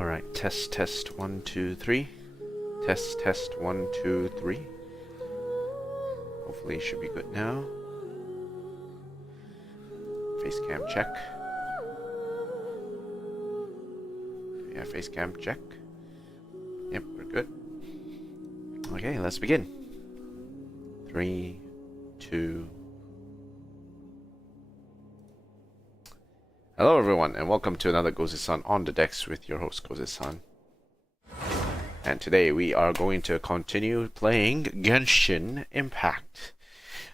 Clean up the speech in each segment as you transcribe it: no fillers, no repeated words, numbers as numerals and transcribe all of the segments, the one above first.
Alright, test 1 2 3. Test 1 2 3. Hopefully it should be good now. Facecam check. Yeah, facecam check. Yep, we're good. Okay, let's begin. 3, 2. Hello everyone, and welcome to another Gozi-san on the decks with your host Gozi-san. And today we are going to continue playing Genshin Impact.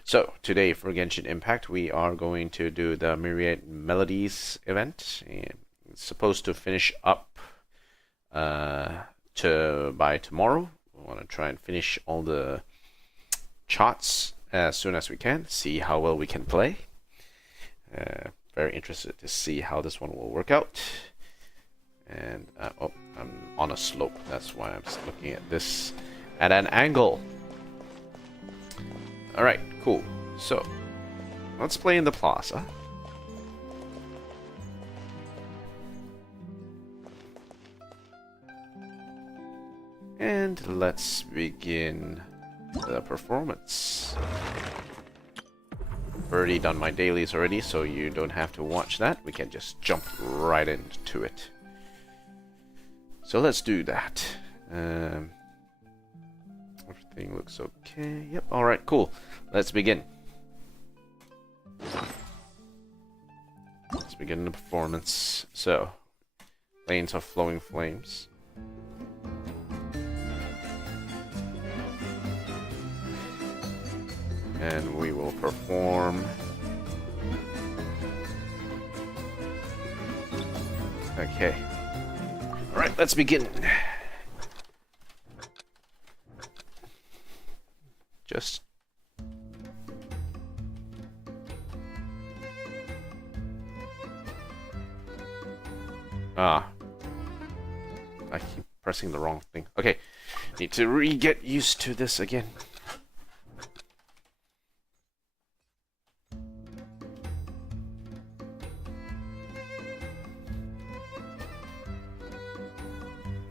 So today for Genshin Impact we are going to do the Myriad Melodies event. It's supposed to finish up by tomorrow. We want to try and finish all the charts as soon as we can, see how well we can play. Very interested to see how this one will work out. And oh, I'm on a slope, that's why I'm just looking at this at an angle. Alright, cool. So let's play in the plaza. And let's begin the performance. I've already done my dailies already, so you don't have to watch that. We can just jump right into it. So let's do that. Everything looks okay. Yep, alright, cool. Let's begin. Let's begin the performance. So, lanes of flowing flames. And we will perform okay. Alright, let's begin. Just I keep pressing the wrong thing. Okay, need to get used to this again.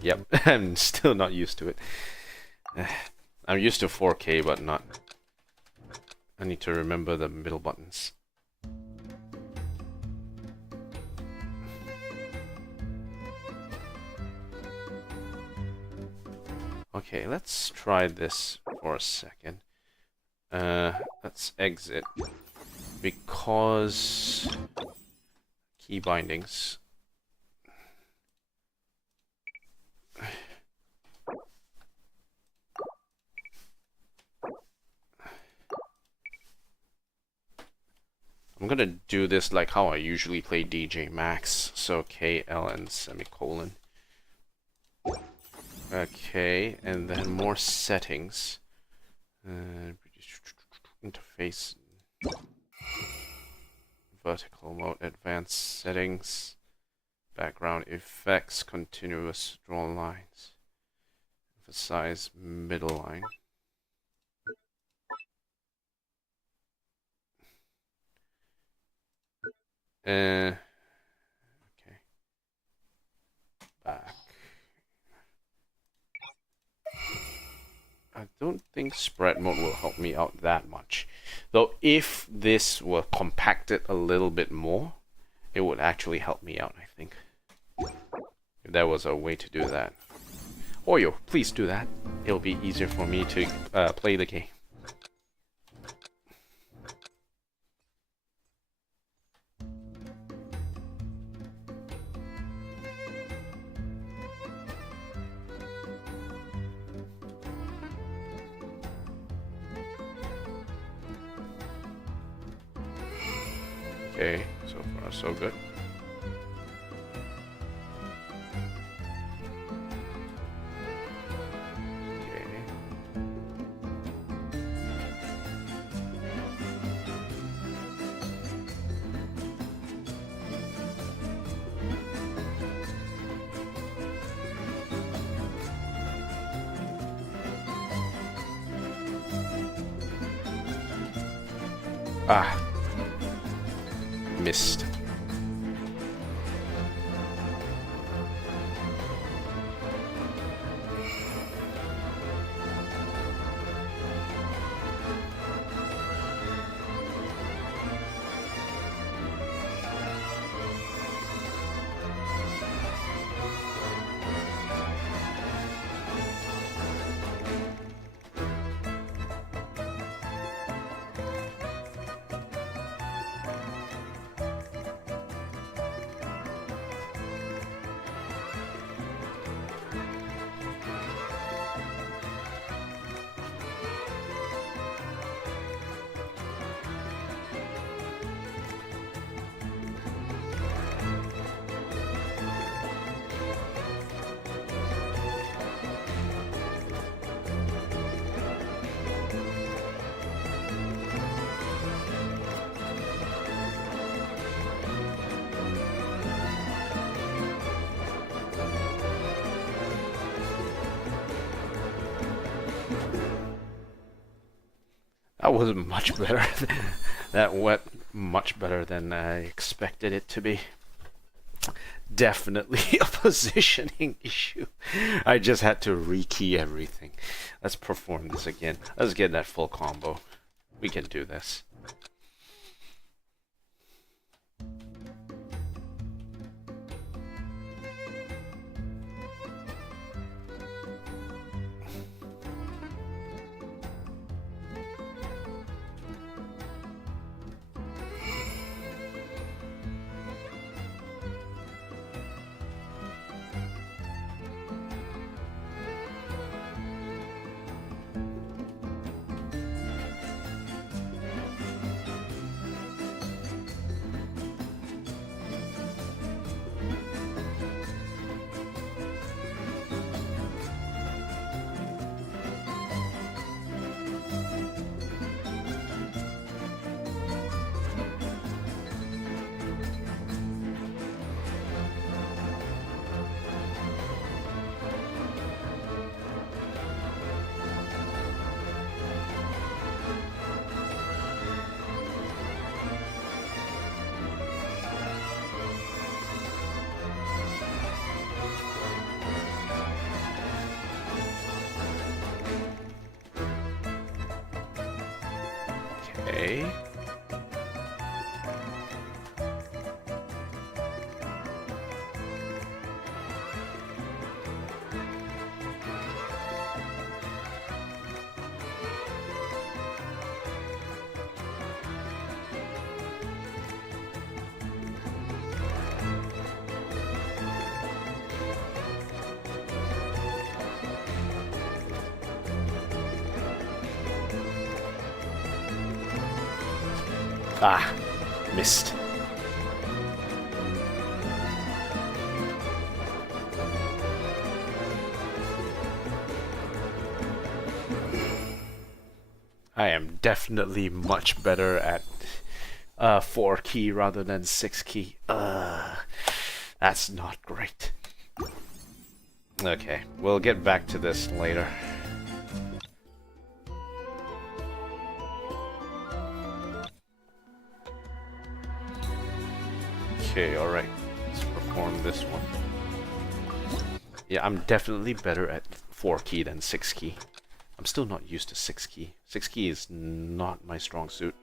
Yep, I'm still not used to it. I'm used to 4K, but not. I need to remember the middle buttons. Okay, let's try this for a second. Let's exit because key bindings. I'm gonna do this like how I usually play DJ Max, so KL and semicolon. Okay, and then more settings. Interface, vertical mode, advanced settings, background effects, continuous draw lines, emphasize middle line. Okay. Back. I don't think spread mode will help me out that much. Though if this were compacted a little bit more, it would actually help me out, I think. If there was a way to do that. Oyo, please do that. It'll be easier for me to play the game. Okay, so far so good. Okay. Ah. Missed. That was much better. That went much better than I expected it to be. Definitely a positioning issue. I just had to rekey everything. Let's perform this again. Let's get that full combo. We can do this. Okay. Ah, missed. I am definitely much better at 4 key rather than 6 key. That's not great. Okay, we'll get back to this later. Okay, alright. Let's perform this one. Yeah, I'm definitely better at 4 key than 6 key. I'm still not used to 6 key. 6 key is not my strong suit.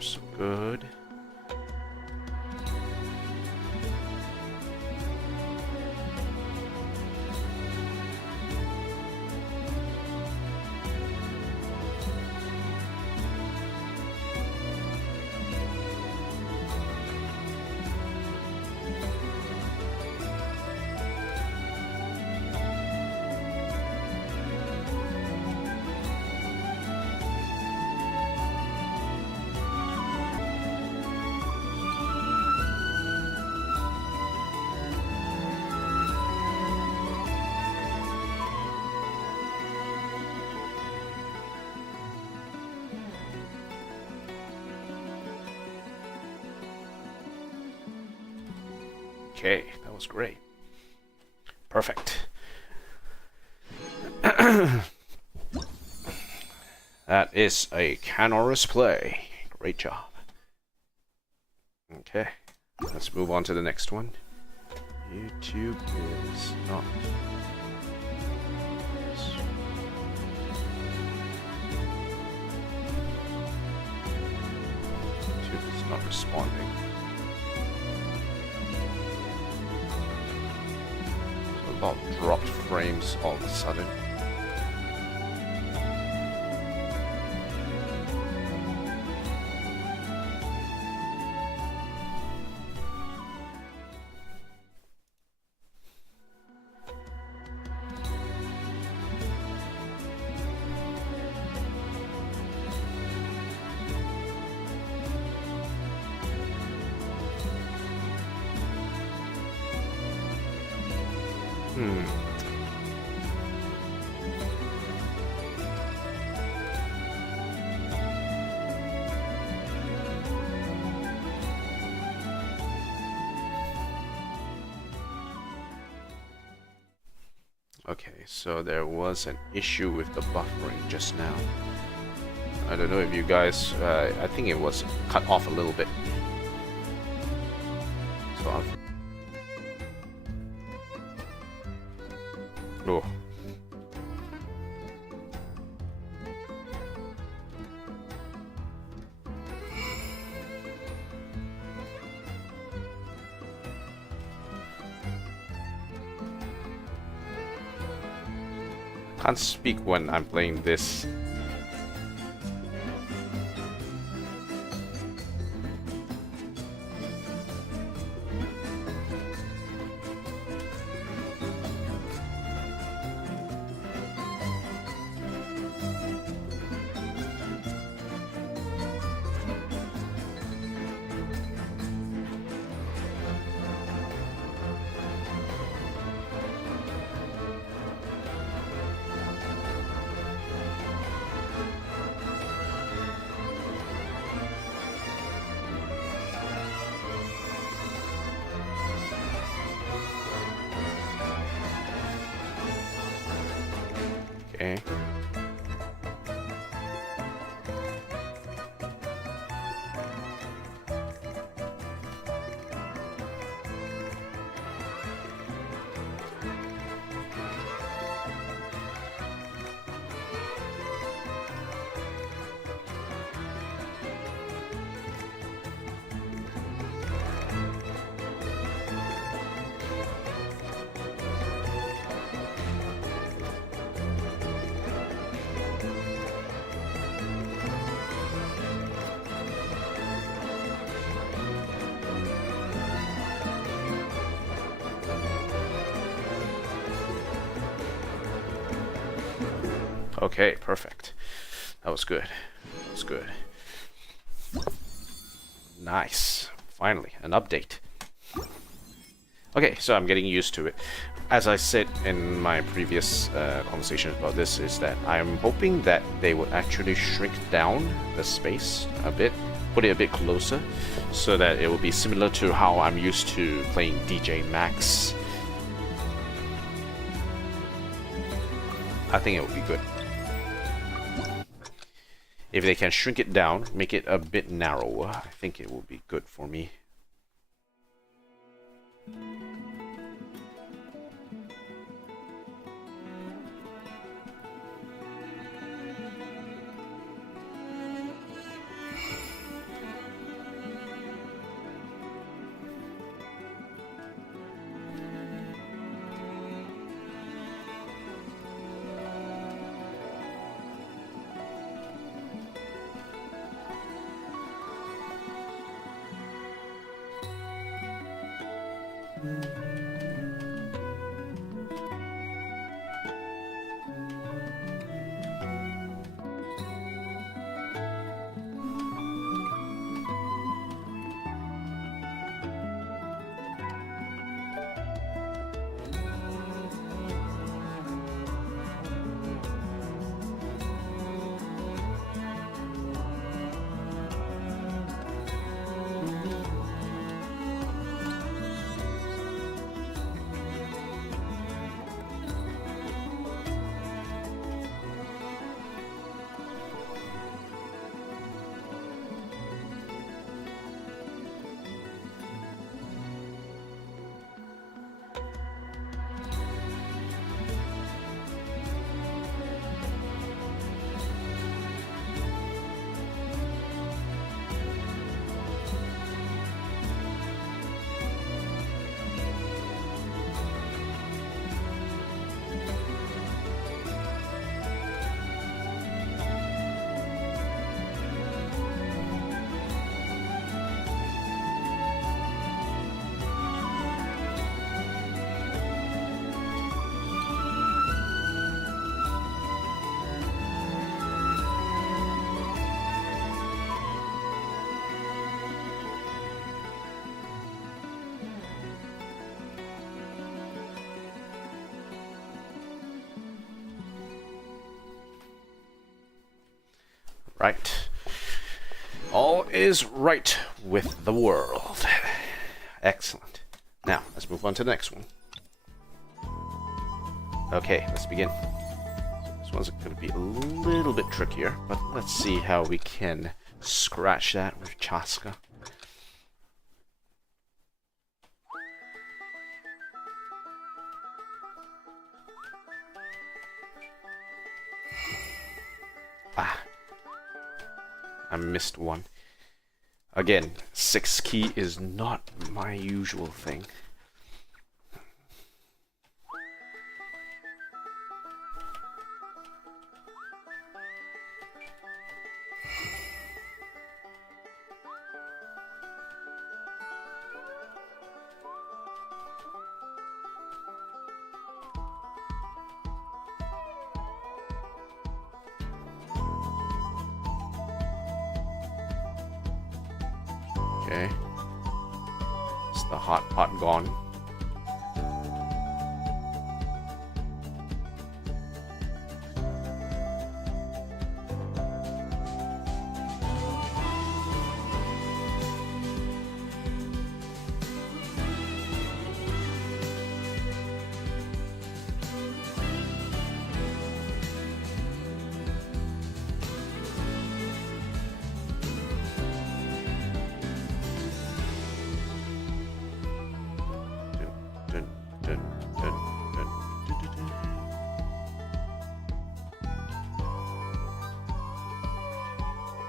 So good. Okay, that was great. Perfect. That is a Canorous play. Great job. Okay, let's move on to the next one. YouTube is not. YouTube is not responding. So a lot of dropped frames all of a sudden. Okay, so there was an issue with the buffering just now. I don't know if you guys, I think it was cut off a little bit. So I've... Oh. Can't speak when I'm playing this. Okay. Okay, perfect. That was good. That was good. Nice. Finally, an update. Okay, so I'm getting used to it. As I said in my previous conversation about this, is that I'm hoping that they would actually shrink down the space a bit, put it a bit closer, so that it will be similar to how I'm used to playing DJ Max. I think it would be good. If they can shrink it down, make it a bit narrower, I think it will be good for me. Right. All is right with the world. Excellent. Now, let's move on to the next one. Okay, let's begin. This one's going to be a little bit trickier, but let's see how we can scratch that with Chaska. Ah. I missed one. Again, 6 key is not my usual thing. Okay. Is the hot pot gone?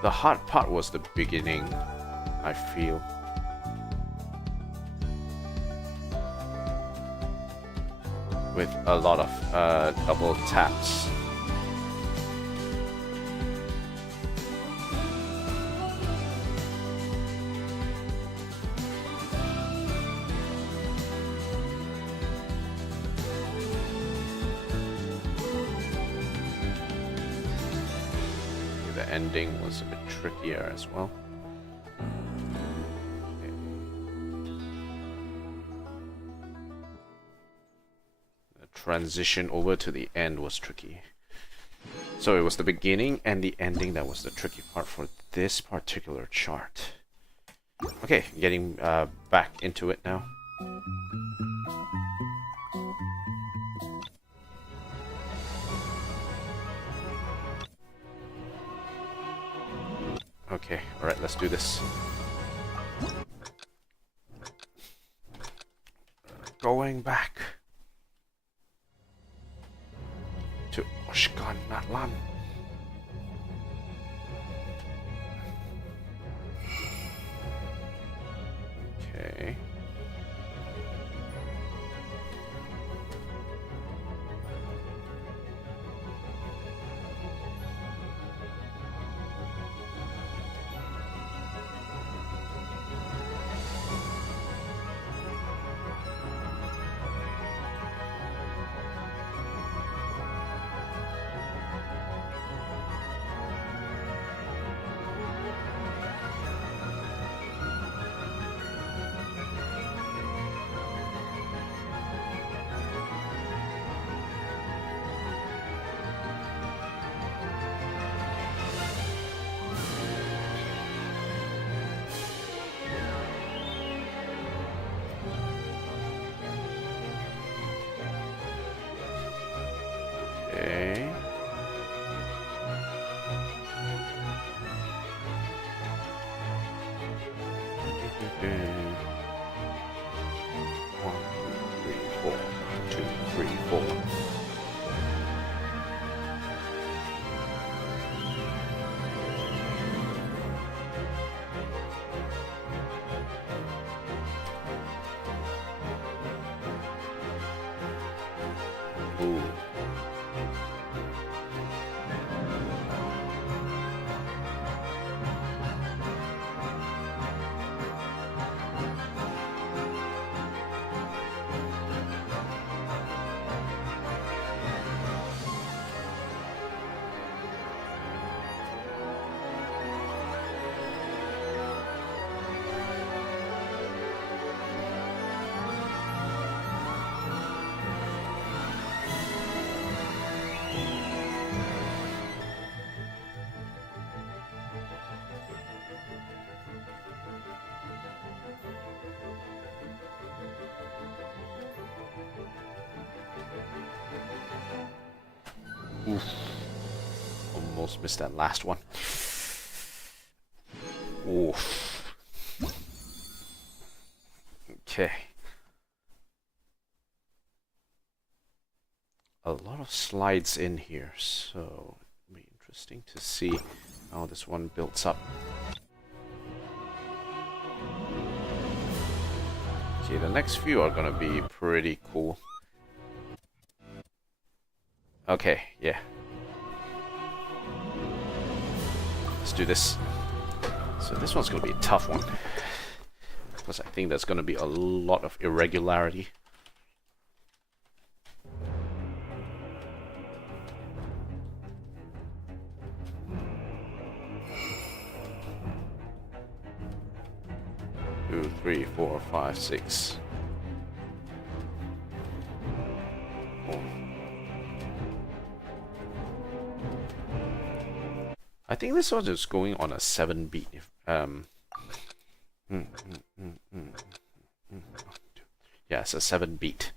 The hot pot was the beginning, I feel. With a lot of double taps. The ending was a bit trickier as well. Okay. The transition over to the end was tricky. So it was the beginning and the ending that was the tricky part for this particular chart. Okay, getting back into it now. Okay, alright, let's do this. Going back to Oshkan Natlan. Okay. Okay. One, two, three, four. 1, 2, 3, 4. Ooh. Oof. Almost missed that last one. Oof. Okay. A lot of slides in here, so it'll be interesting to see how this one builds up. Okay, the next few are gonna be pretty cool. Okay, yeah. Let's do this. So this one's gonna be a tough one, because I think there's gonna be a lot of irregularity. Two, 3, 4, 5, 6. I think this one is going on a 7 beat. Yeah, it's a 7 beat.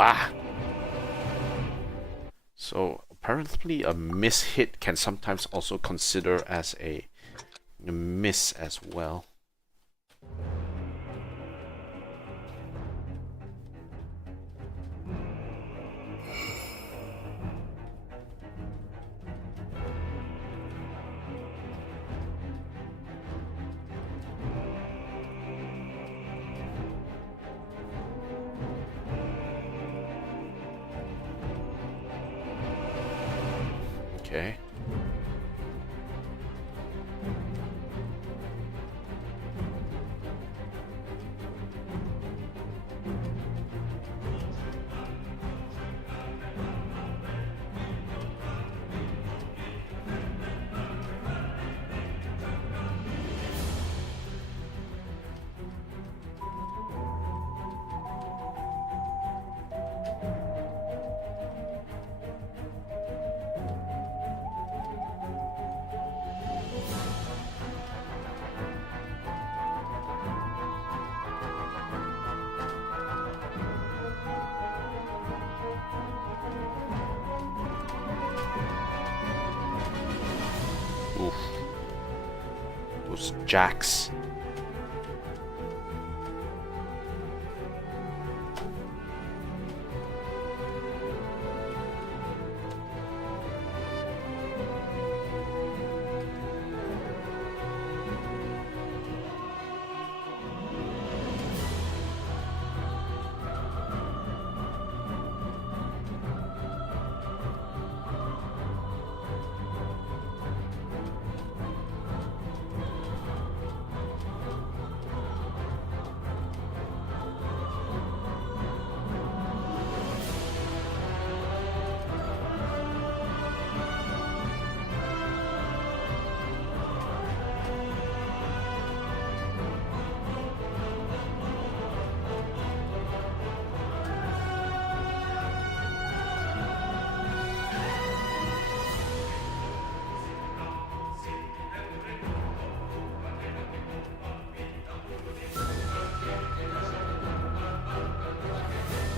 Ah! So apparently a miss hit can sometimes also consider as a miss as well. Okay. Oof. Those jacks.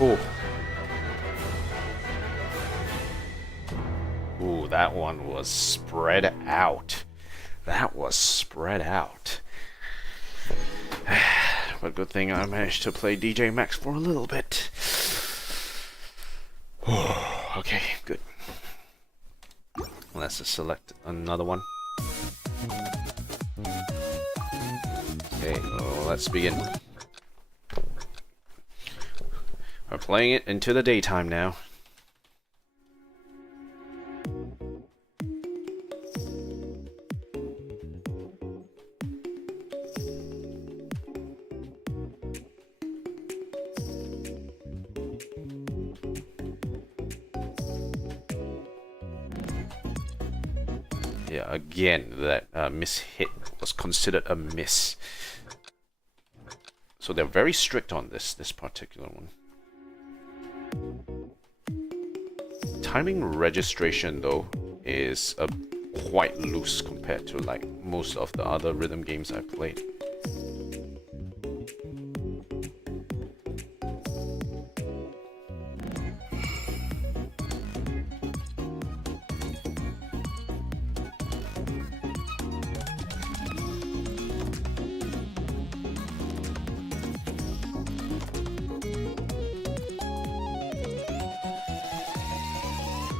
Oh. Ooh, that one was spread out. That was spread out. But good thing I managed to play DJ Max for a little bit. Okay, good. Let's just select another one. Okay, well, let's begin. We're playing it into the daytime now. Yeah, again, that miss hit was considered a miss. So they're very strict on this particular one. Timing registration though is quite loose compared to like most of the other rhythm games I've played.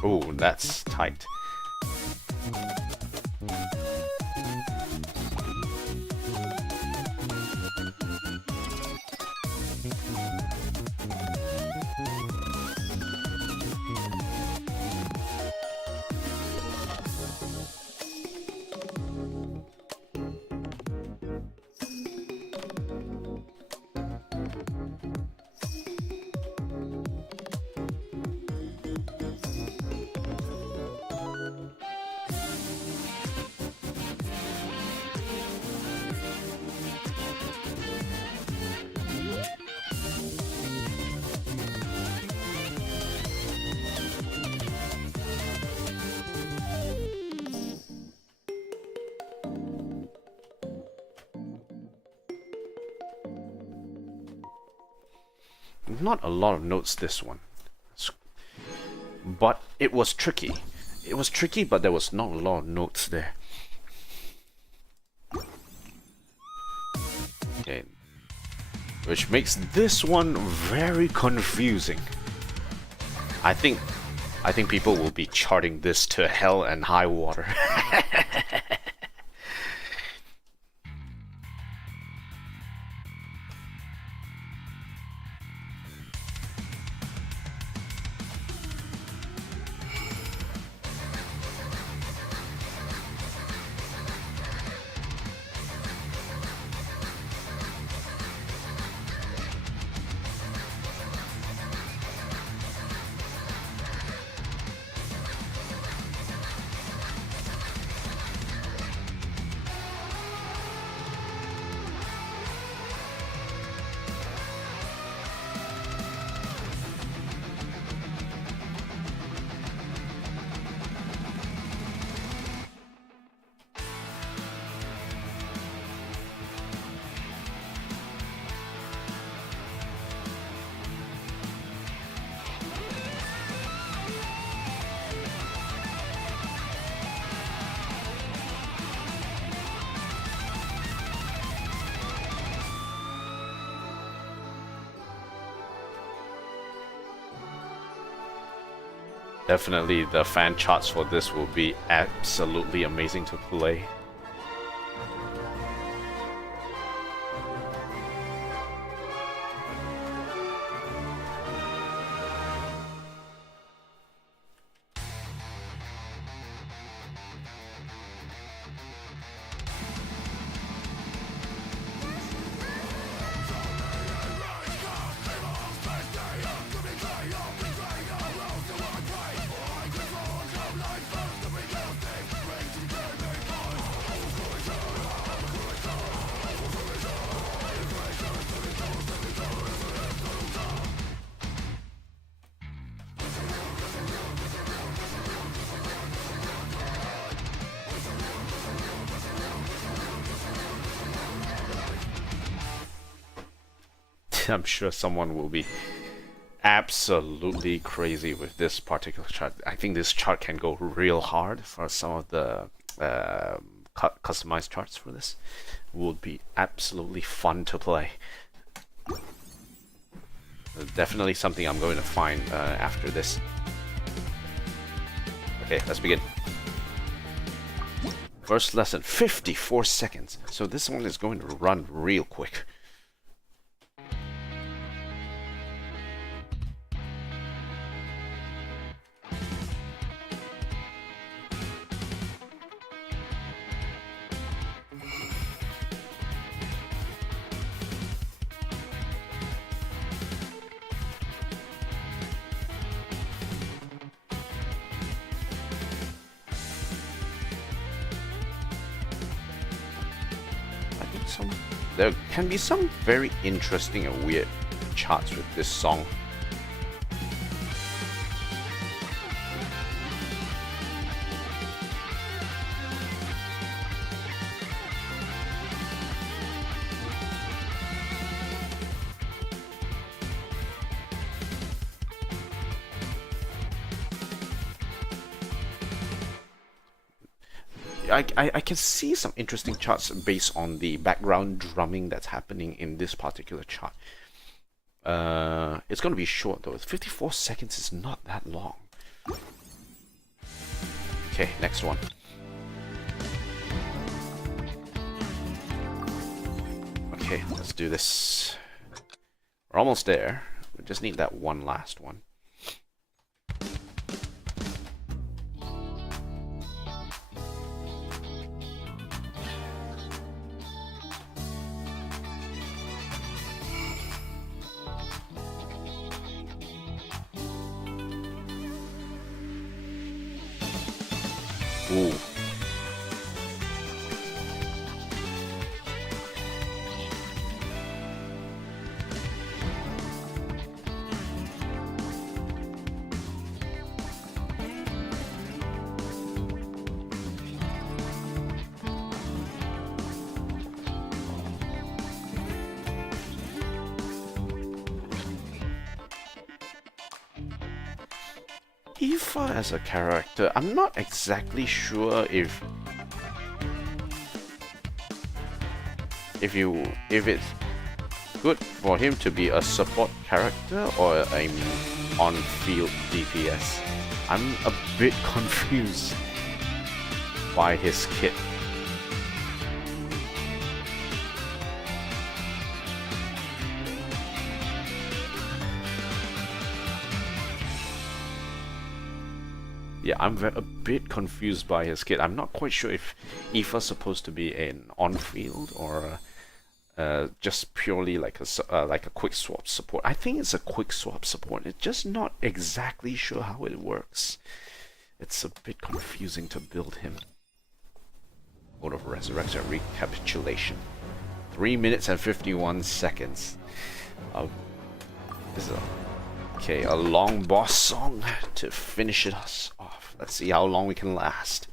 Oh, that's tight. Not a lot of notes this one, but it was tricky. It was tricky, but there was not a lot of notes there. Okay, which makes this one very confusing. I think people will be charting this to hell and high water. Definitely the fan charts for this will be absolutely amazing to play. I'm sure someone will be absolutely crazy with this particular chart. I think this chart can go real hard for some of the customized charts for this. Would be absolutely fun to play. Definitely something I'm going to find after this. Okay, let's begin. First lesson, 54 seconds. So this one is going to run real quick. there can be some very interesting and weird charts with this song. I can see some interesting charts based on the background drumming that's happening in this particular chart. It's going to be short though. 54 seconds is not that long. Okay, next one. Okay, let's do this. We're almost there. We just need that one last one. Ooh. Aoife as a character, I'm not exactly sure if it's good for him to be a support character or an on-field DPS. I'm a bit confused by his kit. Yeah, I'm a bit confused by his kit. I'm not quite sure if Aoife's supposed to be an on-field or just purely like a quick swap support. I think it's a quick swap support. It's just not exactly sure how it works. It's a bit confusing to build him. Mode of Resurrection recapitulation. 3 minutes and 51 seconds. This is a long boss song to finish us off. Let's see how long we can last.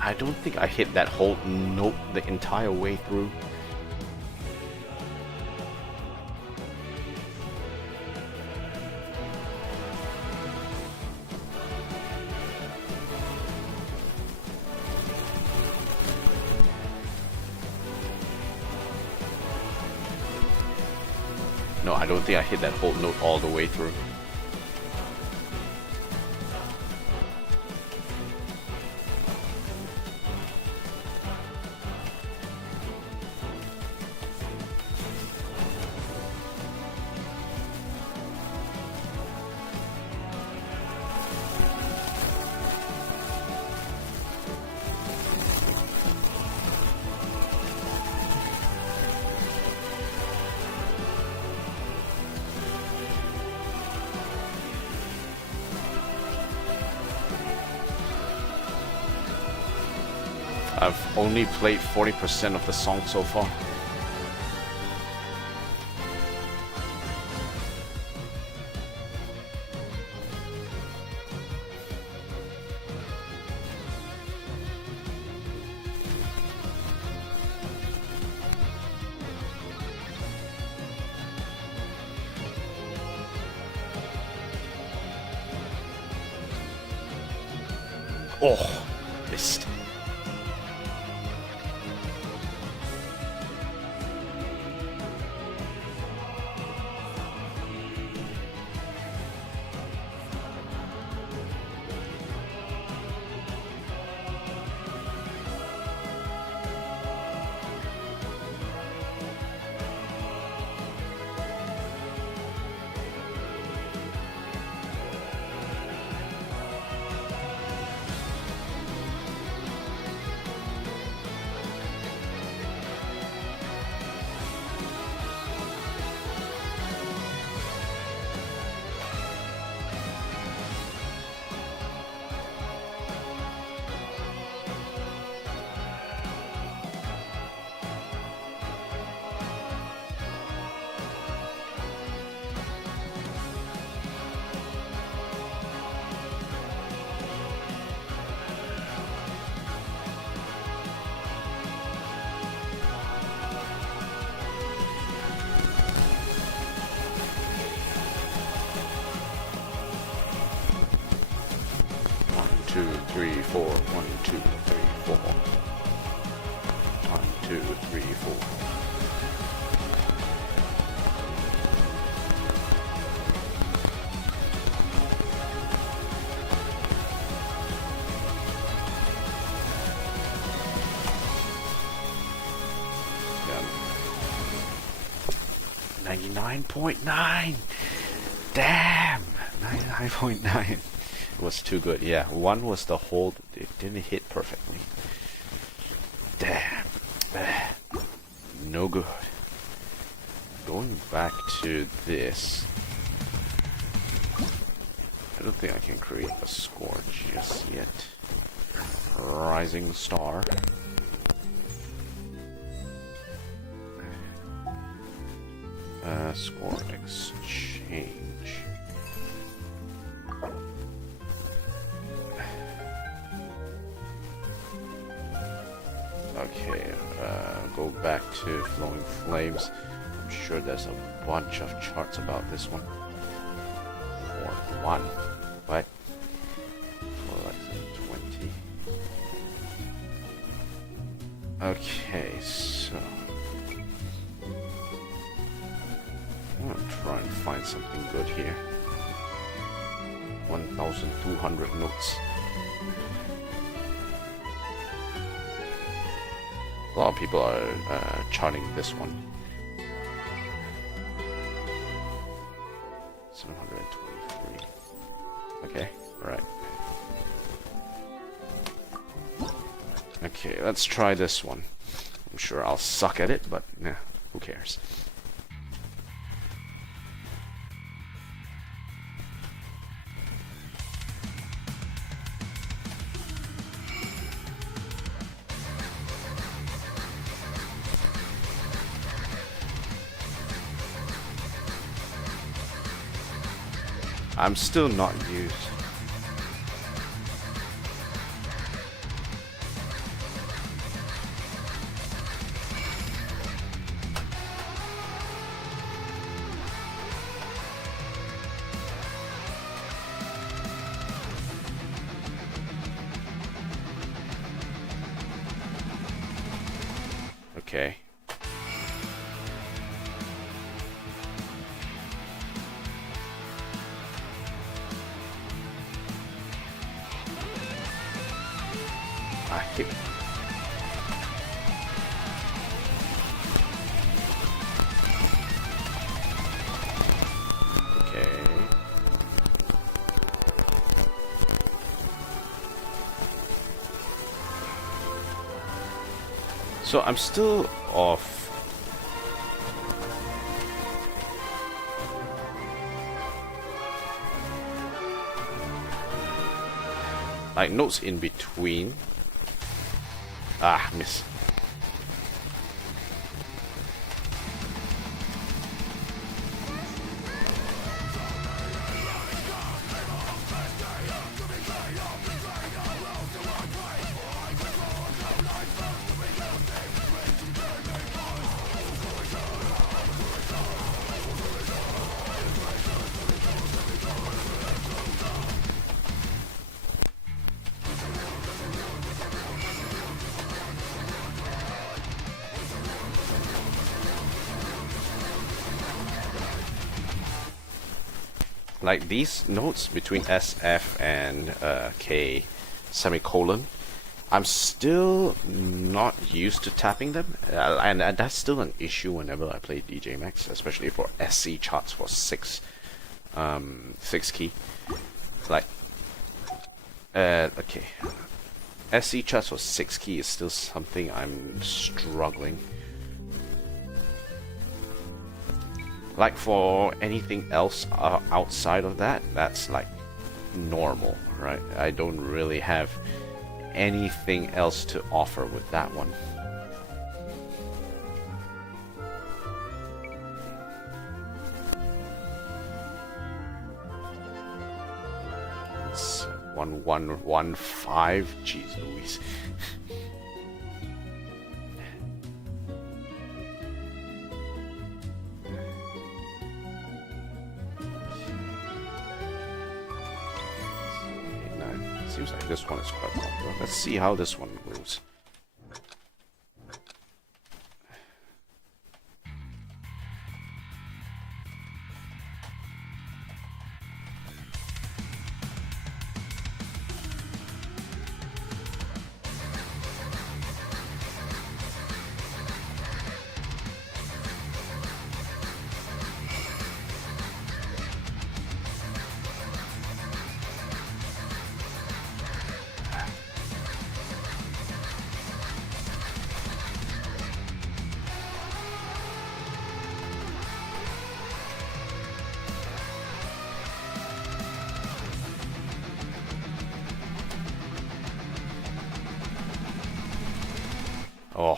I don't think I hit that whole note the entire way through. No, I don't think I hit that whole note all the way through. I've only played 40% of the song so far. Oh, missed. 2, 3, 4. 1, 2, 3, 4. 1, 2, 3, 4. Yeah. 99.9. Damn. 99.9. It was too good. Yeah, one was the hold. It didn't hit perfectly. Damn. No good. Going back to this. I don't think I can create a score just yet. Rising star. Score exchange. Okay, go back to Flowing Flames. I'm sure there's a bunch of charts about this one. Or one, but well, that's 20. Okay, so I'm gonna try and find something good here. 1,200 notes. A lot of people are charting this one. 723. Okay, alright. Okay, let's try this one. I'm sure I'll suck at it, but nah, who cares? I'm still not used. Okay. I hit. Okay. So I'm still off. Like notes in between. Ah, miss. Like these notes between S, F, and K, semicolon, I'm still not used to tapping them, and that's still an issue whenever I play DJ Max, especially for SC charts for 6 key. Like, okay, SC charts for 6 key is still something I'm struggling. Like for anything else outside of that, that's like normal, right? I don't really have anything else to offer with that one. It's 1115. Jeez Louise. seems like this one is quite popular. Let's see how this one goes. Oh.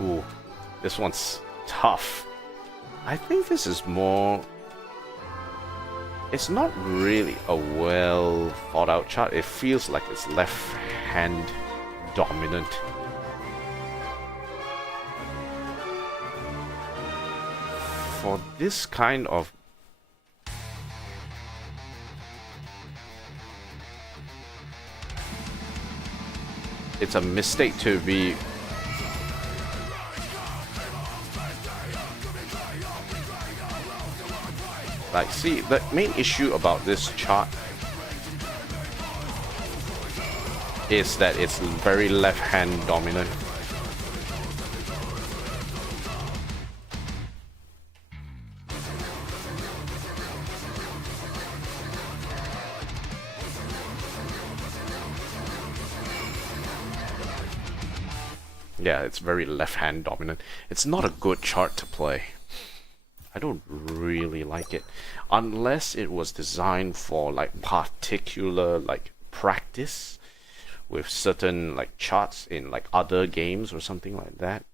Ooh, this one's tough. I think this is more... It's not really a well thought out chart. It feels like it's left hand dominant. For this kind of... It's a mistake to be... Like, see, the main issue about this chart is that it's very left-hand dominant. Yeah, it's very left-hand dominant. It's not a good chart to play. I don't really like it, unless it was designed for like particular like practice with certain like charts in like other games or something like that.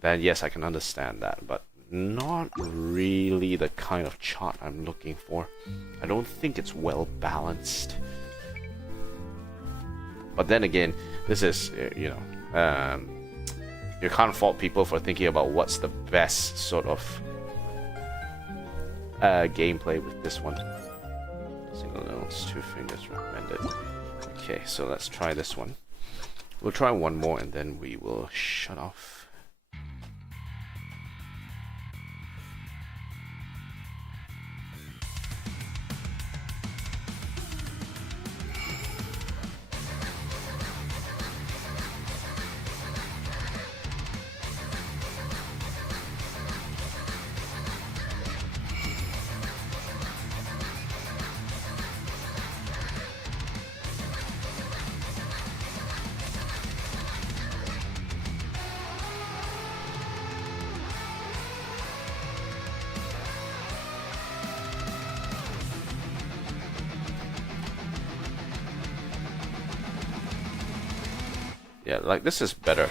Then yes, I can understand that, but not really the kind of chart I'm looking for. I don't think it's well balanced. But then again, this is you can't fault people for thinking about what's the best sort of gameplay with this one. Single notes, 2 fingers recommended. Okay, so let's try this one. We'll try one more and then we will shut off. Yeah, like this is better.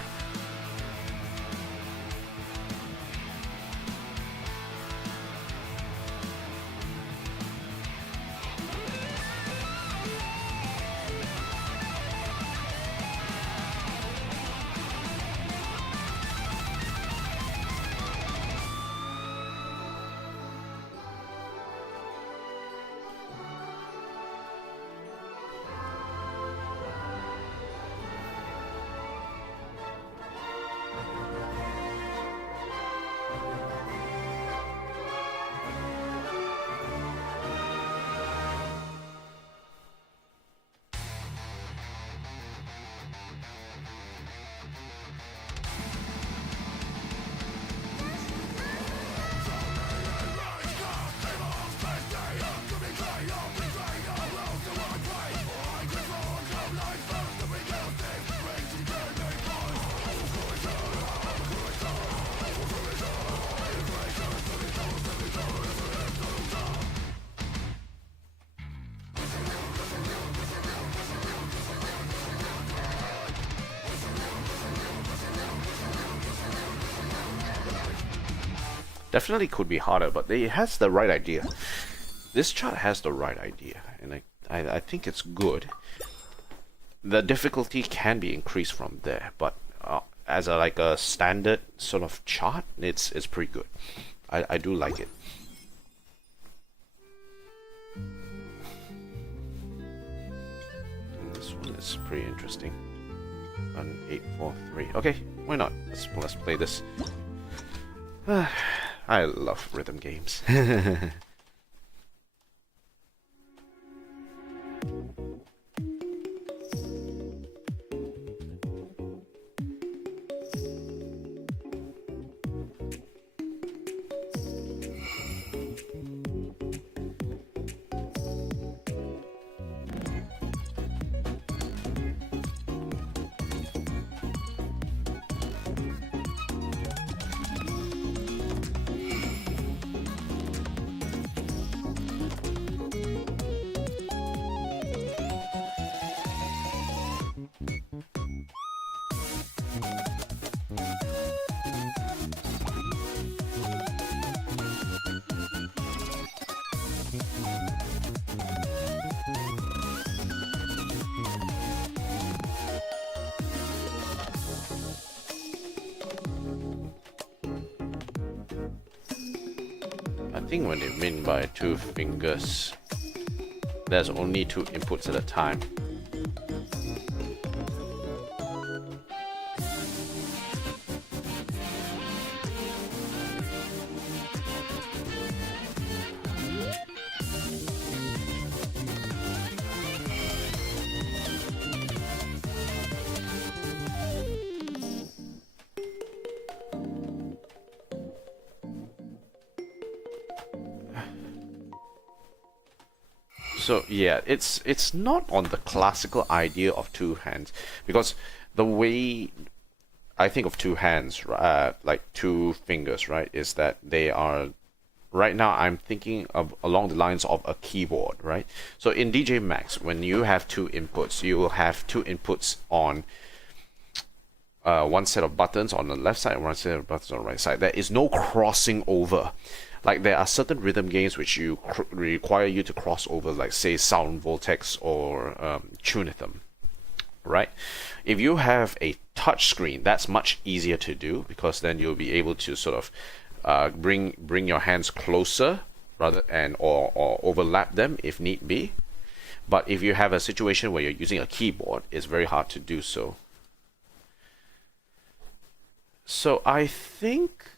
Definitely could be harder, but it has the right idea. This chart has the right idea, and I think it's good. The difficulty can be increased from there, but as a like a standard sort of chart, it's pretty good. I do like it. And this one is pretty interesting. 1, 8, 4, 3. Okay, why not? Let's play this. I love rhythm games. I think when they mean by 2 fingers, there's only 2 inputs at a time. So yeah, it's not on the classical idea of 2 hands, because the way I think of 2 hands, like 2 fingers, right, is that they are, right now I'm thinking of along the lines of a keyboard, right? So in DJ Max, when you have 2 inputs, you will have 2 inputs on one set of buttons on the left side and one set of buttons on the right side. There is no crossing over. Like there are certain rhythm games which you require you to cross over, like say Sound Vortex or Tunithm, right? If you have a touch screen, that's much easier to do, because then you'll be able to sort of bring your hands closer rather or overlap them if need be. But if you have a situation where you're using a keyboard, it's very hard to do so. So I think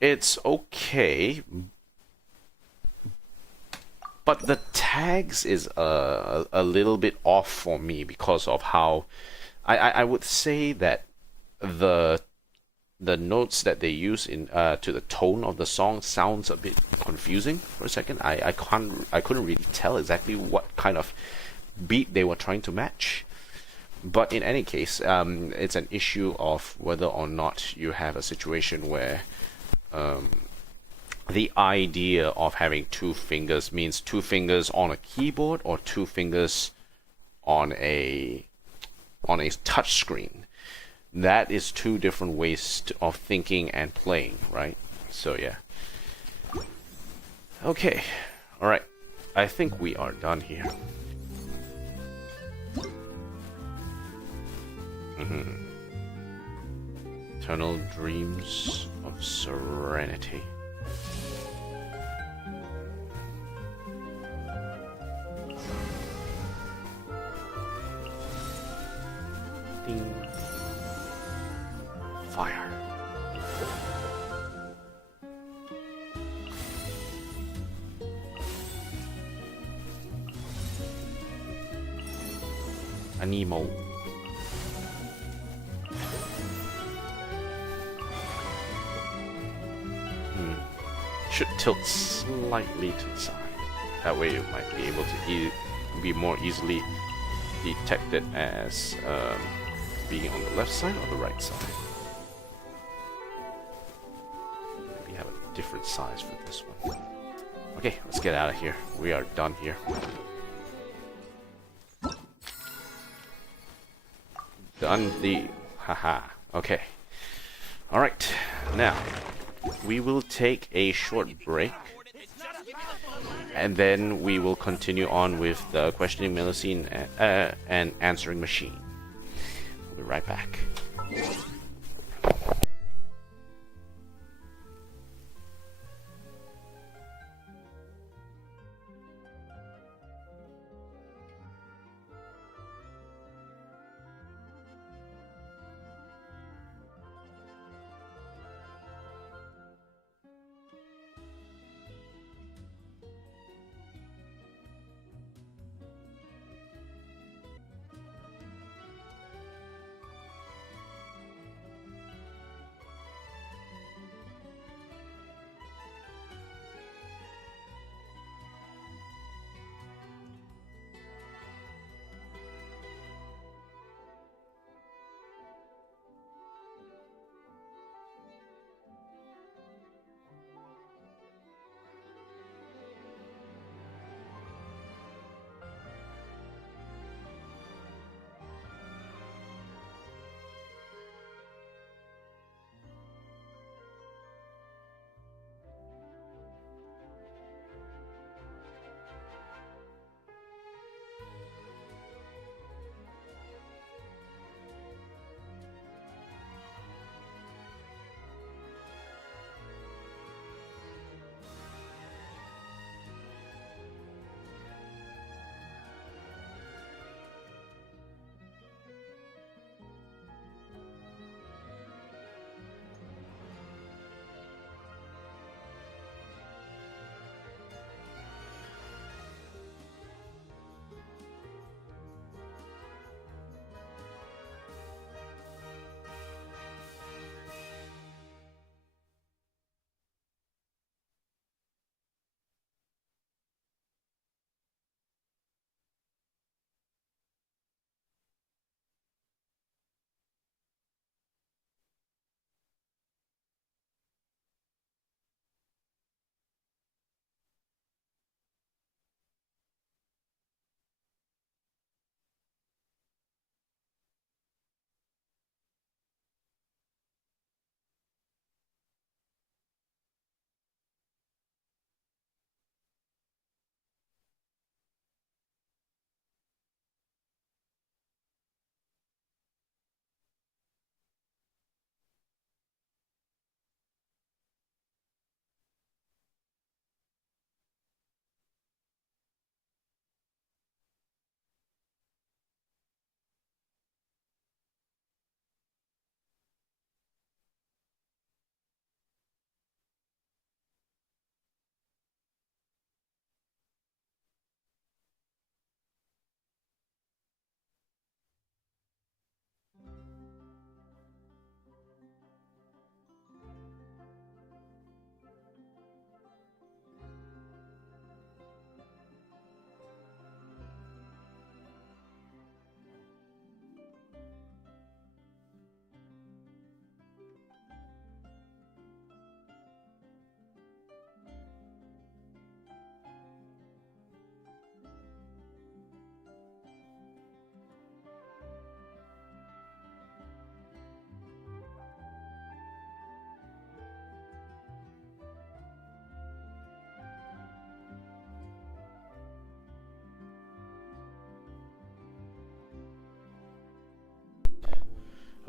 it's okay, but the tags is a little bit off for me, because of how I would say that the notes that they use in to the tone of the song sounds a bit confusing for a second. I couldn't really tell exactly what kind of beat they were trying to match. But in any case, it's an issue of whether or not you have a situation where the idea of having 2 fingers means 2 fingers on a keyboard or 2 fingers on a touch screen. That is 2 different ways of thinking and playing, right? So yeah. Okay, all right. I think we are done here. Eternal Dreams of Serenity. Ding. Fire. Anemo. Should tilt slightly to the side. That way you might be able to be more easily detected as being on the left side or the right side. Maybe have a different size for this one. Okay, let's get out of here. We are done here. Done the... Haha. Okay. Alright, now we will take a short break, and then we will continue on with the Questioning Melusine and Answering Machine. We'll be right back.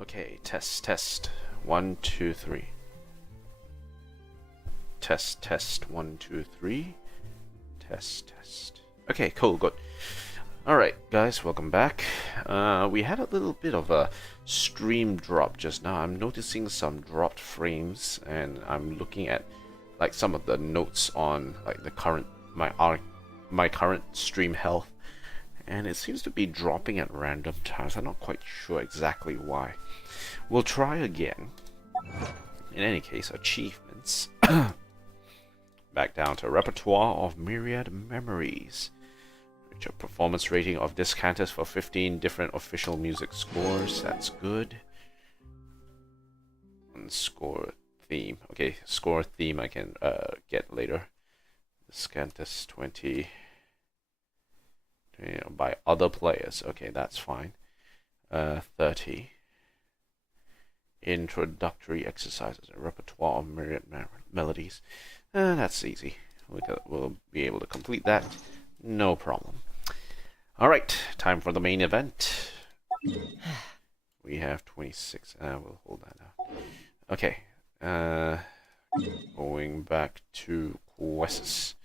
Okay, test. 1, 2, 3. Test. 1, 2, 3. Test. Okay, cool, good. Alright, guys, welcome back. We had a little bit of a stream drop just now. I'm noticing some dropped frames, and I'm looking at like some of the notes on like the current my current stream health, and it seems to be dropping at random times. I'm not quite sure exactly why. We'll try again. In any case, achievements. Back down to repertoire of Myriad Memories. Reach a performance rating of this cantus for 15 different official music scores. That's good. And score theme. Okay, score theme I can get later. This cantus 20. By other players. Okay, that's fine. 30. introductory exercises, a repertoire of myriad melodies. That's easy. We'll be able to complete that. No problem. Alright, time for the main event. We have 26. We'll hold that out. Okay. Going back to quests.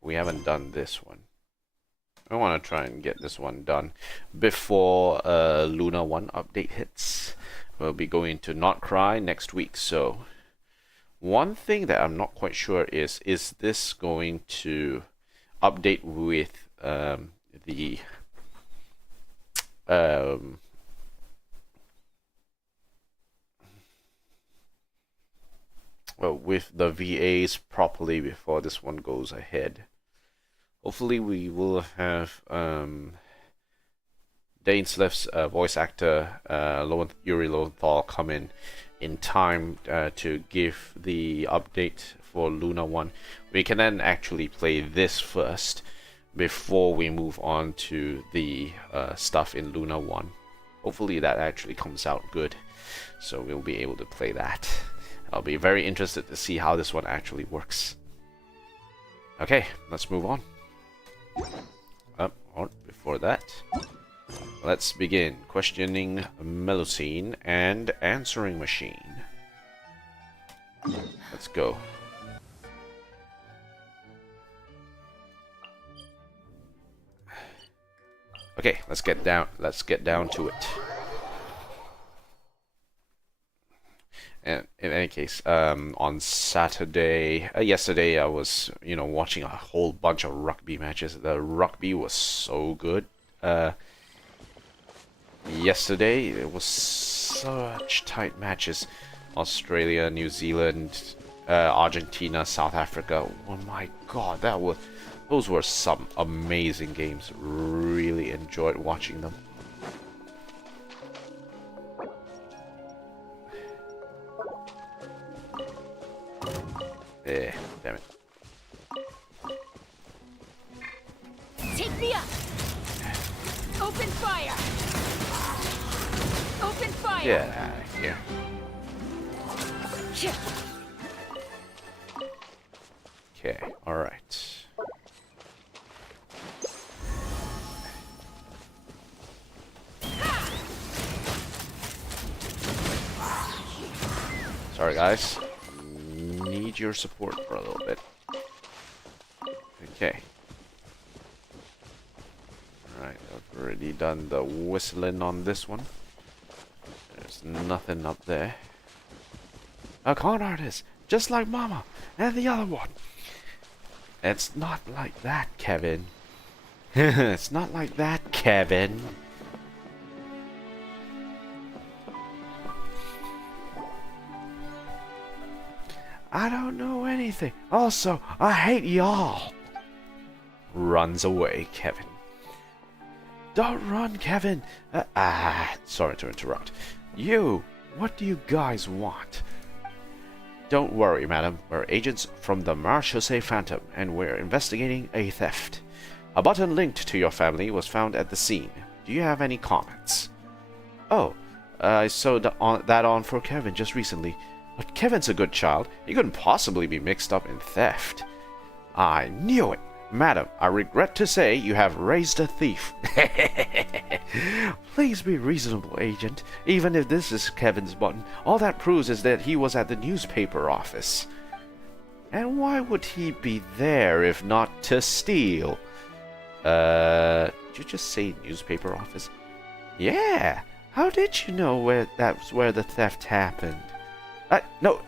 We haven't done this one. I want to try and get this one done before Luna 1 update hits. We'll be going to Nod-krai next week, so one thing that I'm not quite sure is this going to update with the well, with the VAs properly before this one goes ahead. Hopefully we will have Dane Slif's voice actor Yuri Lowenthal come in time to give the update for Luna 1. We can then actually play this first before we move on to the stuff in Luna 1. Hopefully that actually comes out good, so we'll be able to play that. I'll be very interested to see how this one actually works. Okay, let's move on. Or before that, let's begin questioning Melusine and answering machine. Let's go. Okay, let's get down to it. And in any case, on Saturday, yesterday, I was, watching a whole bunch of rugby matches. The rugby was so good. Yesterday, it was such tight matches. Australia, New Zealand, Argentina, South Africa. Oh my God, those were some amazing games. Really enjoyed watching them. Damn it. Take me up! Open fire! Open fire! Get out of here. Okay, alright. Sorry guys. Need your support for a little bit. Okay. Alright, I've already done the whistling on this one. There's nothing up there. A con artist, just like Mama and the other one. It's not like that, Kevin. It's not like that, Kevin. I don't know anything. Also, I hate y'all. Runs away, Kevin. Don't run, Kevin. Sorry to interrupt. You, what do you guys want? Don't worry, madam. We're agents from the Marchese Phantom, and we're investigating a theft. A button linked to your family was found at the scene. Do you have any comments? Oh, I sewed that on for Kevin just recently. But Kevin's a good child. He couldn't possibly be mixed up in theft. I knew it. Madam, I regret to say you have raised a thief. Please be reasonable, Agent. Even if this is Kevin's button, all that proves is that he was at the newspaper office. And why would he be there if not to steal? Did you just say newspaper office? Yeah. How did you know that's where the theft happened? No,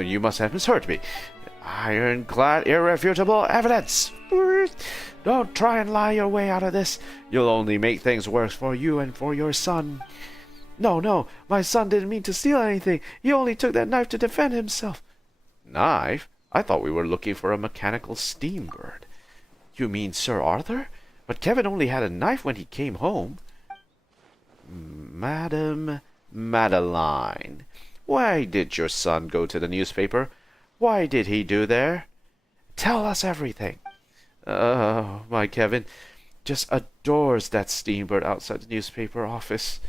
you must have misheard me. Ironclad, irrefutable evidence. Don't try and lie your way out of this. You'll only make things worse for you and for your son. No, my son didn't mean to steal anything. He only took that knife to defend himself. Knife? I thought we were looking for a mechanical steam bird. You mean Sir Arthur? But Kevin only had a knife when he came home. Madam Madeline, why did your son go to the newspaper? Why did he do there? Tell us everything. My Kevin just adores that steambird outside the newspaper office.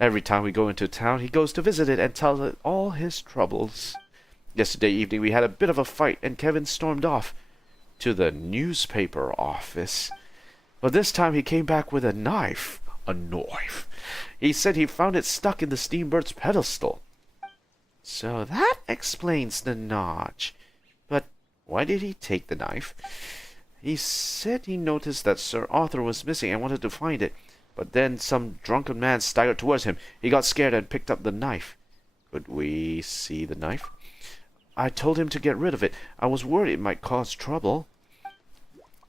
Every time we go into town, he goes to visit it and tells it all his troubles. Yesterday evening we had a bit of a fight and Kevin stormed off to the newspaper office. But this time he came back with a knife. A knife. He said he found it stuck in the steambird's pedestal. So that explains the notch. But why did he take the knife? He said he noticed that Sir Arthur was missing and wanted to find it. But then some drunken man staggered towards him. He got scared and picked up the knife. Could we see the knife? I told him to get rid of it. I was worried it might cause trouble.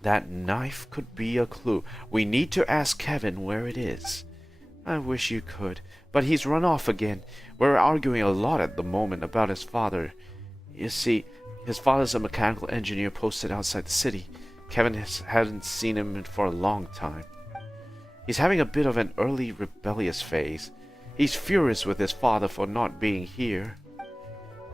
That knife could be a clue. We need to ask Kevin where it is. I wish you could, but he's run off again. We're arguing a lot at the moment about his father. You see, his father's a mechanical engineer posted outside the city. Kevin hadn't seen him for a long time. He's having a bit of an early rebellious phase. He's furious with his father for not being here.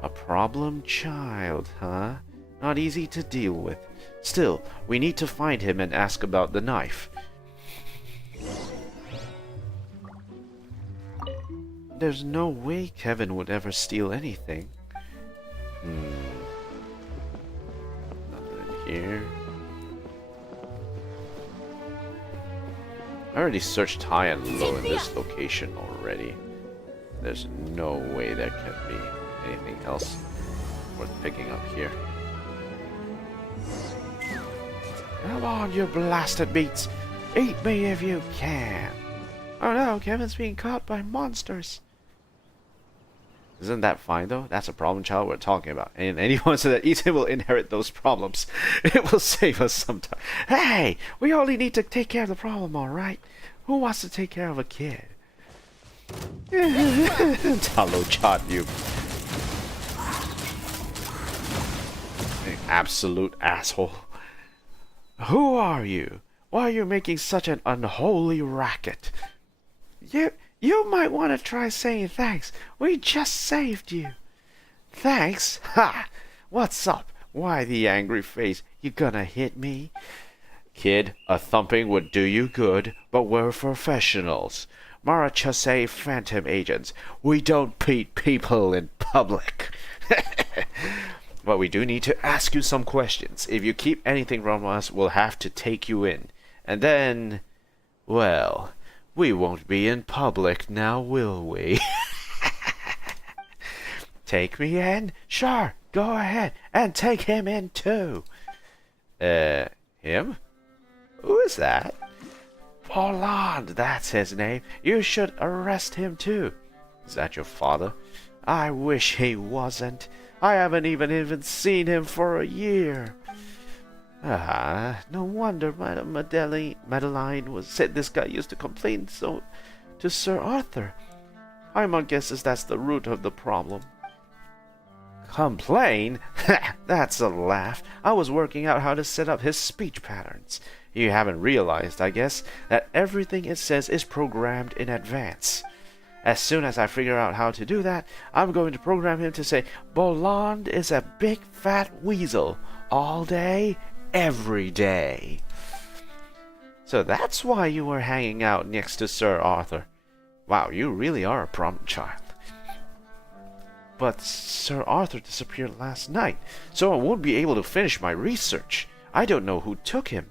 A problem child, huh? Not easy to deal with. Still, we need to find him and ask about the knife. There's no way Kevin would ever steal anything. Nothing in here. I already searched high and low in this location already. There's no way there can be anything else worth picking up here. Come on, you blasted beats! Eat me if you can! Oh no, Kevin's being caught by monsters! Isn't that fine though? That's a problem child we're talking about. And anyone so that Ethan will inherit those problems. It will save us some time. Hey! We only need to take care of the problem, alright? Who wants to take care of a kid? Hello, Chad, you absolute asshole. Who are you? Why are you making such an unholy racket? You might want to try saying thanks. We just saved you. Thanks? Ha! What's up? Why the angry face? You gonna hit me? Kid, a thumping would do you good, but we're professionals. Marachase phantom agents. We don't beat people in public. But we do need to ask you some questions. If you keep anything from us, we'll have to take you in. And then, well, we won't be in public now, will we? Take me in? Sure, go ahead. And take him in too. Him? Who is that? Poland, that's his name. You should arrest him too. Is that your father? I wish he wasn't. I haven't even seen him for a year. No wonder Madame Madeline said this guy used to complain so to Sir Arthur. Paimon guesses that's the root of the problem. Complain? That's a laugh. I was working out how to set up his speech patterns. You haven't realized, I guess, that everything it says is programmed in advance. As soon as I figure out how to do that, I'm going to program him to say, Boland is a big fat weasel, all day, every day. So that's why you were hanging out next to Sir Arthur. Wow, you really are a problem child. But Sir Arthur disappeared last night, so I won't be able to finish my research. I don't know who took him.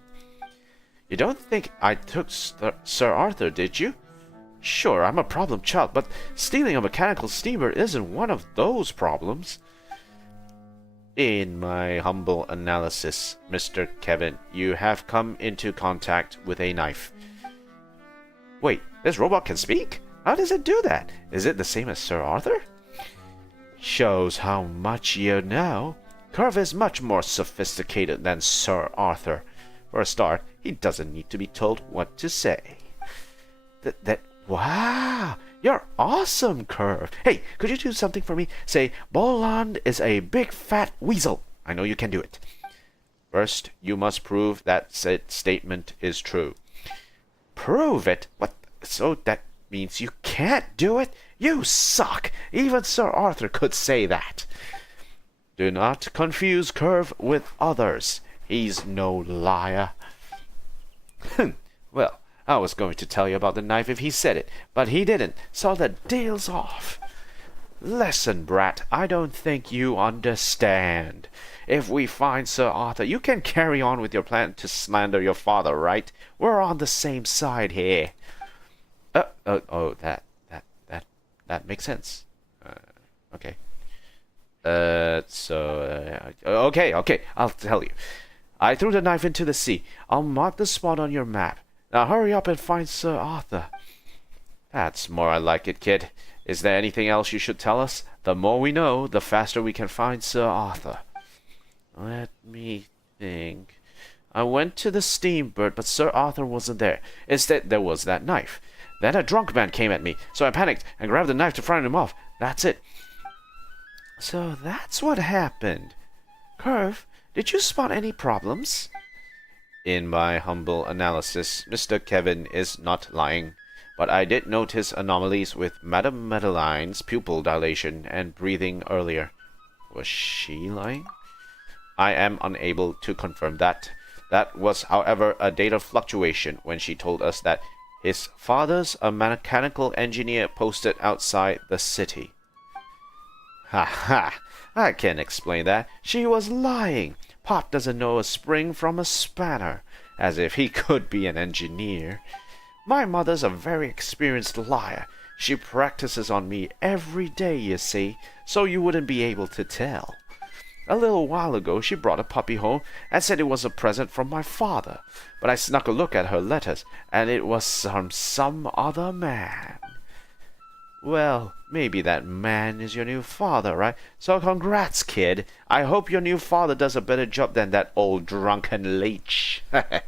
You don't think I took Sir Arthur, did you? Sure, I'm a problem child, but stealing a mechanical steamer isn't one of those problems. In my humble analysis, Mr. Kevin, you have come into contact with a knife. Wait, this robot can speak? How does it do that? Is it the same as Sir Arthur? Shows how much you know. Curve is much more sophisticated than Sir Arthur. For a start, he doesn't need to be told what to say. Wow, you're awesome, Curve. Hey, could you do something for me? Say, Boland is a big fat weasel. I know you can do it. First, you must prove that said statement is true. Prove it? What? So that means you can't do it? You suck. Even Sir Arthur could say that. Do not confuse Curve with others. He's no liar. Well, I was going to tell you about the knife if he said it, but he didn't, so the deal's off. Listen, brat, I don't think you understand. If we find Sir Arthur, you can carry on with your plan to slander your father, right? We're on the same side here. That makes sense. Okay. Okay, I'll tell you. I threw the knife into the sea. I'll mark the spot on your map. Now hurry up and find Sir Arthur. That's more like it, kid. Is there anything else you should tell us? The more we know, the faster we can find Sir Arthur. Let me think. I went to the steamboat, but Sir Arthur wasn't there. Instead, there was that knife. Then a drunk man came at me, so I panicked and grabbed the knife to frighten him off. That's it. So that's what happened. Curve, did you spot any problems? In my humble analysis, Mr. Kevin is not lying, but I did notice anomalies with Madame Madeline's pupil dilation and breathing earlier. Was she lying? I am unable to confirm that. That was, however, a data fluctuation when she told us that his father's a mechanical engineer posted outside the city. Ha ha! I can explain that. She was lying. Pop doesn't know a spring from a spanner, as if he could be an engineer. My mother's a very experienced liar. She practices on me every day, you see, so you wouldn't be able to tell. A little while ago, she brought a puppy home and said it was a present from my father, but I snuck a look at her letters, and it was from some other man. Well, maybe that man is your new father, right? So congrats, kid. I hope your new father does a better job than that old drunken leech. I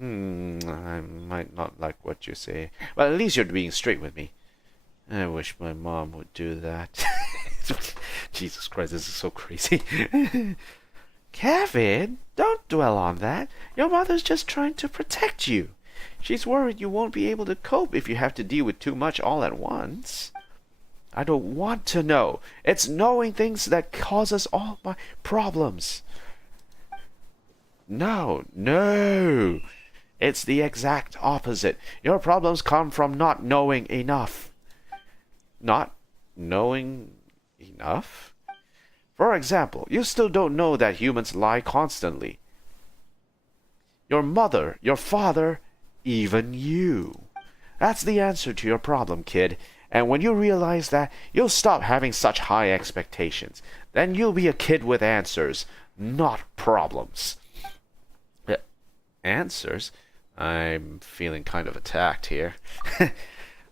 might not like what you say, but at least you're being straight with me. I wish my mom would do that. Jesus Christ, this is so crazy. Kevin, don't dwell on that. Your mother's just trying to protect you. She's worried you won't be able to cope if you have to deal with too much all at once. I don't want to know. It's knowing things that causes all my problems. No. It's the exact opposite. Your problems come from not knowing enough. Not knowing enough? For example, you still don't know that humans lie constantly. Your mother, your father, even you. That's the answer to your problem, kid. And when you realize that, you'll stop having such high expectations. Then you'll be a kid with answers, not problems. Answers? I'm feeling kind of attacked here.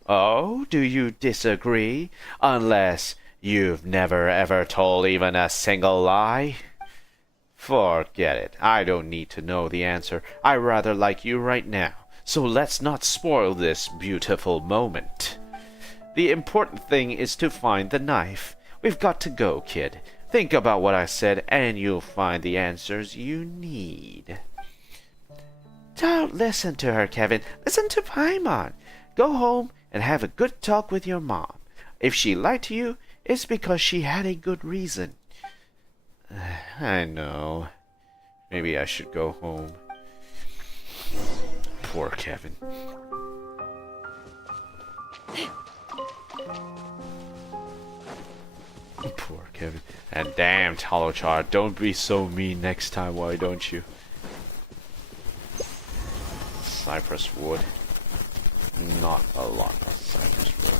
Oh, do you disagree? Unless you've never ever told even a single lie? Forget it. I don't need to know the answer. I rather like you right now. So let's not spoil this beautiful moment. The important thing is to find the knife. We've got to go, kid. Think about what I said and you'll find the answers you need. Don't listen to her, Kevin. Listen to Paimon. Go home and have a good talk with your mom. If she lied to you, it's because she had a good reason. I know. Maybe I should go home. Poor Kevin. Poor Kevin. And damn, Talochar, don't be so mean next time, why don't you? Cypress wood. Not a lot of cypress wood.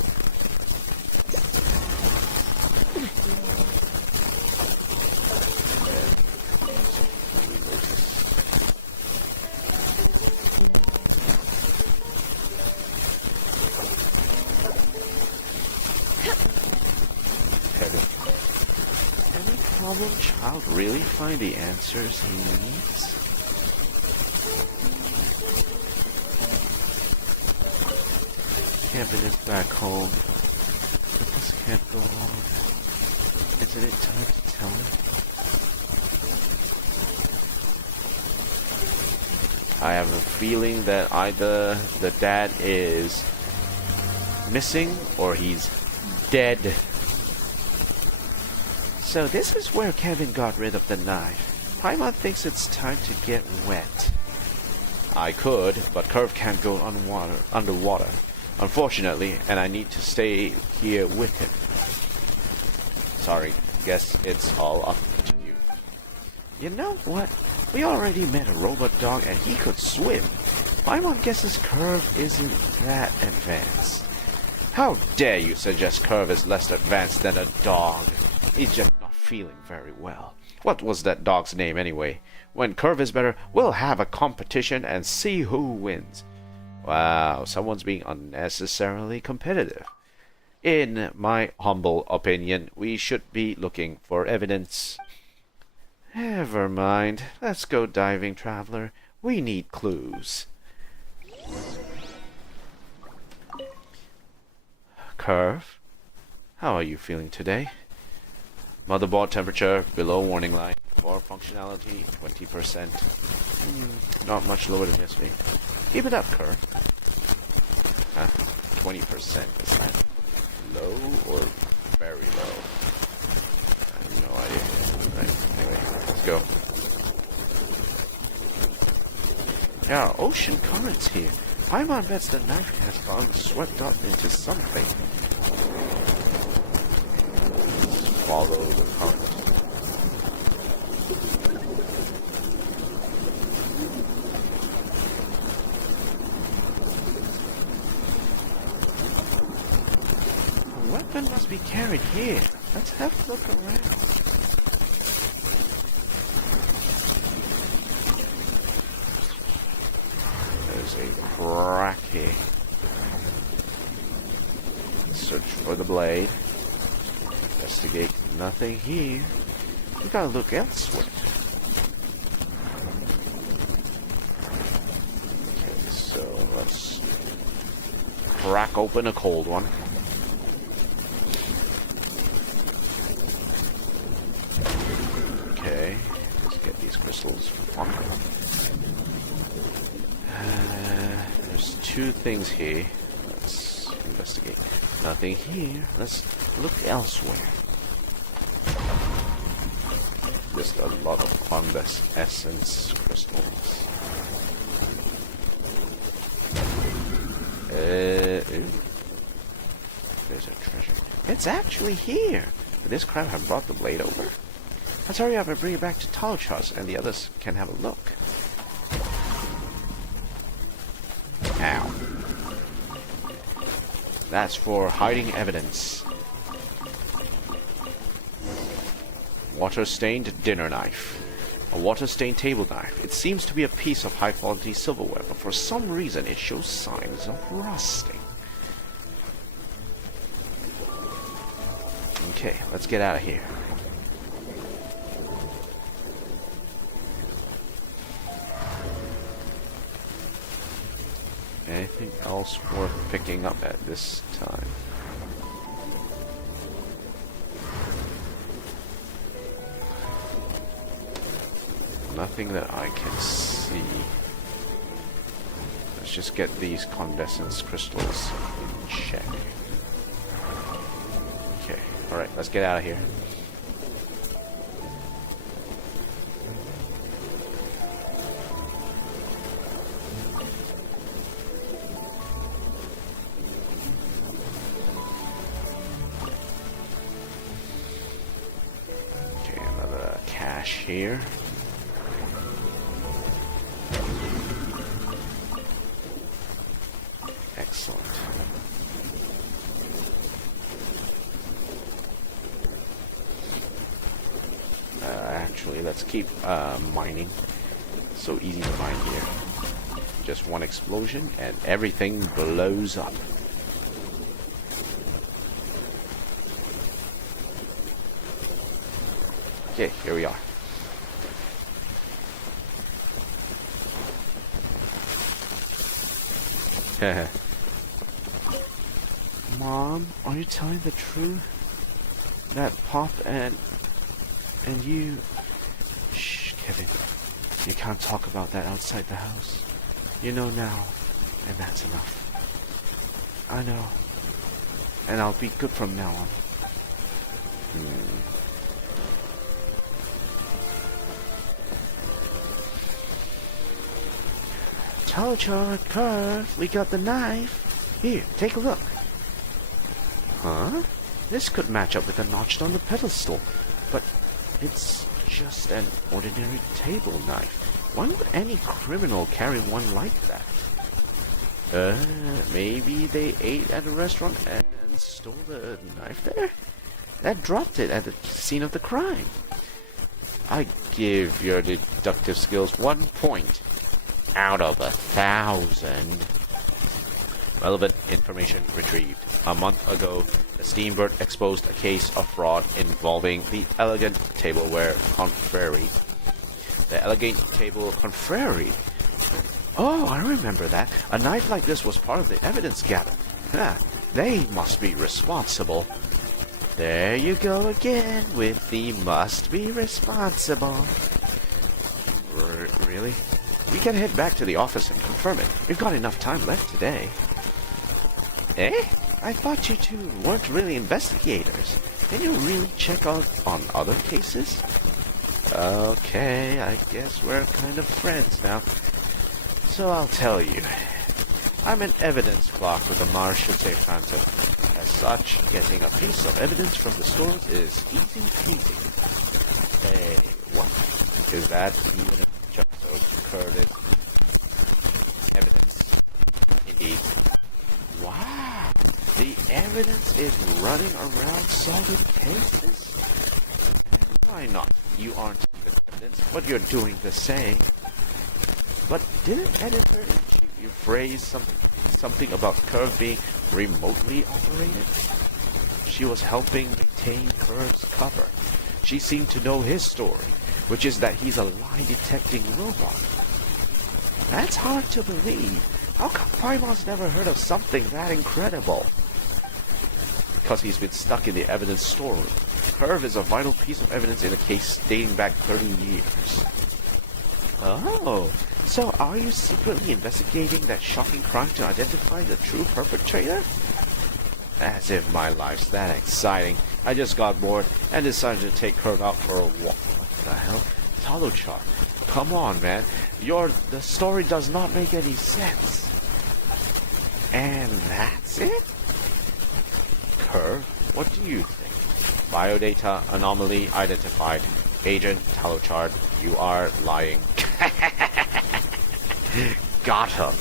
Any problem child really find the answers he needs? Kevin is back home. But this can't go on. Isn't it time to tell him? I have a feeling that either the dad is missing or he's dead. So this is where Kevin got rid of the knife. Paimon thinks it's time to get wet. I could, but Curve can't go underwater, unfortunately, and I need to stay here with him. Sorry, guess it's all up to you. You know what? We already met a robot dog and he could swim. Paimon guesses Curve isn't that advanced. How dare you suggest Curve is less advanced than a dog? He's just not feeling very well. What was that dog's name anyway? When Curve is better, we'll have a competition and see who wins. Wow, someone's being unnecessarily competitive. In my humble opinion, we should be looking for evidence. Never mind. Let's go diving, traveler. We need clues. Curve, how are you feeling today? Motherboard temperature below warning line. Core functionality 20%. Not much lower than yesterday. Keep it up, Curve. 20%. Is that low or very low? I have no idea. Right, anyway, let's go. There are ocean currents here. Paimon bets the knife has gone swept up into something. Let's follow the current. The weapon must be carried here. Let's have a look around. There's a crack here. Search for the blade. Investigate. Nothing here. We gotta look elsewhere. Okay, so let's crack open a cold one. Okay, let's get these crystals from there's two things here. Let's investigate. Nothing here. Let's look elsewhere. Just a lot of fungus essence crystals. Ooh. There's a treasure. It's actually here. Could this crab have brought the blade over? Let's hurry up and bring it back to Talchos, and the others can have a look. Ow. That's for hiding evidence. Water-stained dinner knife. A water-stained table knife. It seems to be a piece of high-quality silverware, but for some reason it shows signs of rusting. Okay, let's get out of here. Anything else worth picking up at this time? Nothing that I can see. Let's just get these condensance crystals in check. Okay, alright, let's get out of here. Okay, another cache here. Excellent. Actually, let's keep mining. So easy to mine here. Just one explosion and everything blows up. Okay, here we are. Mom, are you telling the truth? That Pop and you... Shh, Kevin. You can't talk about that outside the house. You know now, and that's enough. I know. And I'll be good from now on. Talchar, Curve, we got the knife. Here, take a look. Huh? This could match up with the notch on the pedestal, but it's just an ordinary table knife. Why would any criminal carry one like that? Maybe they ate at a restaurant and stole the knife there? That dropped it at the scene of the crime. I give your deductive skills 1 point out of 1,000. Relevant information retrieved. A month ago, the Steambird exposed a case of fraud involving the Elegant Tableware Confrérie. The Elegant Table Confrérie? Oh, I remember that. A knife like this was part of the evidence gathered. They must be responsible. There you go again with the must be responsible. Really? We can head back to the office and confirm it. We've got enough time left today. Eh? I thought you two weren't really investigators. Can you really check out on other cases? Okay, I guess we're kind of friends now. So I'll tell you. I'm an evidence clerk with the Marchute Phantom. As such, getting a piece of evidence from the stores is easy peasy. Hey, what? Is that even just so Curtis? Evidence. Indeed. Wow! The evidence is running around solving cases? Why not? You aren't the evidence, but you're doing the same. But didn't editor-in-chief you phrase something about Curve being remotely operated? She was helping maintain Curve's cover. She seemed to know his story, which is that he's a lie-detecting robot. That's hard to believe. How come Paimon's never heard of something that incredible? Because he's been stuck in the evidence storeroom. Curve is a vital piece of evidence in a case dating back 30 years. Oh, so are you secretly investigating that shocking crime to identify the true perpetrator? As if my life's that exciting. I just got bored and decided to take Curve out for a walk. What the hell? Talochar, come on, man. The story does not make any sense. And that's it? Curve, what do you think? Biodata anomaly identified. Agent Talochard, you are lying. Got him.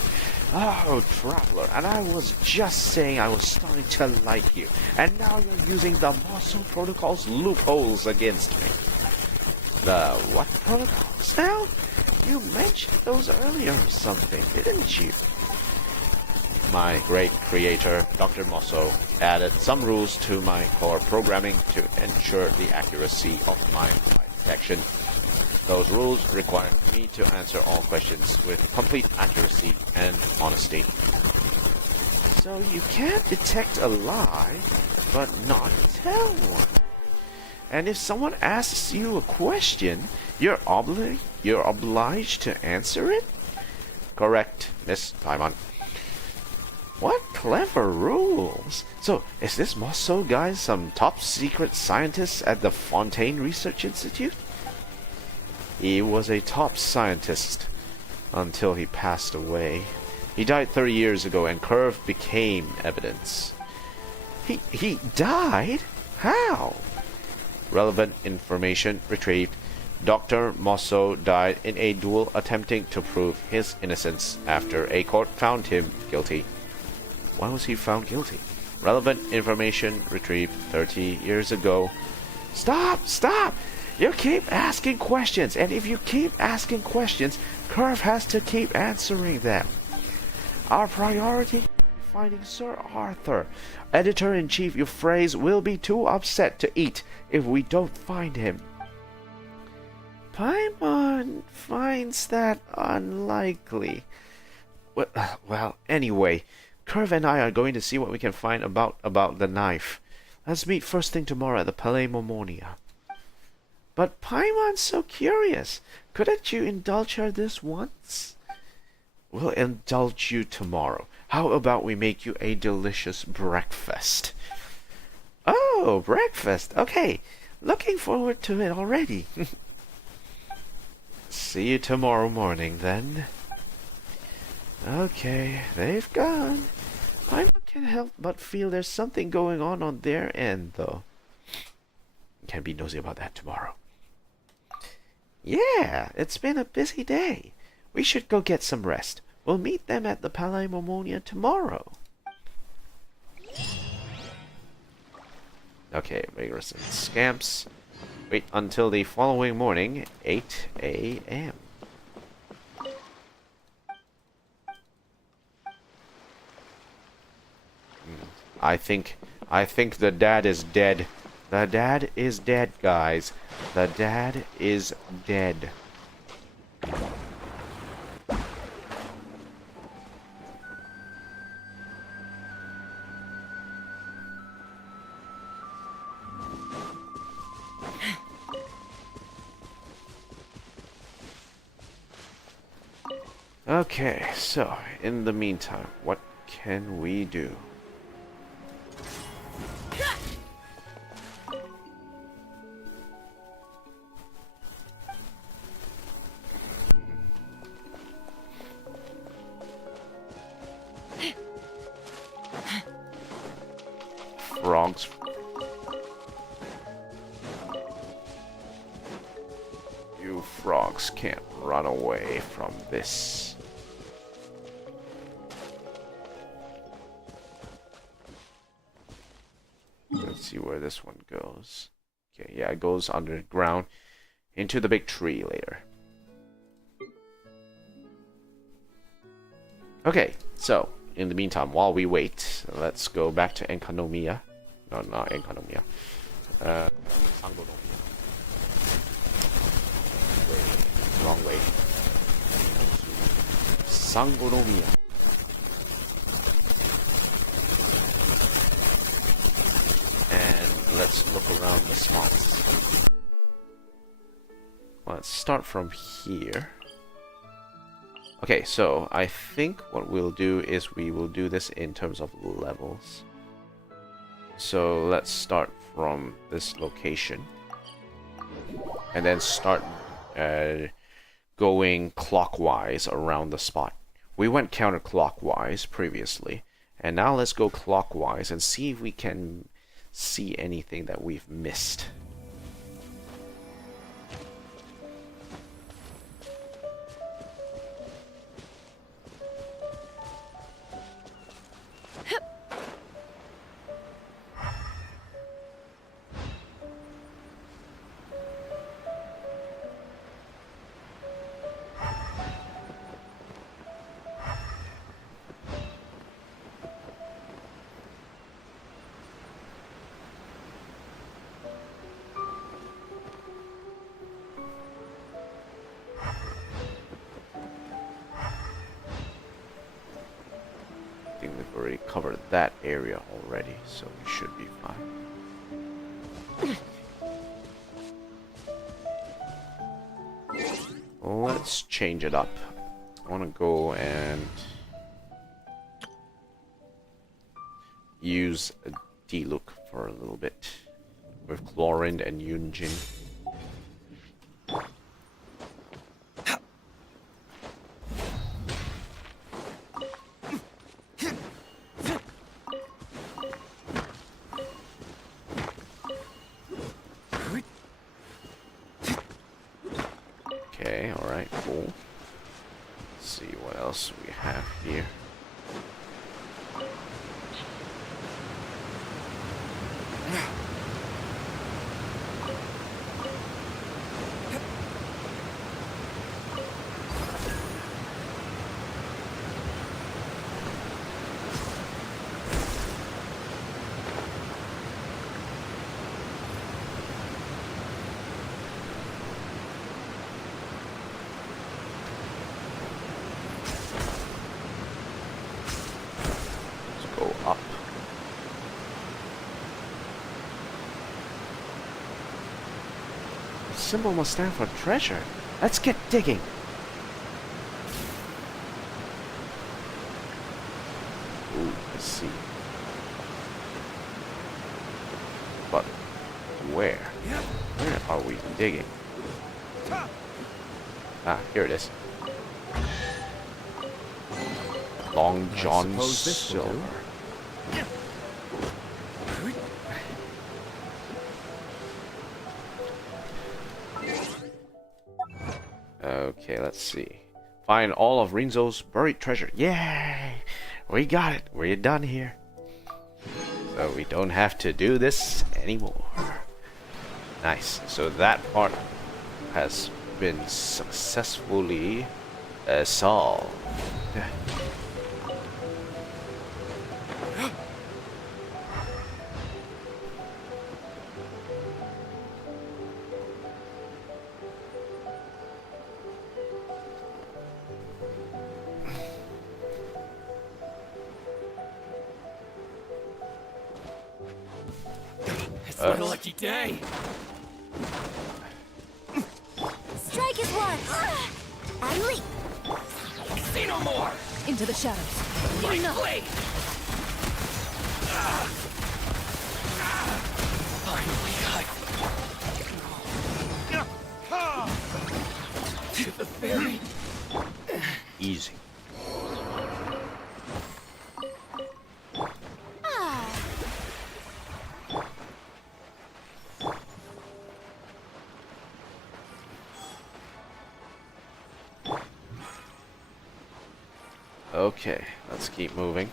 Oh, Traveler, and I was just saying I was starting to like you, and now you're using the Mosso Protocol's loopholes against me. The what protocols now? You mentioned those earlier or something, didn't you? My great creator, Dr. Mosso, added some rules to my core programming to ensure the accuracy of my lie detection. Those rules require me to answer all questions with complete accuracy and honesty. So you can't detect a lie, but not tell one. And if someone asks you a question, you're obliged to answer it? Correct, Miss Paimon. What clever rules! So, is this Mosso guy some top secret scientist at the Fontaine Research Institute? He was a top scientist until he passed away. He died 30 years ago and Curve became evidence. He died? How? Relevant information retrieved. Dr. Mosso died in a duel attempting to prove his innocence after a court found him guilty. Why was he found guilty? Relevant information retrieved 30 years ago. Stop! You keep asking questions, and if you keep asking questions, Curve has to keep answering them. Our priority is finding Sir Arthur. Editor-in-Chief Euphrates will be too upset to eat if we don't find him. Paimon finds that unlikely. Well, anyway, Curve and I are going to see what we can find about the knife. Let's meet first thing tomorrow at the Palais Momonia. But Paimon's so curious. Couldn't you indulge her this once? We'll indulge you tomorrow. How about we make you a delicious breakfast? Oh, breakfast. Okay. Looking forward to it already. See you tomorrow morning, then. Okay, they've gone. I can't help but feel there's something going on their end, though. Can be nosy about that tomorrow. Yeah, it's been a busy day. We should go get some rest. We'll meet them at the Palais Momonia tomorrow. Okay, beggars and scamps. Wait until the following morning, 8 a.m. I think the dad is dead. The dad is dead, guys. The dad is dead. Okay, so in the meantime, what can we do? Frogs. You frogs can't run away from this. Let's see where this one goes. Okay, yeah, it goes underground into the big tree later. Okay, so in the meantime, while we wait, let's go back to Enkanomiya. No, not Enkanomiya. Sangonomiya. Wrong way. Sangonomiya. And let's look around the spots. Let's start from here. Okay, so I think what we'll do is we will do this in terms of levels. So let's start from this location. And then start going clockwise around the spot. We went counterclockwise previously. And now let's go clockwise and see if we can see anything that we've missed. I think we've already covered that area already, so we should be fine. Let's change it up. I want to go and use a D-look for a little bit with Chlorine and Yunjin. Okay, alright, cool. Let's see what else we have here. Symbol must stand for treasure. Let's get digging. Ooh, let's see. But where? Where are we digging? Ah, here it is. Long John suppose this will do. Silver. Okay, let's see. Find all of Rinzo's buried treasure. Yay! We got it. We're done here. So we don't have to do this anymore. Nice. So that part has been successfully solved. It's not a lucky day. Strike is one. I leap See no more. into the shadows. My Enough. blade. Finally cut. To the ferry. Easy. Okay, let's keep moving.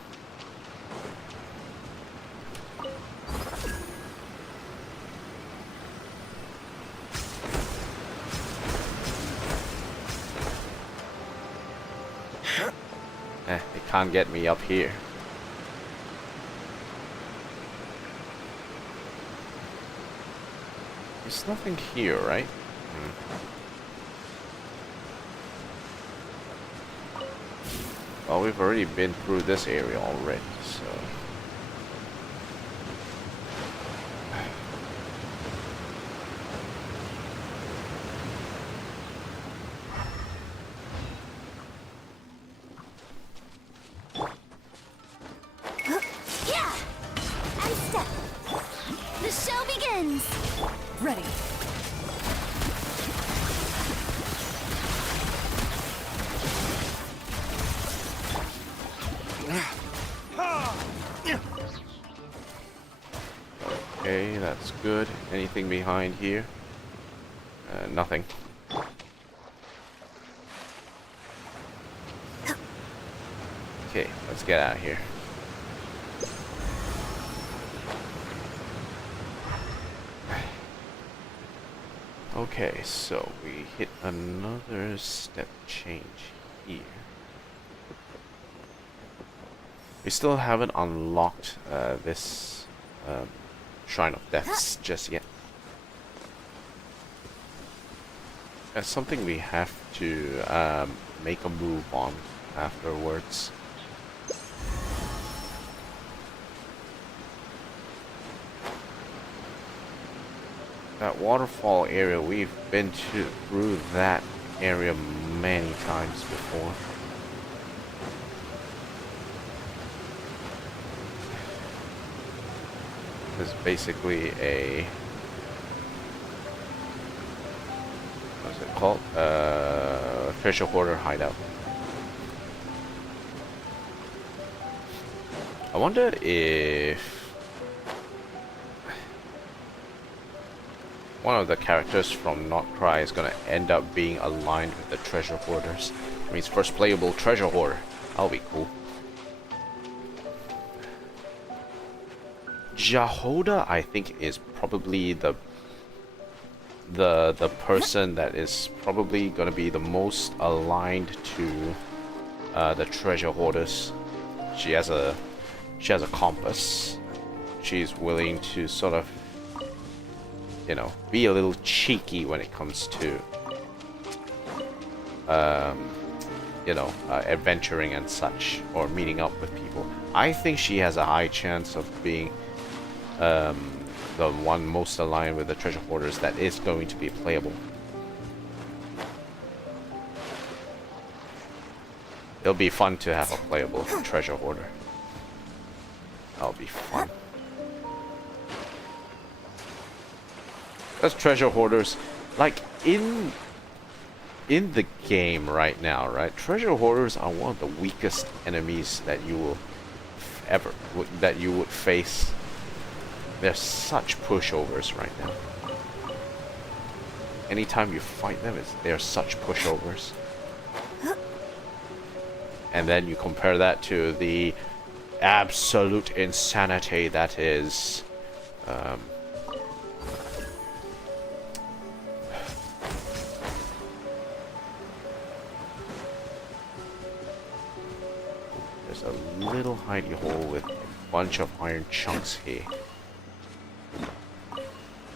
They can't get me up here. There's nothing here, right? Well, we've already been through this area already, so... Yeah. And step. The show begins. Ready. Okay, that's good. Anything behind here? Nothing. Okay, let's get out of here. Okay, so we hit another step change here. We still haven't unlocked this Shrine of Deaths just yet. That's something we have to make a move on afterwards. That waterfall area, we've been through that area many times before. This is basically a... what's it called? Treasure hoarder hideout. I wonder if one of the characters from Nod-krai is gonna end up being aligned with the treasure hoarders. I mean, it's first playable treasure hoarder. That'll be cool. Jahoda, I think, is probably the person that is probably gonna be the most aligned to the treasure hoarders. She has a compass. She's willing to sort of, you know, be a little cheeky when it comes to you know, adventuring and such, or meeting up with people. I think she has a high chance of being the one most aligned with the treasure hoarders that is going to be playable. It'll be fun to have a playable treasure hoarder. That'll be fun. Because treasure hoarders, like in in the game right now, right? Treasure hoarders are one of the weakest enemies that you will that you would face. They're such pushovers right now. Anytime you fight them, they're such pushovers. And then you compare that to the absolute insanity that is there's a little hidey hole with a bunch of iron chunks here.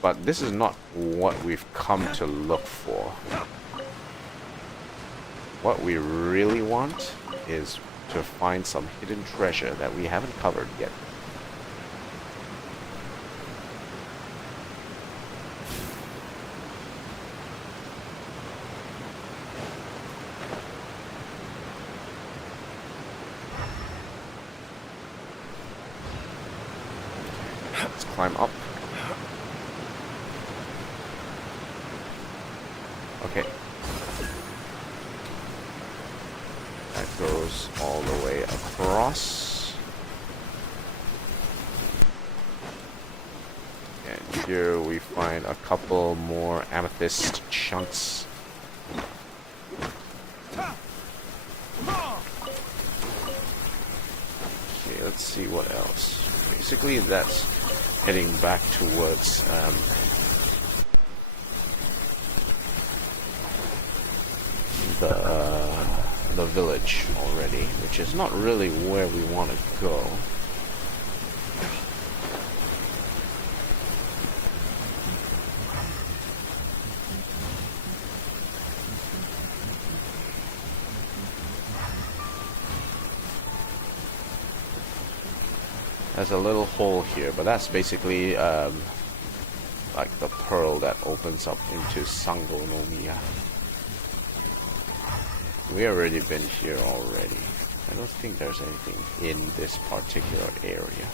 But this is not what we've come to look for. What we really want is to find some hidden treasure that we haven't covered yet. Let's climb up. Okay. That goes all the way across. And here we find a couple more amethyst chunks. Okay, let's see what else. Basically, that's heading back towards the village already, which is not really where we want to go. There's a little hole here, but that's basically like the pearl that opens up into Sango no Miya. We already been here already. I don't think there's anything in this particular area.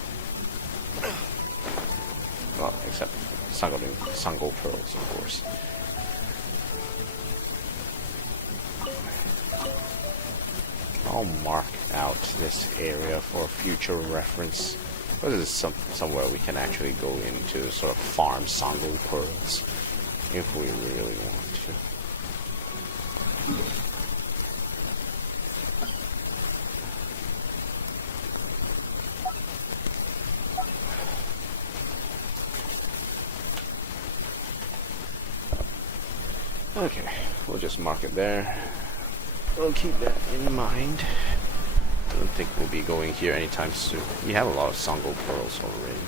Well, except Sango pearls, of course. I'll mark out this area for future reference. But this is somewhere we can actually go into sort of farm Sango pearls if we really want to. Okay, we'll just mark it there. We'll keep that in mind. I don't think we'll be going here anytime soon. We have a lot of Sango pearls already.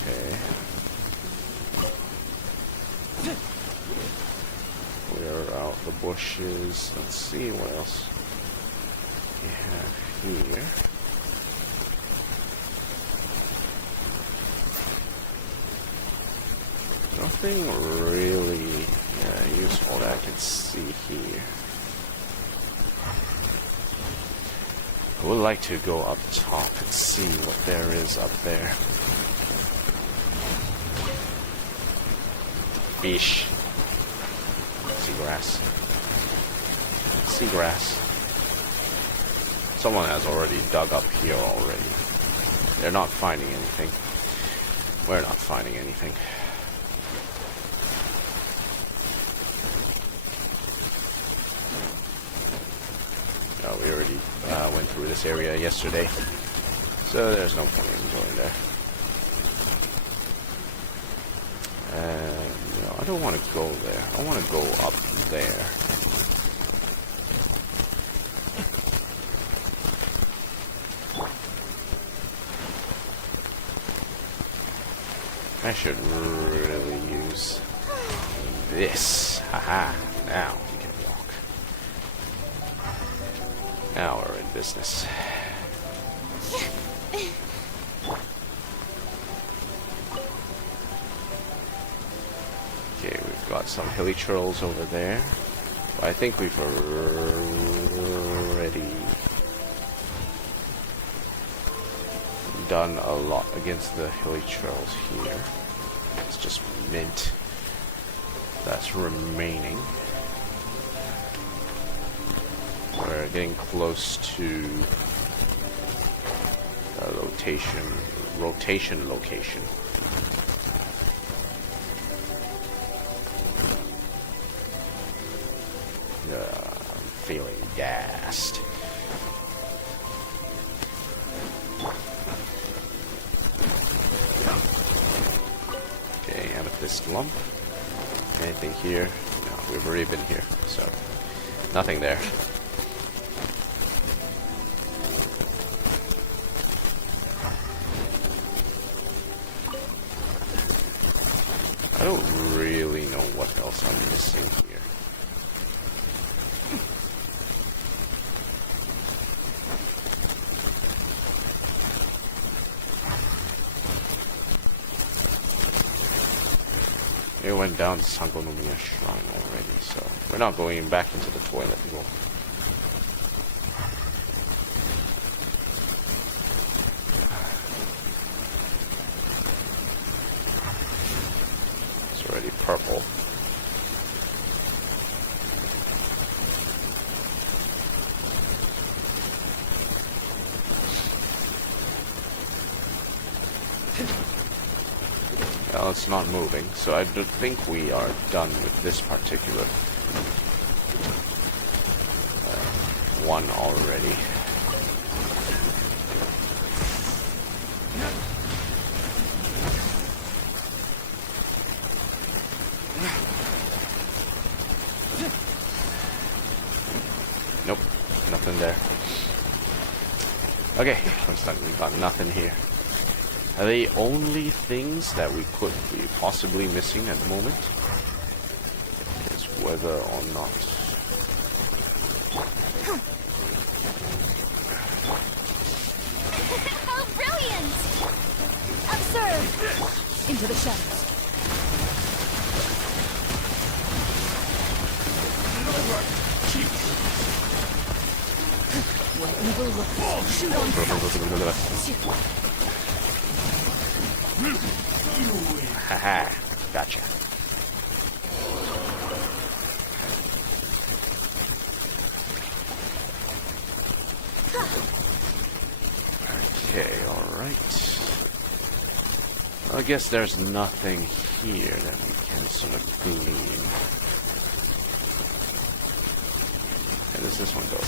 Okay. Clear out the bushes. Let's see what else we have here. Nothing really useful that I can see here. I would like to go up top and see what there is up there. Fish. Seagrass. Seagrass. Someone has already dug up here already. They're not finding anything. We're not finding anything. We already went through this area yesterday, so there's no point in going there. No, I don't want to go there. I want to go up there. I should really use this. Haha, now. Now we're in business. Okay, we've got some hilly churls over there. But I think we've already done a lot against the hilly trails here. It's just mint that's remaining. We're getting close to the rotation location. I'm feeling gassed. Okay, amethyst lump. Anything here? No, we've already been here, so nothing there. I don't really know what else I'm missing here. We went down to Sangonomiya Shrine already, so we're not going back into the toilet anymore. It's already purple. Well, it's not moving, so I do think we are done with this particular one already. Nope, nothing there. Okay, looks like we've got nothing here. Are they only things that we could be possibly missing at the moment? It's whether or not. How brilliant! Observe! Into the shadows. What evil look? Shoot on sight. Haha, gotcha. Okay, alright. I guess there's nothing here that we can sort of glean. Where does this one go?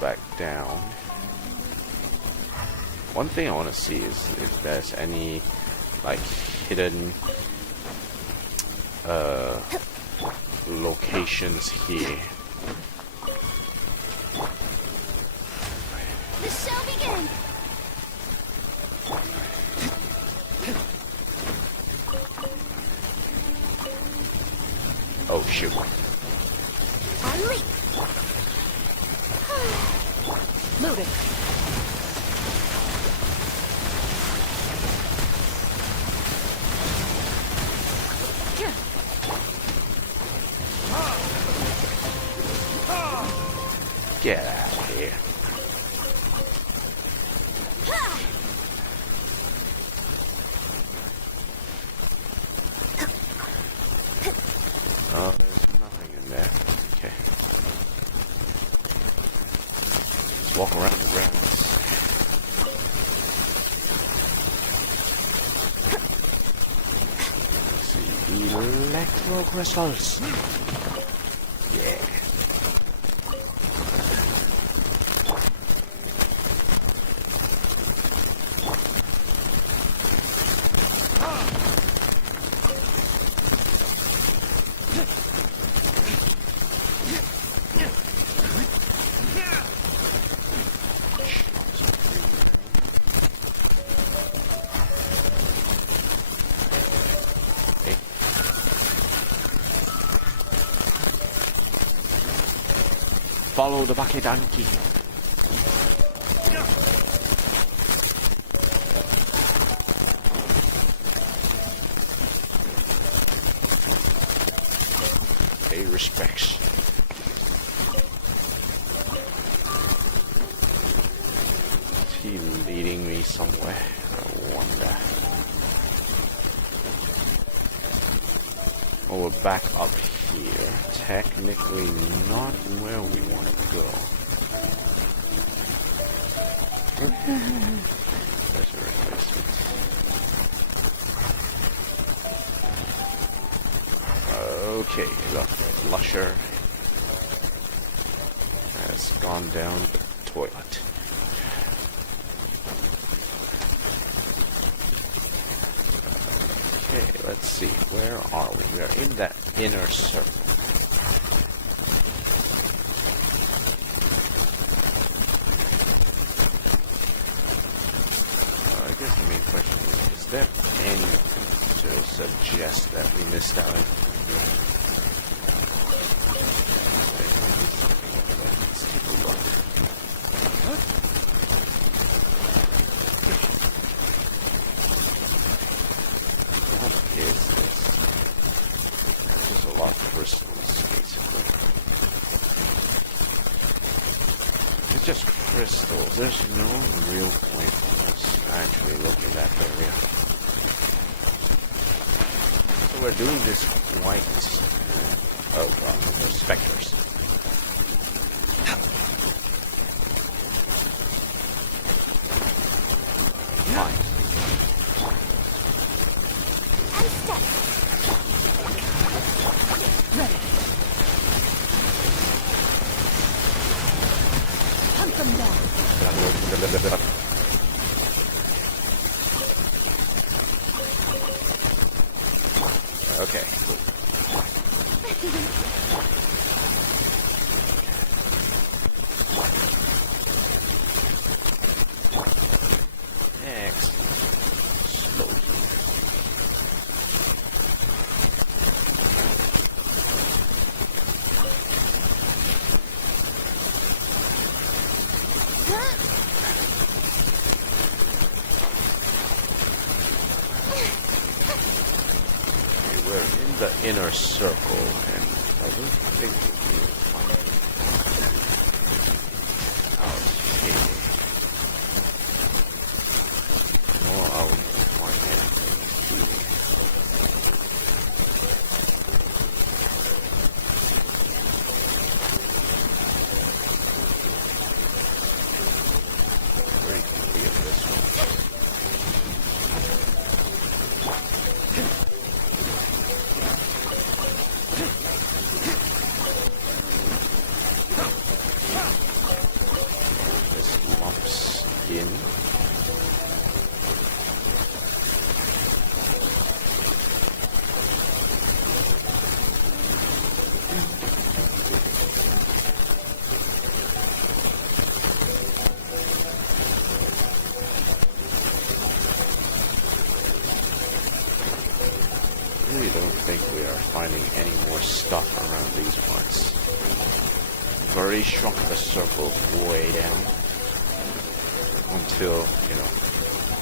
Back down. One thing I want to see is if there's any like hidden locations here. The show begins. Oh shoot. I leap. Moving. Get out of here. Oh, there's nothing in there. Okay. Let's walk around the grounds. Let's see. Electro crystals. Yeah. Follow the Bakedanki. respects. Is he leading me somewhere? I wonder. Oh, we're back up here. Technically not where we want to go. There's a replacement. Okay, the flusher has gone down the toilet. Okay, let's see. Where are we? We are in that inner circle. I guess the main question is there anything to suggest that we missed out? Let's take a look. What is this? There's a lot of crystals, basically. It's just crystals. There's no real point for us actually looking at that area. So we're doing this quite... oh god, there's specters. Fine. And step. Ready. Hunt them down. Okay. Next. Slowly. We're in the inner circle, and I don't think we'll find out here. Nor are we going to find anything here. Very clear this one. In. I really don't think we are finding any more stuff around these parts. Very shrunk the circle way down. Until, you know,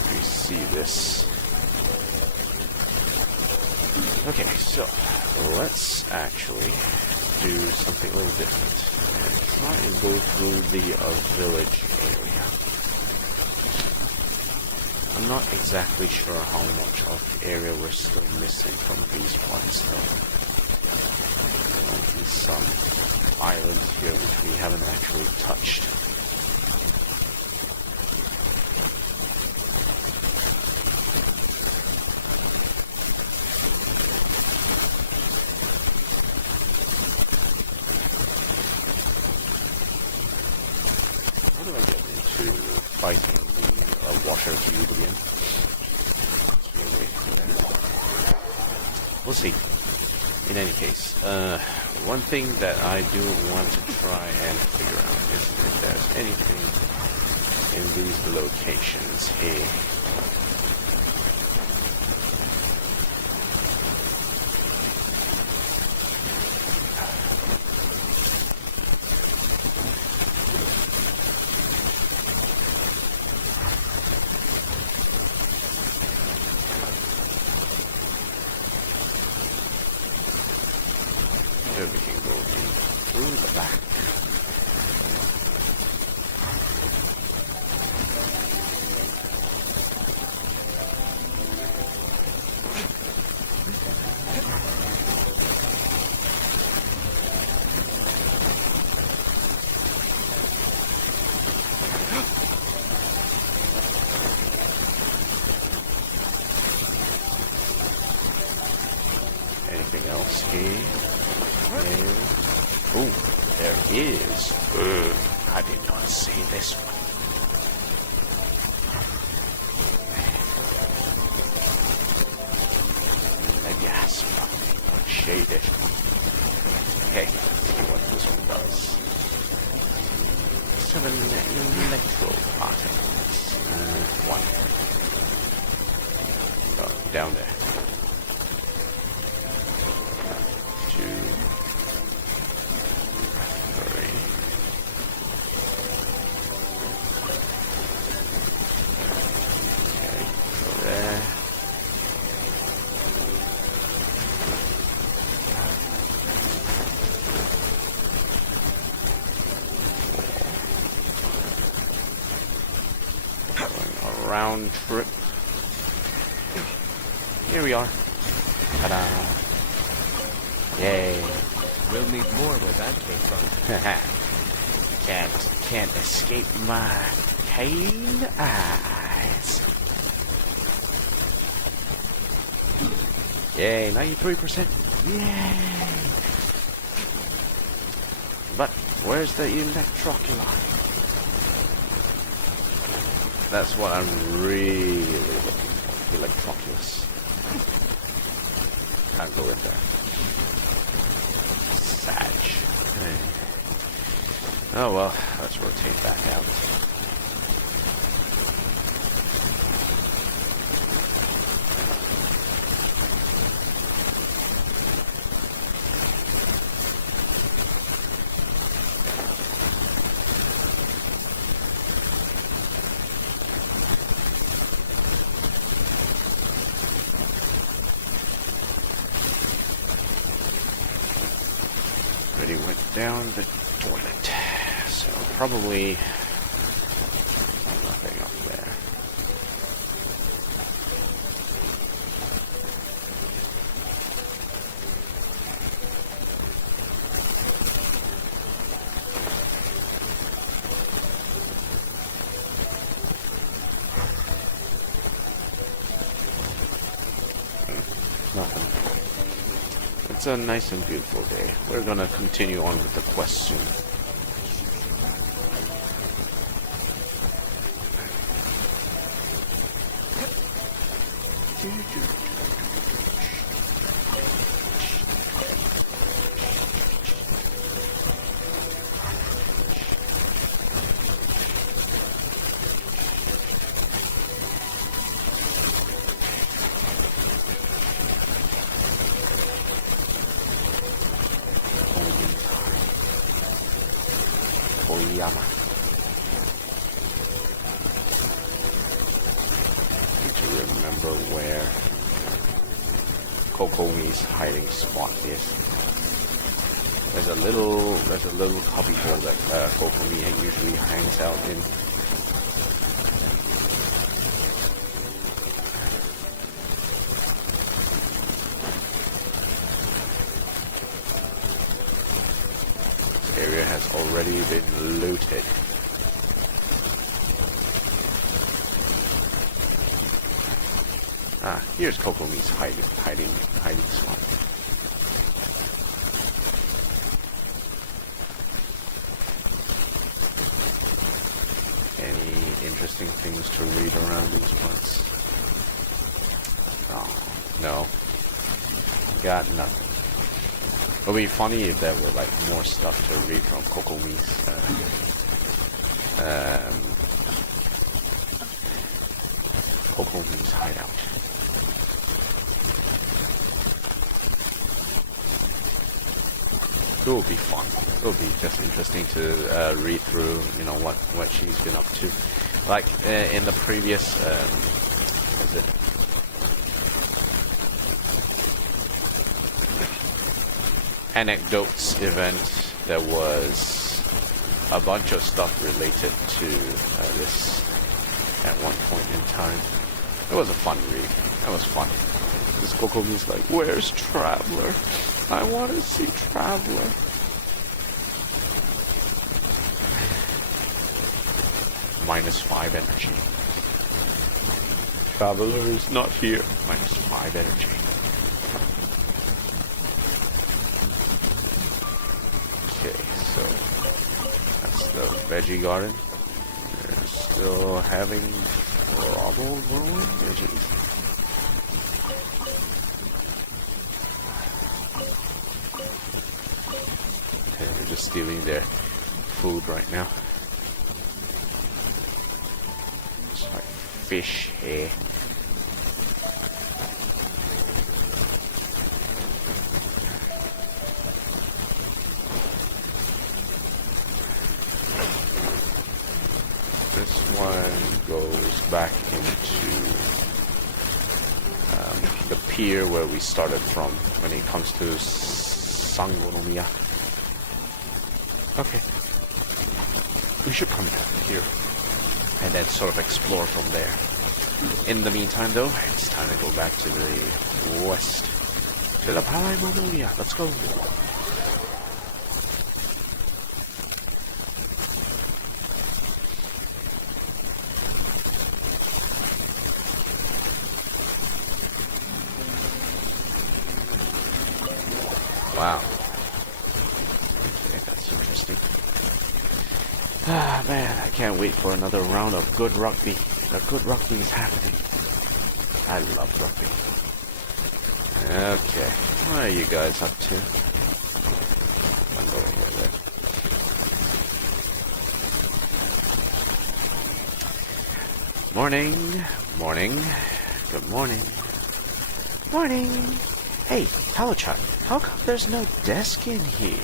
we see this. Okay, so let's actually do something a little different and try and go through the village area. I'm not exactly sure how much of the area we're still missing from these parts though. There might be some islands here which we haven't actually touched. How do I get into fighting the washer cube again? We'll see. In any case, one thing that I do want to try and figure out is if there's anything in these locations here. We can go is. I did not see this one. Yes, what shade is it? Okay, let's see what this one does. 7 electro particles. 1. Oh, down there. 2. 3. Okay, go there. Round trip. Here we are. Ta-da! Yay! We'll need more where that came from. Can't escape my keen eyes. Yay! 93%. Yay! But where's the electroculi? That's what I'm really looking for. Electroculus. Can't go in there. Sag. Oh well, let's rotate back out. Already went down the toilet, so probably nothing up there. Nothing. It's a nice and beautiful day. We're gonna continue on with the quest soon. Oyama. Need to remember where Kokomi's hiding spot is. There's a little cubbyhole that Kokomi usually hangs out in. Area has already been looted. Ah, here's Kokomi's hiding spot. Any interesting things to read around these parts? Oh, no. Got nothing. It would be funny if there were like more stuff to read from Kokomi's hideout. It would be fun. It would be just interesting to read through, you know, what she's been up to. Like in the previous, what was it? Anecdotes event, there was a bunch of stuff related to this at one point in time. It was a fun read. That was fun. This Kokomi's like, where's Traveler? I want to see Traveler. -5 energy. Traveler is not here. -5 energy. Okay, so So, veggie garden. We're still having trouble growing veggies. Okay, we're just stealing their food right now. Just like fish here. This one goes back into the pier where we started from when it comes to Sangonomiya. Okay. We should come back here and then sort of explore from there. In the meantime, though, it's time to go back to the west. To the Paimon. Let's go. Wow. Okay, that's interesting. Ah, man, I can't wait for another round of good rugby. The good rugby is happening. I love rugby. Okay, what are you guys up to? I'll go over there. Morning. Morning. Good morning. Morning. Hey, Talochat, how come there's no desk in here?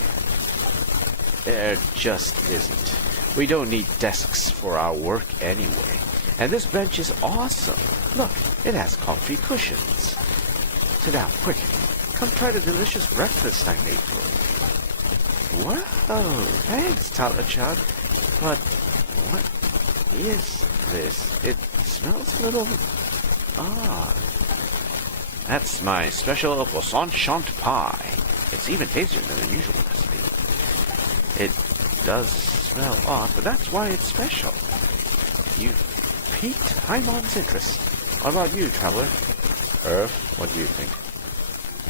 There just isn't. We don't need desks for our work anyway. And this bench is awesome. Look, it has comfy cushions. Sit down, quick. Come try the delicious breakfast I made for you. Whoa, thanks, Talochat. But what is this? It smells a little odd. That's my special poisson chant pie. It's even tastier than the usual recipe. It does smell odd, but that's why it's special. You piqued Paimon's interest. What about you, traveler? Earth, what do you think?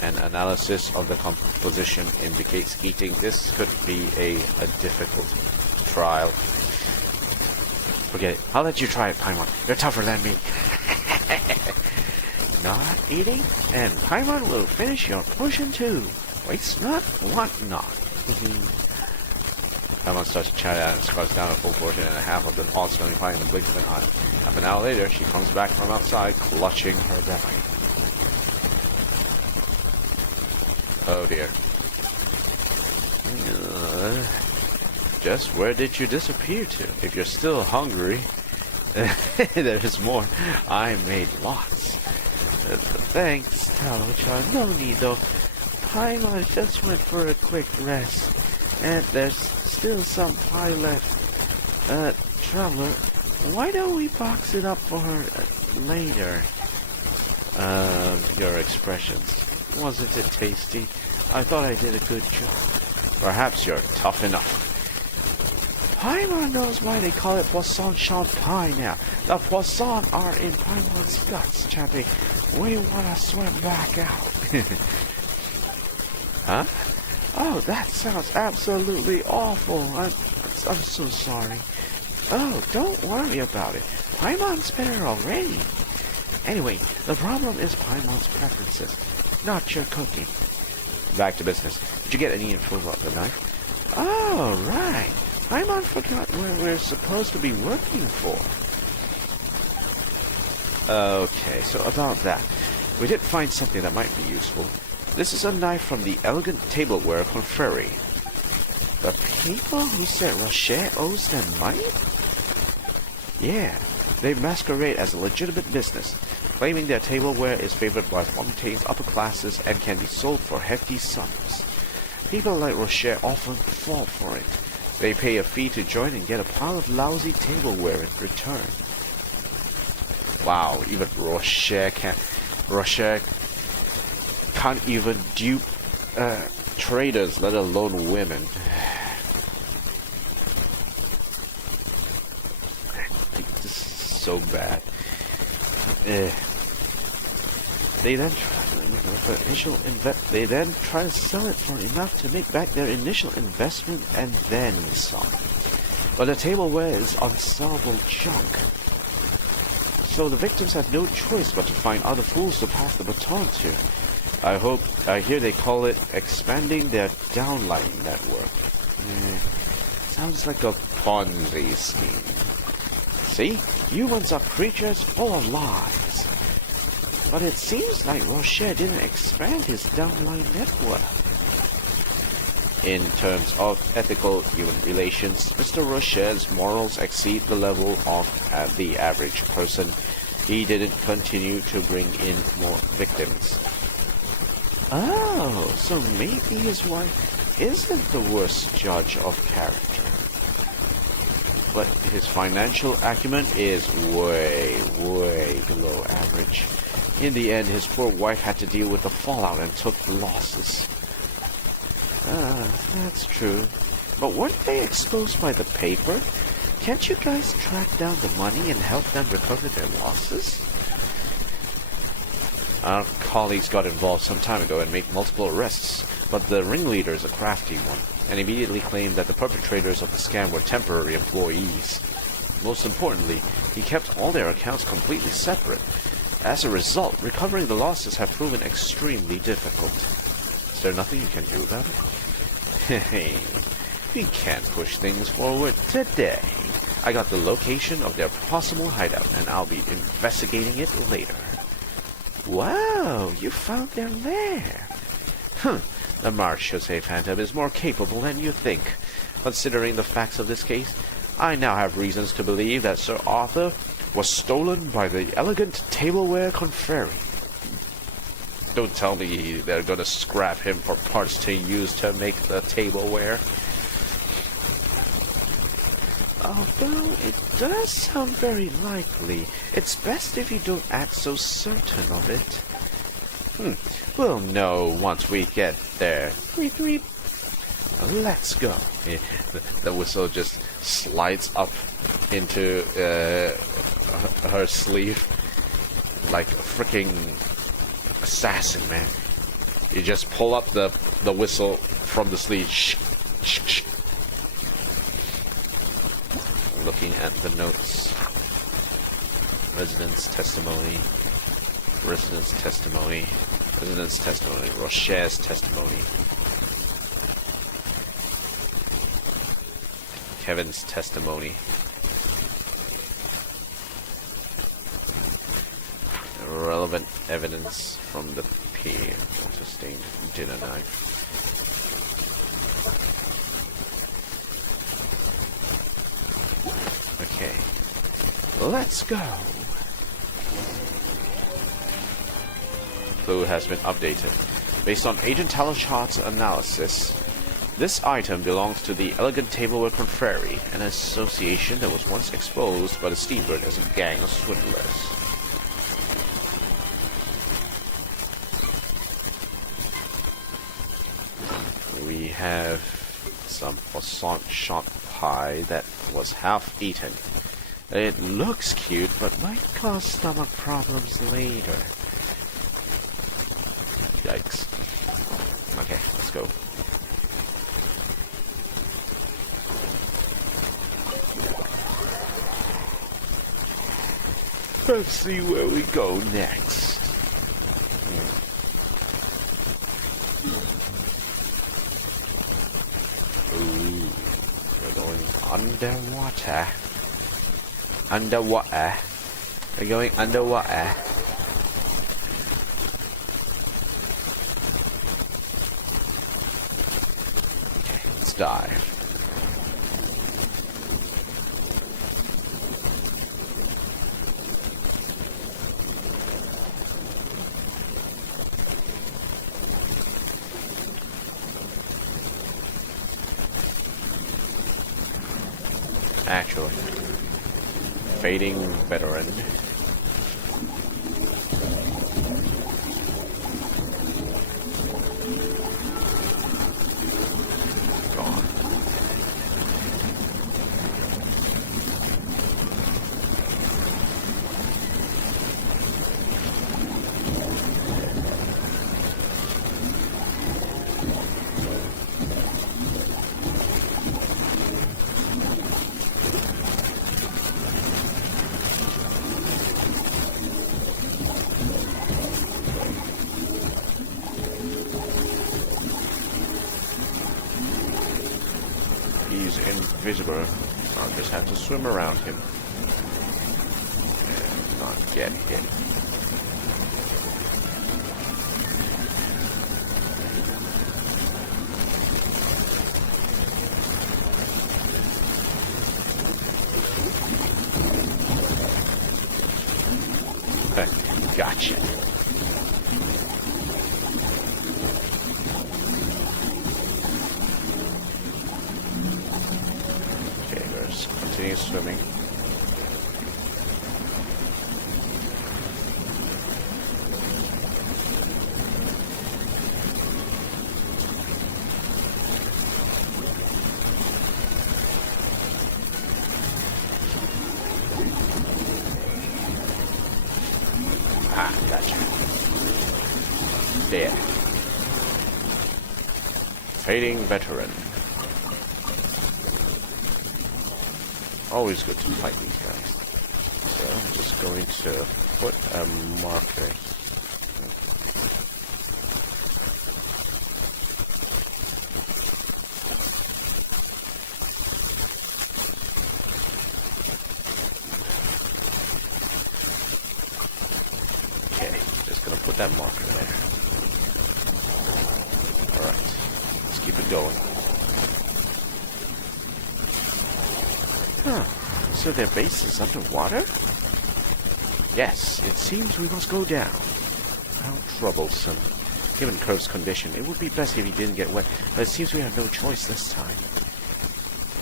An analysis of the composition indicates eating this could be a difficult trial. Forget it. I'll let you try it, Paimon. You're tougher than me. Not eating, and Paimon will finish your potion too. Waste not, want not. Paimon starts to chat out and scarfs down a full portion and a half of the hot smelling pie in the blink of an eye. Half an hour later, she comes back from outside, clutching her belly. Oh dear. Just where did you disappear to? If you're still hungry, there's more. I made lots. Thanks, Talochat. No need though. Paimon just went for a quick rest. And there's still some pie left. Traveler, why don't we box it up for her later? Your expressions. Wasn't it tasty? I thought I did a good job. Perhaps you're tough enough. Paimon knows why they call it poisson chant pie now. The poisson are in Paimon's guts, chappie. We want to swim back out. Huh? Oh, that sounds absolutely awful. I'm so sorry. Oh, don't worry about it. Paimon's better already. Anyway, the problem is Paimon's preferences, not your cooking. Back to business. Did you get any info about the knife? Oh, right. Paimon forgot where we're supposed to be working for. Okay, so about that. We did find something that might be useful. This is a knife from the Elegant Tableware Confrérie. The people who said Rocher owes them money? Yeah, they masquerade as a legitimate business, claiming their tableware is favored by Fontaine's upper classes and can be sold for hefty sums. People like Rocher often fall for it. They pay a fee to join and get a pile of lousy tableware in return. Wow, even Rocher can't even dupe traders, let alone women. This is so bad. They then try to sell it for enough to make back their initial investment and then some. but the tableware is unsellable junk. So the victims had no choice but to find other fools to pass the baton to. I hear they call it expanding their downline network. Sounds like a Ponzi scheme. See? Humans are creatures full of lies. But it seems like Rocher didn't expand his downline network. In terms of ethical human relations, Mr. Rocher's morals exceed the level of the average person. He didn't continue to bring in more victims. Oh, so maybe his wife isn't the worst judge of character. But his financial acumen is way, way below average. In the end, his poor wife had to deal with the fallout and took the losses. That's true. But weren't they exposed by the paper? Can't you guys track down the money and help them recover their losses? Our colleagues got involved some time ago and made multiple arrests, but the ringleader is a crafty one, and immediately claimed that the perpetrators of the scam were temporary employees. Most importantly, he kept all their accounts completely separate. As a result, recovering the losses have proven extremely difficult. Is there nothing you can do about it? Hey, we can't push things forward today. I got the location of their possible hideout, and I'll be investigating it later. Wow, you found their lair. The Marche Phantom is more capable than you think. Considering the facts of this case, I now have reasons to believe that Sir Arthur was stolen by the elegant tableware confrery. Don't tell me they're gonna scrap him for parts to use to make the tableware. Although it does sound very likely, it's best if you don't act so certain of it. We'll know once we get there. Tweet, tweet. Let's go. The whistle just slides up into her sleeve like a freaking assassin, man. You just pull up the whistle from the sleeve. Shh, shh, shh. Looking at the notes. Residence testimony. Residence testimony. Residence testimony. Rocher's testimony. Kevin's testimony. Relevant evidence from the peer. Sustained dinner knife. Okay. Let's go. Clue has been updated. Based on Agent Taloshart's analysis, this item belongs to the Elegant Tableware Confrery, an association that was once exposed by the Steambird as a gang of swindlers. We have some croissant shot pie that was half eaten. It looks cute, but might cause stomach problems later. Yikes. Okay, let's go. Let's see where we go next. Ooh, we're going underwater. Underwater. We're going underwater. Okay, let's dive. Actually, fading veteran. Gone. invisible. I'll just have to swim around him and not get hit. Gotcha. Okay, let's continue swimming. Gotcha. There. Fading veteran. Always good to fight these guys. So I'm just going to put a marker. Put that marker there. Alright, let's keep it going. Huh, so their base is underwater? Yes, it seems we must go down. How troublesome. Given Curve's condition, it would be best if he didn't get wet, but it seems we have no choice this time.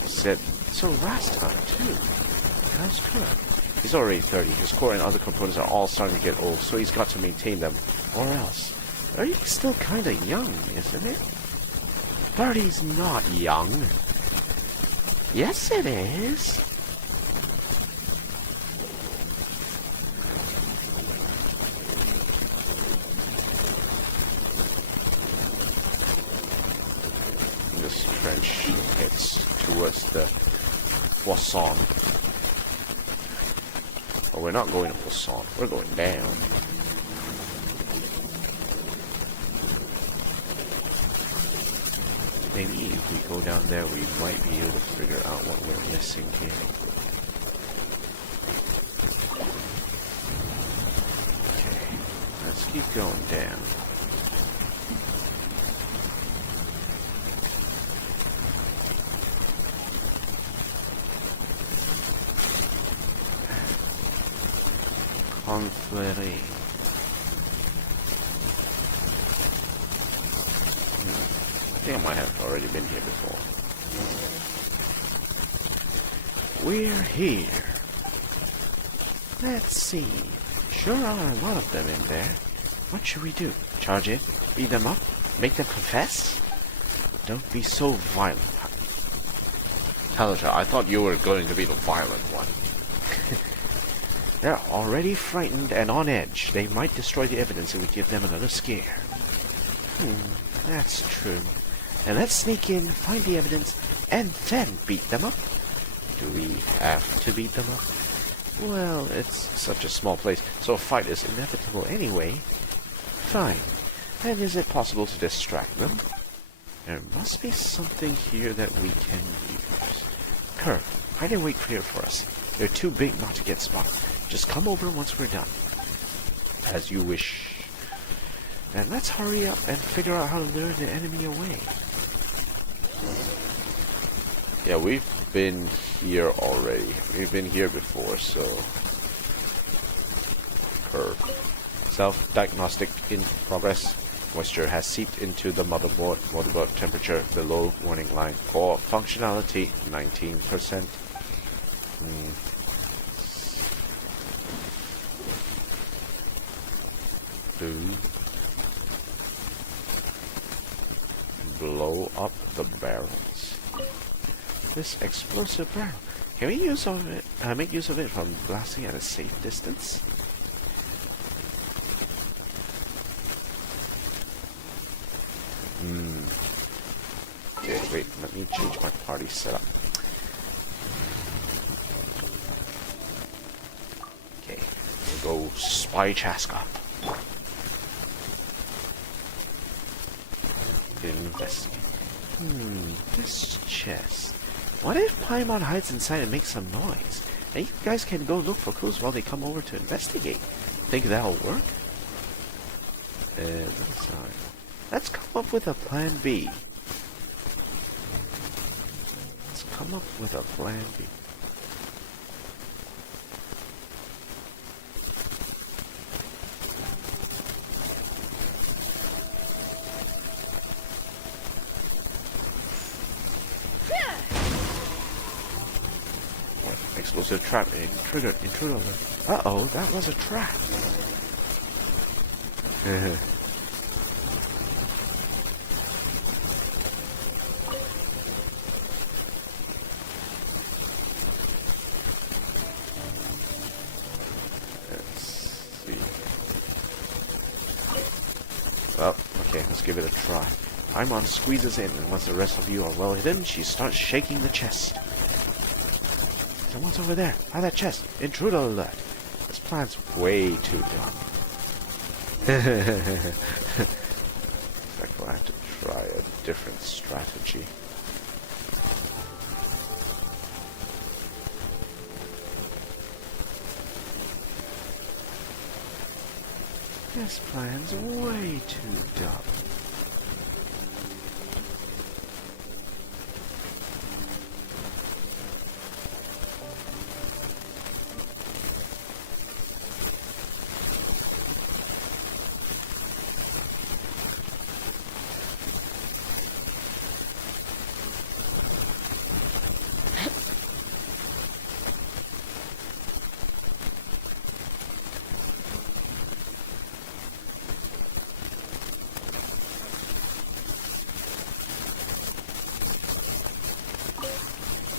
Said so last time, too. How's Curve? He's already 30. His core and other components are all starting to get old, so he's got to maintain them, or else. 30's still kinda young, isn't it? 30's not young. Yes, it is. This trench heads towards the Poisson. Oh, we're not going to Poisson. We're going down. Maybe if we go down there, we might be able to figure out what we're missing here. Okay, let's keep going down. Conflere. I think I might have already been here before. We're here. Let's see. Sure are a lot of them in there. What should we do? Charge in? Beat them up? Make them confess? Don't be so violent, puppy. Talaja, I thought you were going to be the violent one. They're already frightened and on edge. They might destroy the evidence if we give them another scare. That's true. And let's sneak in, find the evidence, and then beat them up. Do we have to beat them up? Well, it's such a small place, so a fight is inevitable anyway. Fine. Then is it possible to distract them? There must be something here that we can use. Curve, hide and wait here for us. They're too big not to get spotted. Just come over once we're done. As you wish. And let's hurry up and figure out how to lure the enemy away. Yeah, we've been here already. We've been here before, so... Curve. Self-diagnostic in progress. Moisture has seeped into the motherboard. Motherboard temperature below warning line. Core functionality 19%. Blow up the barrels. This explosive barrel. Can we use of it? Make use of it from blasting at a safe distance? Okay, wait. Let me change my party setup. Okay, we'll go Spy Chaska. Investigate. This chest. What if Paimon hides inside and makes some noise? And you guys can go look for clues while they come over to investigate. Think that'll work? Sorry. Let's come up with a plan B. Let's come up with a plan B. Explosive trap intruder alert. Uh-oh, that was a trap. Let's see. Well, okay, let's give it a try. Paimon squeezes in, and once the rest of you are well hidden, she starts shaking the chest. Someone's over there. By that chest. Intruder alert. This plan's way too dumb. Looks like we'll have to try a different strategy. This plan's way too dumb.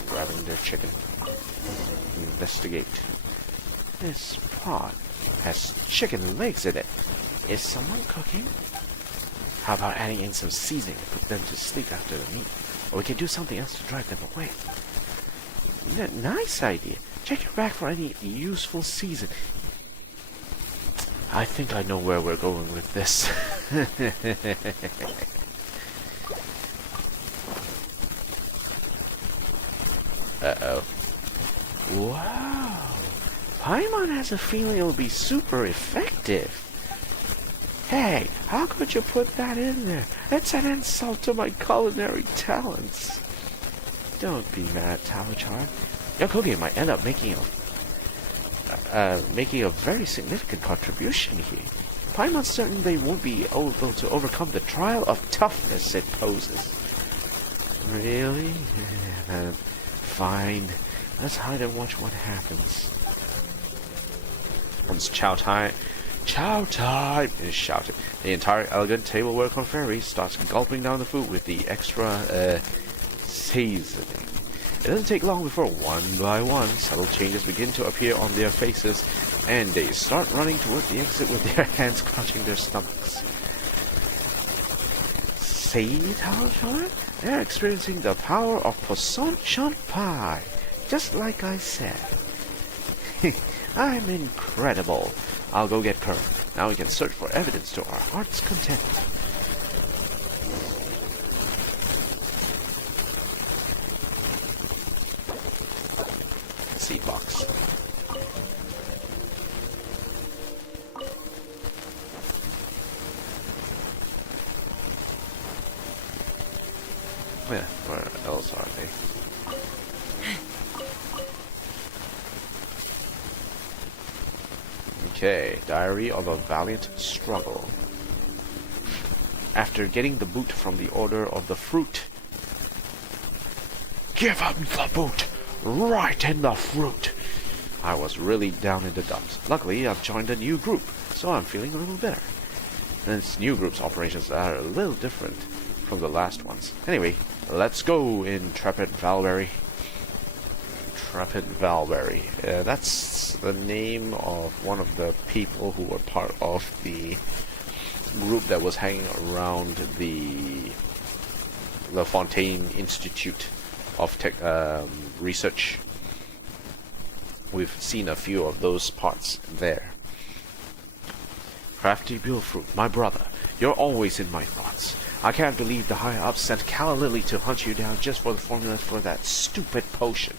Grabbing their chicken. Investigate. This pot has chicken legs in it. Is someone cooking? How about adding in some seasoning to put them to sleep after the meat? Or we can do something else to drive them away. Nice idea. Check your bag for any useful season. I think I know where we're going with this. Uh-oh. Wow. Paimon has a feeling it'll be super effective. Hey, how could you put that in there? It's an insult to my culinary talents. Don't be mad, Talachar. Your cooking might end up making a very significant contribution here. Paimon's certain they won't be able to overcome the trial of toughness it poses. Really? Fine. Let's hide and watch what happens. Once chow time is shouted, the entire elegant tableware confrérie starts gulping down the food with the extra seasoning. It doesn't take long before one by one subtle changes begin to appear on their faces, and they start running toward the exit with their hands clutching their stomachs. See, Talachar? They're experiencing the power of Poisson Pie, just like I said. I'm incredible. I'll go get Kern. Now we can search for evidence to our heart's content. Seed box. Yeah, where else are they? Okay, Diary of a Valiant Struggle. After getting the boot from the Order of the Fruit. Give him the boot! Right in the fruit! I was really down in the dumps. Luckily, I've joined a new group, so I'm feeling a little better. This new group's operations are a little different from the last ones. Anyway, let's go, Intrepid Valberry. Intrepid Valberry. That's the name of one of the people who were part of the group that was hanging around the Fontaine Institute of Research. We've seen a few of those parts there. Crafty Billfruit, my brother, you're always in my thoughts. I can't believe the higher-ups sent Calla Lily to hunt you down just for the formula for that stupid potion.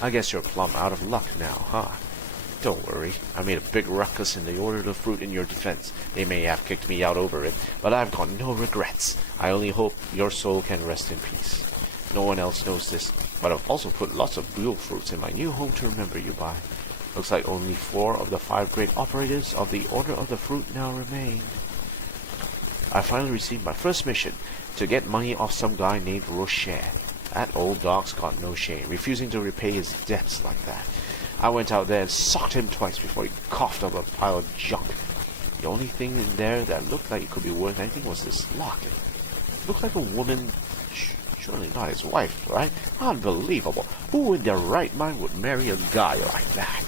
I guess you're plumb out of luck now, huh? Don't worry, I made a big ruckus in the Order of the Fruit in your defense. They may have kicked me out over it, but I've got no regrets. I only hope your soul can rest in peace. No one else knows this, but I've also put lots of Buell fruits in my new home to remember you by. Looks like only 4 of the 5 great operators of the Order of the Fruit now remain. I finally received my first mission, to get money off some guy named Rocher. That old dog's got no shame, refusing to repay his debts like that. I went out there and socked him twice before he coughed up a pile of junk. The only thing in there that looked like it could be worth anything was this locket. It looked like a woman, surely not his wife, right? Unbelievable. Who in their right mind would marry a guy like that?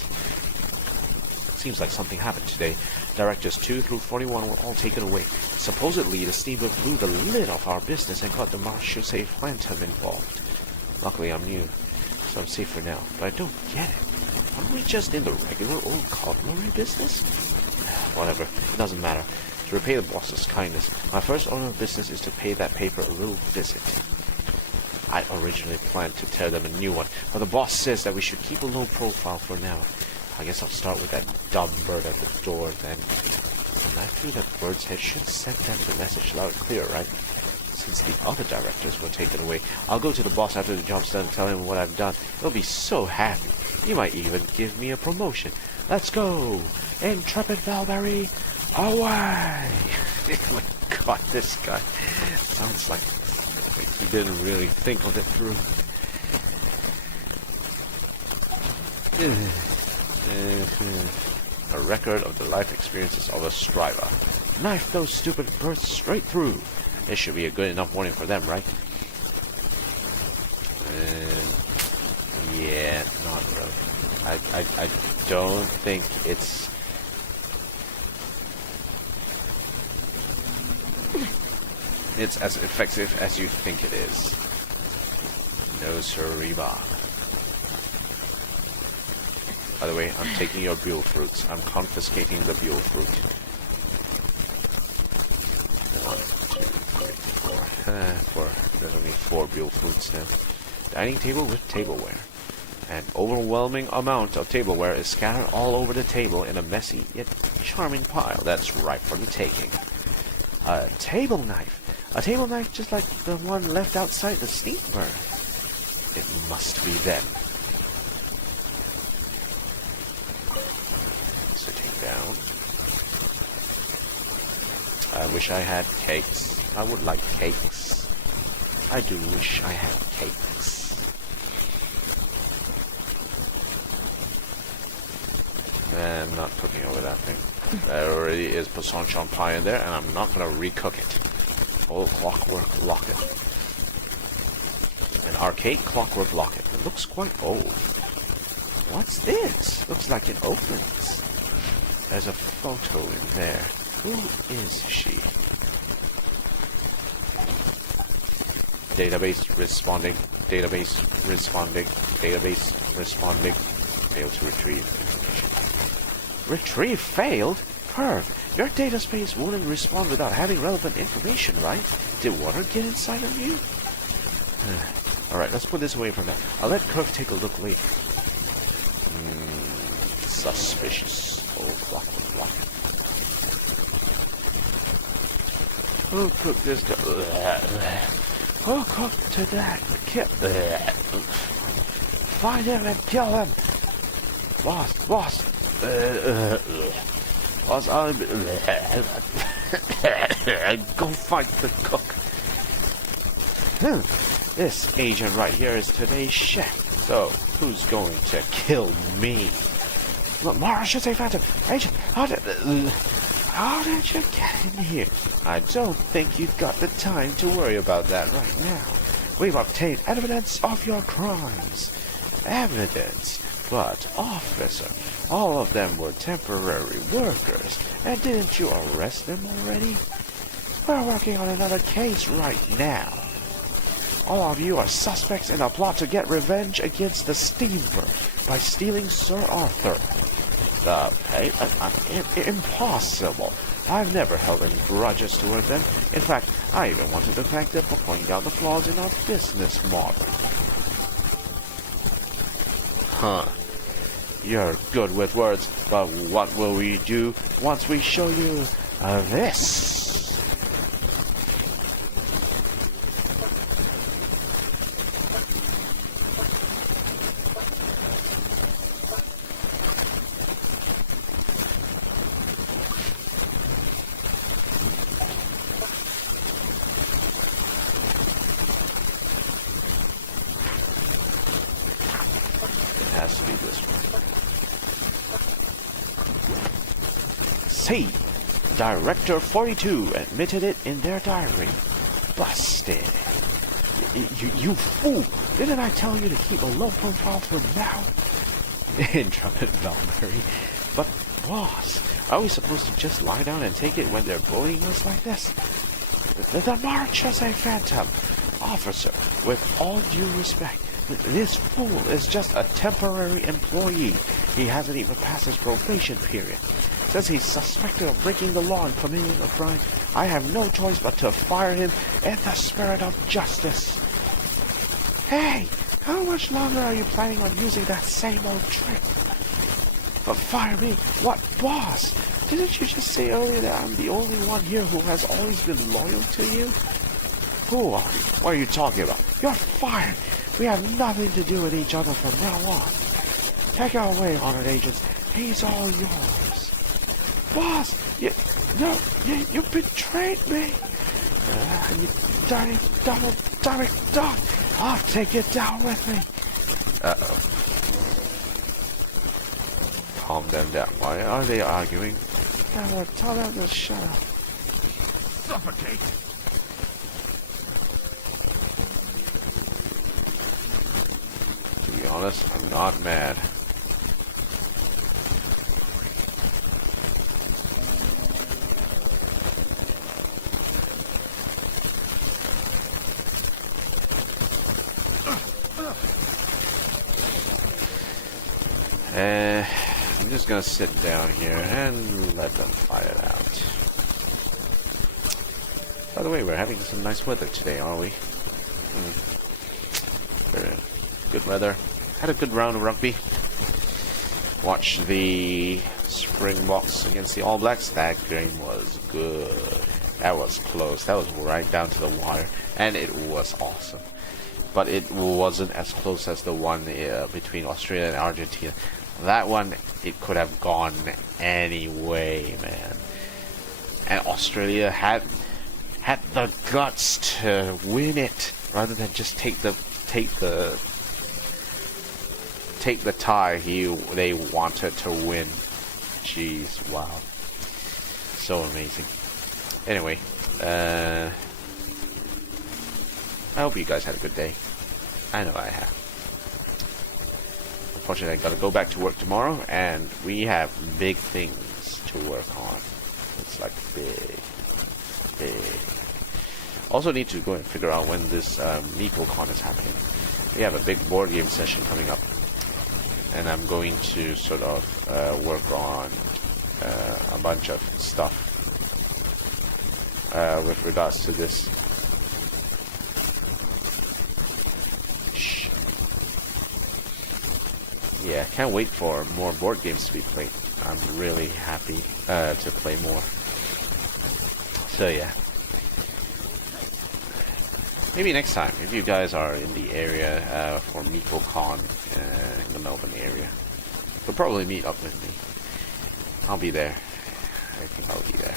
Seems like something happened today. Directors 2 through 41 were all taken away. Supposedly, the steamboat blew the lid off our business and got the Marchese Phantom involved. Luckily, I'm new, so I'm safe for now. But I don't get it. Aren't we just in the regular old cutlery business? Whatever, it doesn't matter. To repay the boss's kindness, my first order of business is to pay that paper a little visit. I originally planned to tear them a new one, but the boss says that we should keep a low profile for now. I guess I'll start with that dumb bird at the door then. The knife through that bird's head should send them the message loud and clear, right? Since the other directors were taken away, I'll go to the boss after the job's done and tell him what I've done. He'll be so happy. He might even give me a promotion. Let's go! Intrepid Valkyrie, away! Oh my god, this guy sounds like he didn't really think of it through. A record of the life experiences of a striver. Knife those stupid birds straight through. This should be a good enough warning for them, right? Yeah, not really. I don't think it's... It's as effective as you think it is. No sirree, Bob. By the way, I'm taking your Buell fruits. I'm confiscating the Buell fruit. 1, 2, 3, 4. There's only 4 Buell fruits now. Dining table with tableware. An overwhelming amount of tableware is scattered all over the table in a messy yet charming pile that's ripe for the taking. A table knife. A table knife just like the one left outside the steam bird. It must be them. Sitting down. I wish I had cakes. I would like cakes. I do wish I had cakes. I'm not cooking over that thing. There already is poisson champagne in there, and I'm not going to recook it. Old clockwork locket. An arcade clockwork locket. It looks quite old. What's this? Looks like it opens. There's a photo in there. Who is she? Database responding. Database responding. Database responding. Failed to retrieve information. Retrieve failed? Perv. Your data space wouldn't respond without having relevant information, right? Did water get inside of you? Alright, let's put this away for now. I'll let Kirk take a look later. Suspicious. Old clockwork locket. Who cooked this to... Who cooked to that kid? Find him and kill him! Boss! Boss, I'm... Go fight the cook. This agent right here is today's chef. So, who's going to kill me? Look, Mara should say Phantom. Agent, how did you get in here? I don't think you've got the time to worry about that right now. We've obtained evidence of your crimes. Evidence? But, officer, all of them were temporary workers, and didn't you arrest them already? We're working on another case right now. All of you are suspects in a plot to get revenge against the steamer by stealing Sir Arthur. Impossible. I've never held any grudges toward them. In fact, I even wanted to thank them for pointing out the flaws in our business model. Huh. You're good with words, but what will we do once we show you this? Has to be this one. See, Director 42 admitted it in their diary. Busted. You fool! Didn't I tell you to keep a low profile for now? Intrepid Valkyrie. But, boss, are we supposed to just lie down and take it when they're bullying us like this? The march as a phantom. Officer, with all due respect, this fool is just a temporary employee. He hasn't even passed his probation period. Says he's suspected of breaking the law and committing a crime. I have no choice but to fire him in the spirit of justice. Hey, how much longer are you planning on using that same old trick? But fire me? What, boss? Didn't you just say earlier that I'm the only one here who has always been loyal to you? Who are you? What are you talking about? You're fired. We have nothing to do with each other from now on. Take it away, honored agents. He's all yours. Boss, you betrayed me. You dirty, double-stomach dog. I'll take it down with me. Uh-oh. Calm them down. Why are they arguing? Tell them to shut up. Suffocate! To be honest, I'm not mad. I'm just gonna sit down here and let them fight it out. By the way, we're having some nice weather today, aren't we? Very good weather. Had a good round of rugby. Watched the Springboks against the All Blacks. That game was good. That was close. That was right down to the wire, and it was awesome. But it wasn't as close as the one between Australia and Argentina. That one, it could have gone any way, man. And Australia had the guts to win it rather than just take the tie they wanted to win. Jeez, wow, so amazing. Anyway, I hope you guys had a good day. I know I have. Unfortunately, I gotta go back to work tomorrow, and we have big things to work on. It's like big. Also need to go and figure out when this MeepleCon is happening. We have a big board game session coming up, and I'm going to sort of work on a bunch of stuff with regards to this. Yeah, can't wait for more board games to be played. I'm really happy to play more. So yeah. Maybe next time, if you guys are in the area for MeepleCon in the Melbourne area, you'll probably meet up with me. I'll be there. I think I'll be there.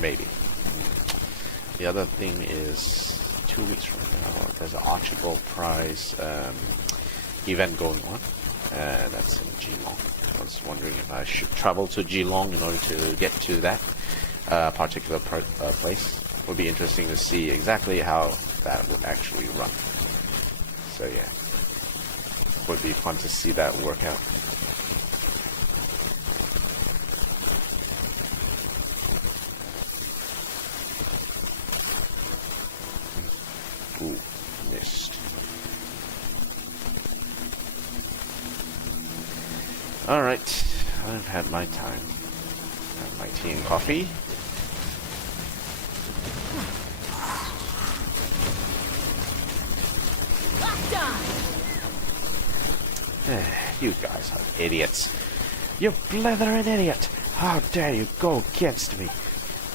Maybe. The other thing is 2 weeks from now, there's an Archibald Prize event going on, and that's in Geelong. I was wondering if I should travel to Geelong in order to get to that particular place. It would be interesting to see exactly how that would actually run. So yeah, would be fun to see that work out. Ooh, missed. Alright, I've had my time. Have my tea and coffee. Die! You guys are idiots. You blithering idiot! How dare you go against me?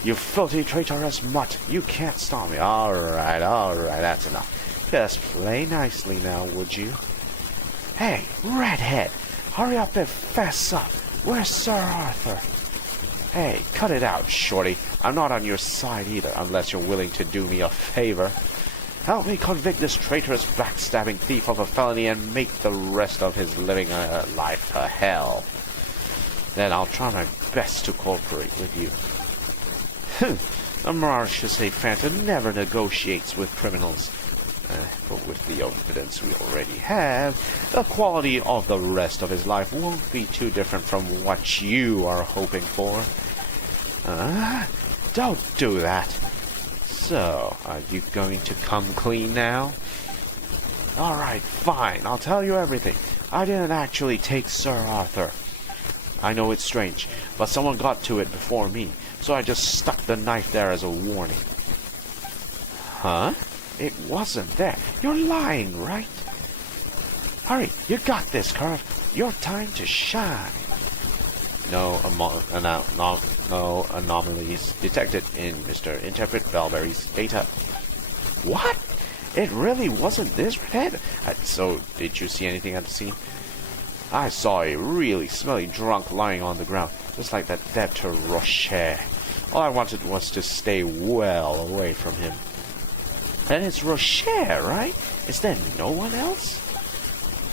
You filthy traitorous mutt! You can't stop me. Alright, that's enough. Just play nicely now, would you? Hey, redhead! Hurry up and fess up! Where's Sir Arthur? Hey, cut it out, shorty. I'm not on your side either, unless you're willing to do me a favor. Help me convict this traitorous backstabbing thief of a felony and make the rest of his living life a hell. Then I'll try my best to cooperate with you. A Marchese Phantom never negotiates with criminals. But with the evidence we already have, the quality of the rest of his life won't be too different from what you are hoping for. Don't do that. So, are you going to come clean now? Alright, fine. I'll tell you everything. I didn't actually take Sir Arthur. I know it's strange, but someone got to it before me, so I just stuck the knife there as a warning. Huh? It wasn't there. You're lying, right? Hurry, you got this, Curve. Your time to shine. No anomalies detected in Mr. Interpret Valberry's data. What? It really wasn't this redhead? So, did you see anything at the scene? I saw a really smelly drunk lying on the ground, just like that dead to Rocher. All I wanted was to stay well away from him. And it's Rocher, right? Is there no one else?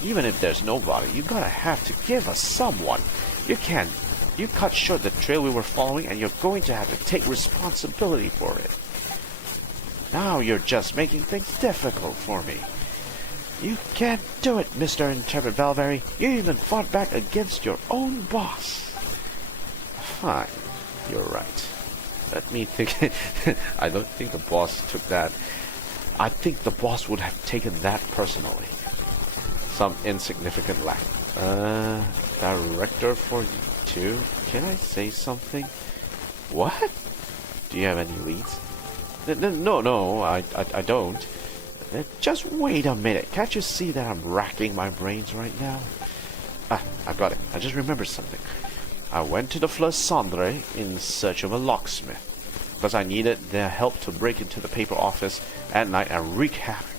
Even if there's nobody, you gotta have to give us someone. You can't. You cut short the trail we were following, and you're going to have to take responsibility for it. Now you're just making things difficult for me. You can't do it, Mr. Interpret Valberry. You even fought back against your own boss. Fine. You're right. Let me think. I don't think the boss took that. I think the boss would have taken that personally. Some insignificant lack. Director for you too? Can I say something? What? Do you have any leads? No, I don't. Just wait a minute. Can't you see that I'm racking my brains right now? I got it. I just remembered something. I went to the Fleur Cendre in search of a locksmith, because I needed their help to break into the paper office at night and wreak havoc.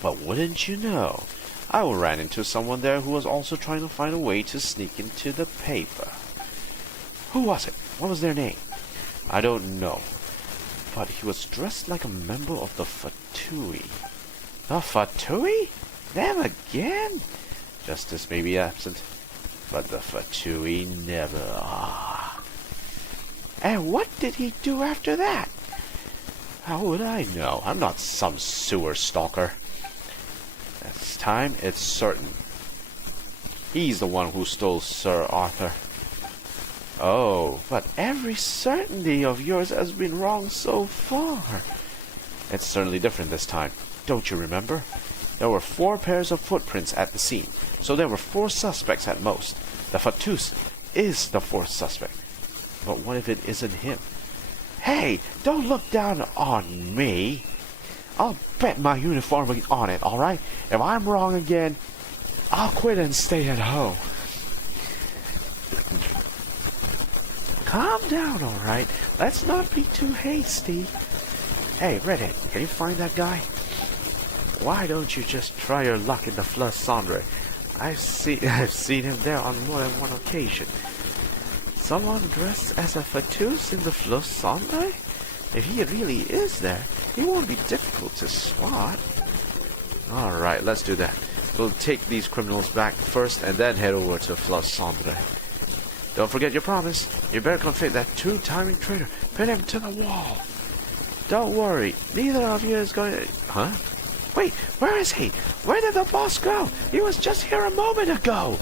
But wouldn't you know, I ran into someone there who was also trying to find a way to sneak into the paper. Who was it? What was their name? I don't know. But he was dressed like a member of the Fatui. The Fatui? Them again? Justice may be absent, but the Fatui never are. And what did he do after that? How would I know? I'm not some sewer stalker. This time, it's certain. He's the one who stole Sir Arthur. Oh, but every certainty of yours has been wrong so far. It's certainly different this time. Don't you remember? There were 4 pairs of footprints at the scene, so there were 4 suspects at most. The Fatus is the 4th suspect. But what if it isn't him? Hey, don't look down on me. I'll bet my uniform on it, alright? If I'm wrong again, I'll quit and stay at home. Calm down, alright? Let's not be too hasty. Hey, Redhead, can you find that guy? Why don't you just try your luck in the Fleur Cendre? I've seen him there on more than one occasion. Someone dressed as a Fatus in the Fleur Cendre? If he really is there, he won't be difficult to spot. Alright, let's do that. We'll take these criminals back first and then head over to Fleur Cendre. Don't forget your promise. You better confront that 2-timing traitor. Pin him to the wall. Don't worry, neither of you is going to... Huh? Wait, where is he? Where did the boss go? He was just here a moment ago.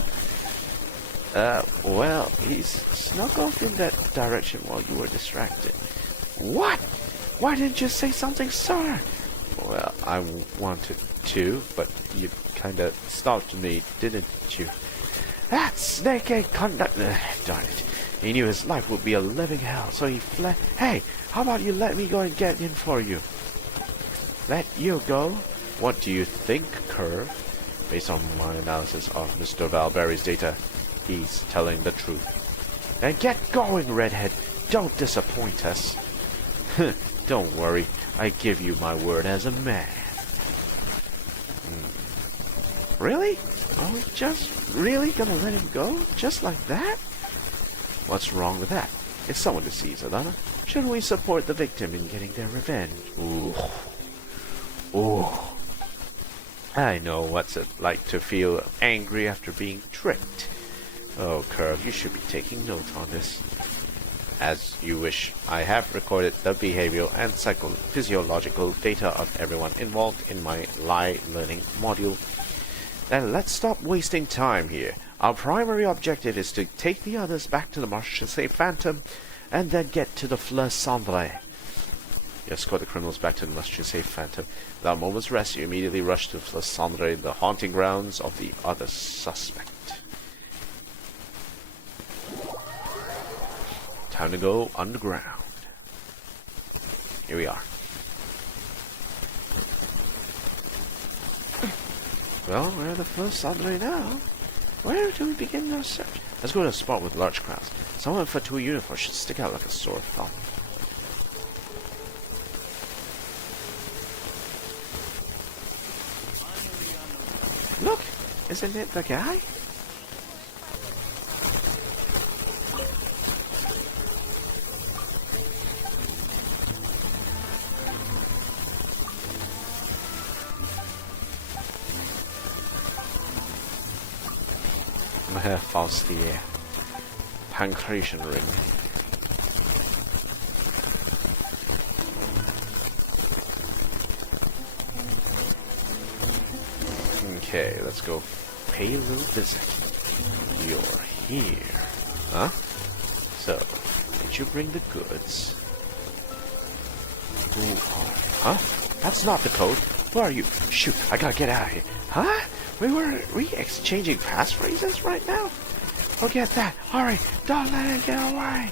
Well, he's snuck off in that direction while you were distracted. What? Why didn't you say something, sir? Well, I wanted to, but you kind of stopped me, didn't you? That snake ain't conduct... darn it. He knew his life would be a living hell, so he fled. Hey, how about you let me go and get in for you? Let you go? What do you think, Curve? Based on my analysis of Mr. Valberry's data, he's telling the truth. And get going, Redhead! Don't disappoint us! Don't worry, I give you my word as a man. Really? Are we just really gonna let him go? Just like that? What's wrong with that? If someone deceives another, shouldn't we support the victim in getting their revenge? Ooh. Ooh. I know what's it like to feel angry after being tricked. Oh, Curve, you should be taking note on this. As you wish, I have recorded the behavioral and physiological data of everyone involved in my live learning module. And let's stop wasting time here. Our primary objective is to take the others back to the Marche Phantom, and then get to the Fleur Cendrée. You escort the criminals back to the Marche Phantom. Without a moment's rest, you immediately rush to Fleur Cendrée, the haunting grounds of the other suspect. Time to go underground. Here we are. Well, we're at the Fleur Cendrée now. Where do we begin our search? Let's go to a spot with large crowds. Someone in Fatua uniform should stick out like a sore thumb. Look! Isn't it the guy? Faustier. Pancreation ring. Okay, let's go pay a little visit. You're here. Huh? So, did you bring the goods? Who are you? Huh? That's not the code. Who are you? Shoot, I gotta get out of here. Huh? Were we exchanging passphrases right now? Forget that. Hurry, don't let it get away.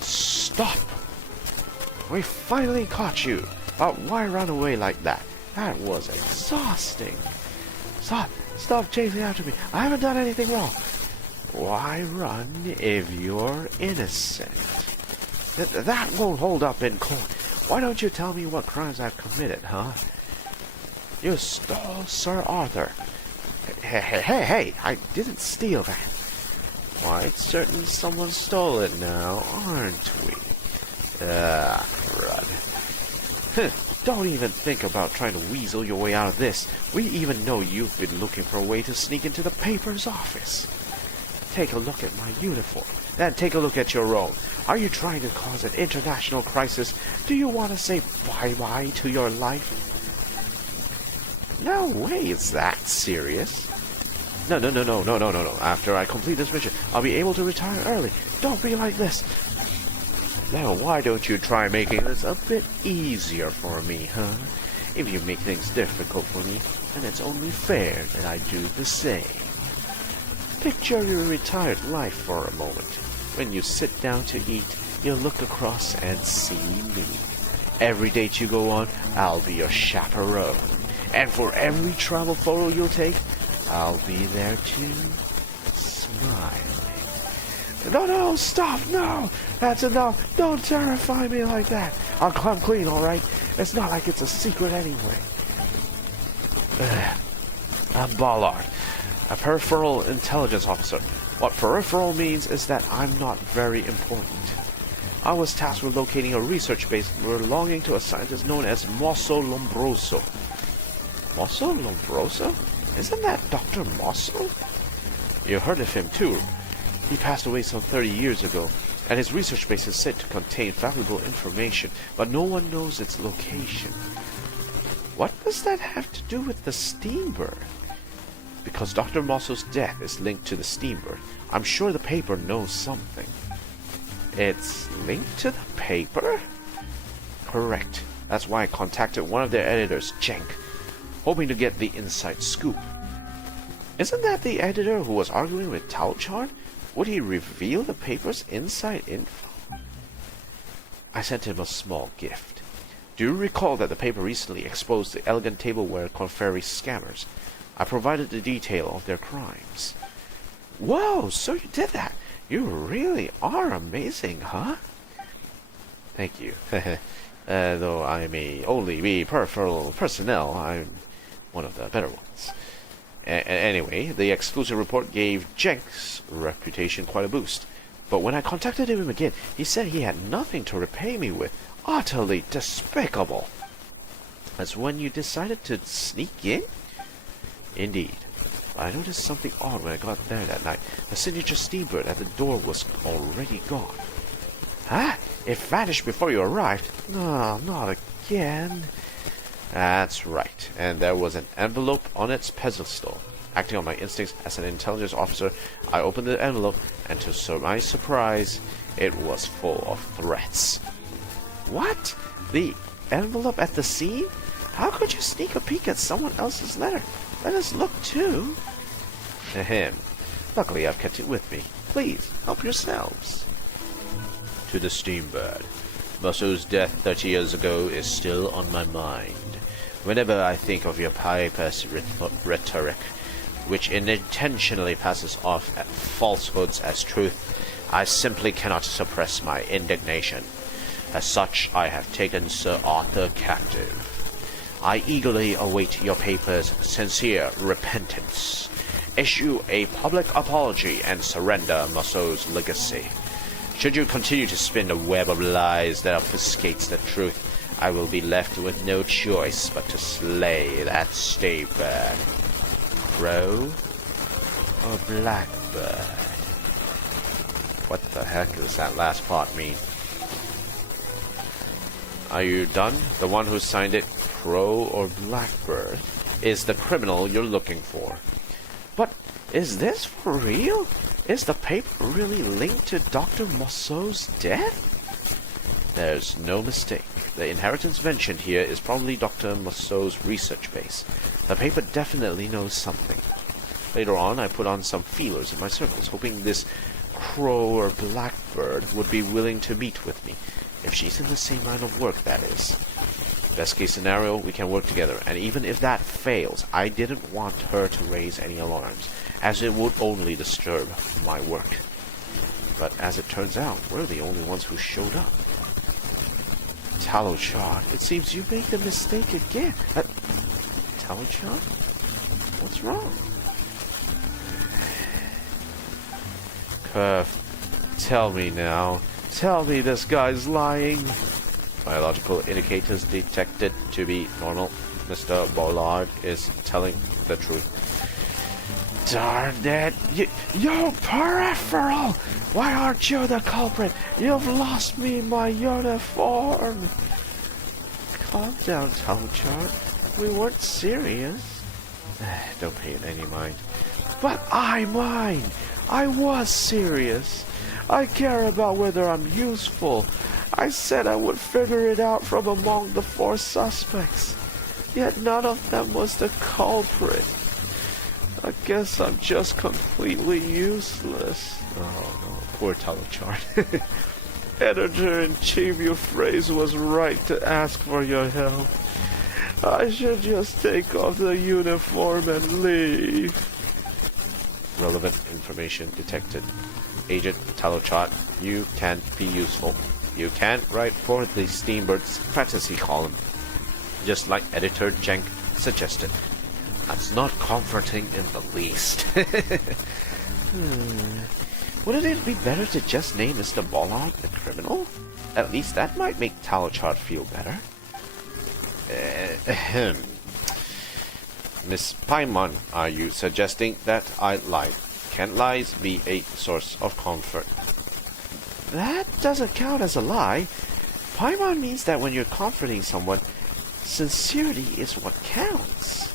Stop! We finally caught you. But why run away like that? That was exhausting. Stop chasing after me. I haven't done anything wrong. Why run if you're innocent? That won't hold up in court. Why don't you tell me what crimes I've committed, huh? You stole Sir Arthur. Hey, I didn't steal that. Quite certain someone stole it now, aren't we? Crud. Don't even think about trying to weasel your way out of this. We even know you've been looking for a way to sneak into the paper's office. Take a look at my uniform. Then take a look at your own. Are you trying to cause an international crisis? Do you want to say bye-bye to your life? No way is that serious. No. After I complete this mission, I'll be able to retire early. Don't be like this. Now, why don't you try making this a bit easier for me, huh? If you make things difficult for me, then it's only fair that I do the same. Picture your retired life for a moment. When you sit down to eat, you'll look across and see me. Every date you go on, I'll be your chaperone. And for every travel photo you'll take, I'll be there too, smiling. No, stop, no! That's enough! Don't terrify me like that! I'll come clean, alright? It's not like it's a secret anyway. I'm Ballard, a peripheral intelligence officer. What peripheral means is that I'm not very important. I was tasked with locating a research base belonging to a scientist known as Mosso Lombroso. Mosso Lombroso? Isn't that Dr. Mosso? You heard of him too. He passed away some 30 years ago, and his research base is said to contain valuable information, but no one knows its location. What does that have to do with the Steambird? Because Dr. Mosso's death is linked to the Steambird, I'm sure the paper knows something. It's linked to the paper? Correct. That's why I contacted one of their editors, Cenk, hoping to get the inside scoop. Isn't that the editor who was arguing with Talchard? Would he reveal the paper's inside info? I sent him a small gift. Do you recall that the paper recently exposed the elegant tableware Conferi scammers? I provided the detail of their crimes. Whoa, so you did that? You really are amazing, huh? Thank you. Though I may only be peripheral personnel, I'm one of the better ones. Anyway, the exclusive report gave Jenk's reputation quite a boost. But when I contacted him again, he said he had nothing to repay me with. Utterly despicable. That's when you decided to sneak in? Indeed. But I noticed something odd when I got there that night. The signature steambird at the door was already gone. Huh? It vanished before you arrived? No, not again. That's right. And there was an envelope on its pedestal. Acting on my instincts as an intelligence officer, I opened the envelope, and to my surprise, it was full of threats. What? The envelope at the scene? How could you sneak a peek at someone else's letter? Let us look too. Ahem. Luckily I've kept it with me. Please, help yourselves. To the steambird. Musso's death 30 years ago is still on my mind. Whenever I think of your pious rhetoric, which intentionally passes off at falsehoods as truth, I simply cannot suppress my indignation. As such, I have taken Sir Arthur captive. I eagerly await your paper's sincere repentance. Issue a public apology and surrender Musso's legacy. Should you continue to spin a web of lies that obfuscates the truth, I will be left with no choice but to slay that steambird. Crow or blackbird? What the heck does that last part mean? Are you done? The one who signed it, Crow or Blackbird, is the criminal you're looking for. But is this for real? Is the paper really linked to Dr. Musso's death? There's no mistake. The inheritance mentioned here is probably Dr. Musso's research base. The paper definitely knows something. Later on, I put on some feelers in my circles, hoping this Crow or Blackbird would be willing to meet with me. If she's in the same line of work, that is. Best case scenario, we can work together, and even if that fails, I didn't want her to raise any alarms, as it would only disturb my work. But as it turns out, we're the only ones who showed up. Talchard, it seems you made the mistake again. Talchard? What's wrong? Curve, tell me now. Tell me this guy's lying. Biological indicators detected to be normal. Mr. Bollard is telling the truth. Darn it! You're peripheral! Why aren't you the culprit? You've lost me my uniform! Calm down, Talchard. We weren't serious. Don't pay it any mind. But I mind! I was serious. I care about whether I'm useful. I said I would figure it out from among the 4 suspects. Yet none of them was the culprit. I guess I'm just completely useless. Oh no, poor Talchard. Editor-in-Chief, your phrase was right to ask for your help. I should just take off the uniform and leave. Relevant information detected. Agent Talchard, you can be useful. You can write for the Steambird's fantasy column, just like editor Jenk suggested. That's not comforting in the least. Wouldn't it be better to just name Mr. Bollard the criminal? At least that might make Talchard feel better. Miss Paimon, are you suggesting that I lied? Can lies be a source of comfort? That doesn't count as a lie. Paimon means that when you're comforting someone, sincerity is what counts.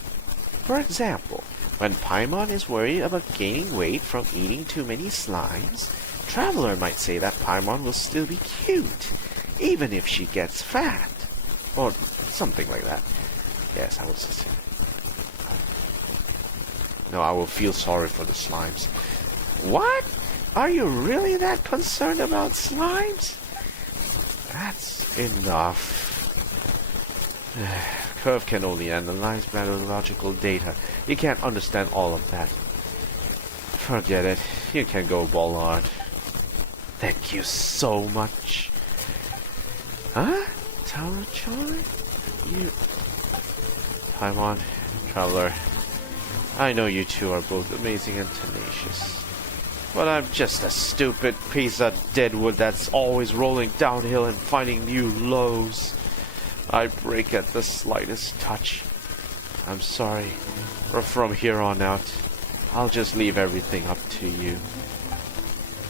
For example, when Paimon is worried about gaining weight from eating too many slimes, Traveler might say that Paimon will still be cute, even if she gets fat. Or something like that. Yes, I would say. No, I will feel sorry for the slimes. What? Are you really that concerned about slimes? That's enough. Curve can only analyze biological data. You can't understand all of that. Forget it. You can go, Bollard. Thank you so much. Huh? Talachon? You... Paimon, Traveler. I know you two are both amazing and tenacious. But I'm just a stupid piece of deadwood that's always rolling downhill and finding new lows. I break at the slightest touch. I'm sorry. But from here on out, I'll just leave everything up to you.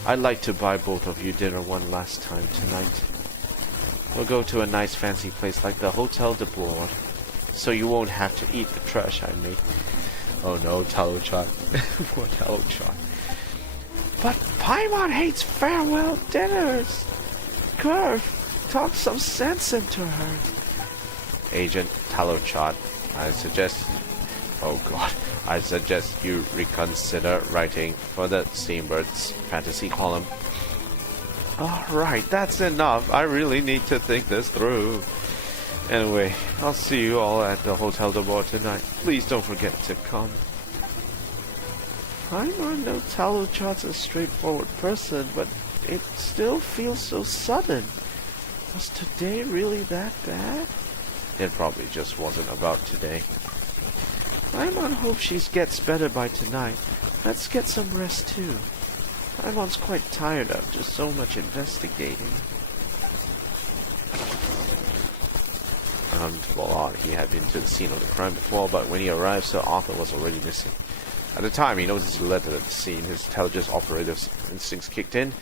I'd like to buy both of you dinner one last time tonight. We'll go to a nice fancy place like the Hotel de Board, so you won't have to eat the trash I make. Oh no, Talo-chan. Poor Talo-chan. But Paimon hates farewell dinners. Curve, talk some sense into her. Agent Talo-chan, I suggest you reconsider writing for the Steambird's fantasy column. Alright, that's enough. I really need to think this through. Anyway, I'll see you all at the Hotel de Board tonight. Please don't forget to come. I know Talo-chan's a straightforward person, but it still feels so sudden. Was today really that bad? It probably just wasn't about today. Paimon hopes she gets better by tonight. Let's get some rest too. Paimon's quite tired after so much investigating. Well, he had been to the scene of the crime before, but when he arrived, Sir Arthur was already missing. At the time he noticed the letter at the scene, his intelligence operative instincts kicked in,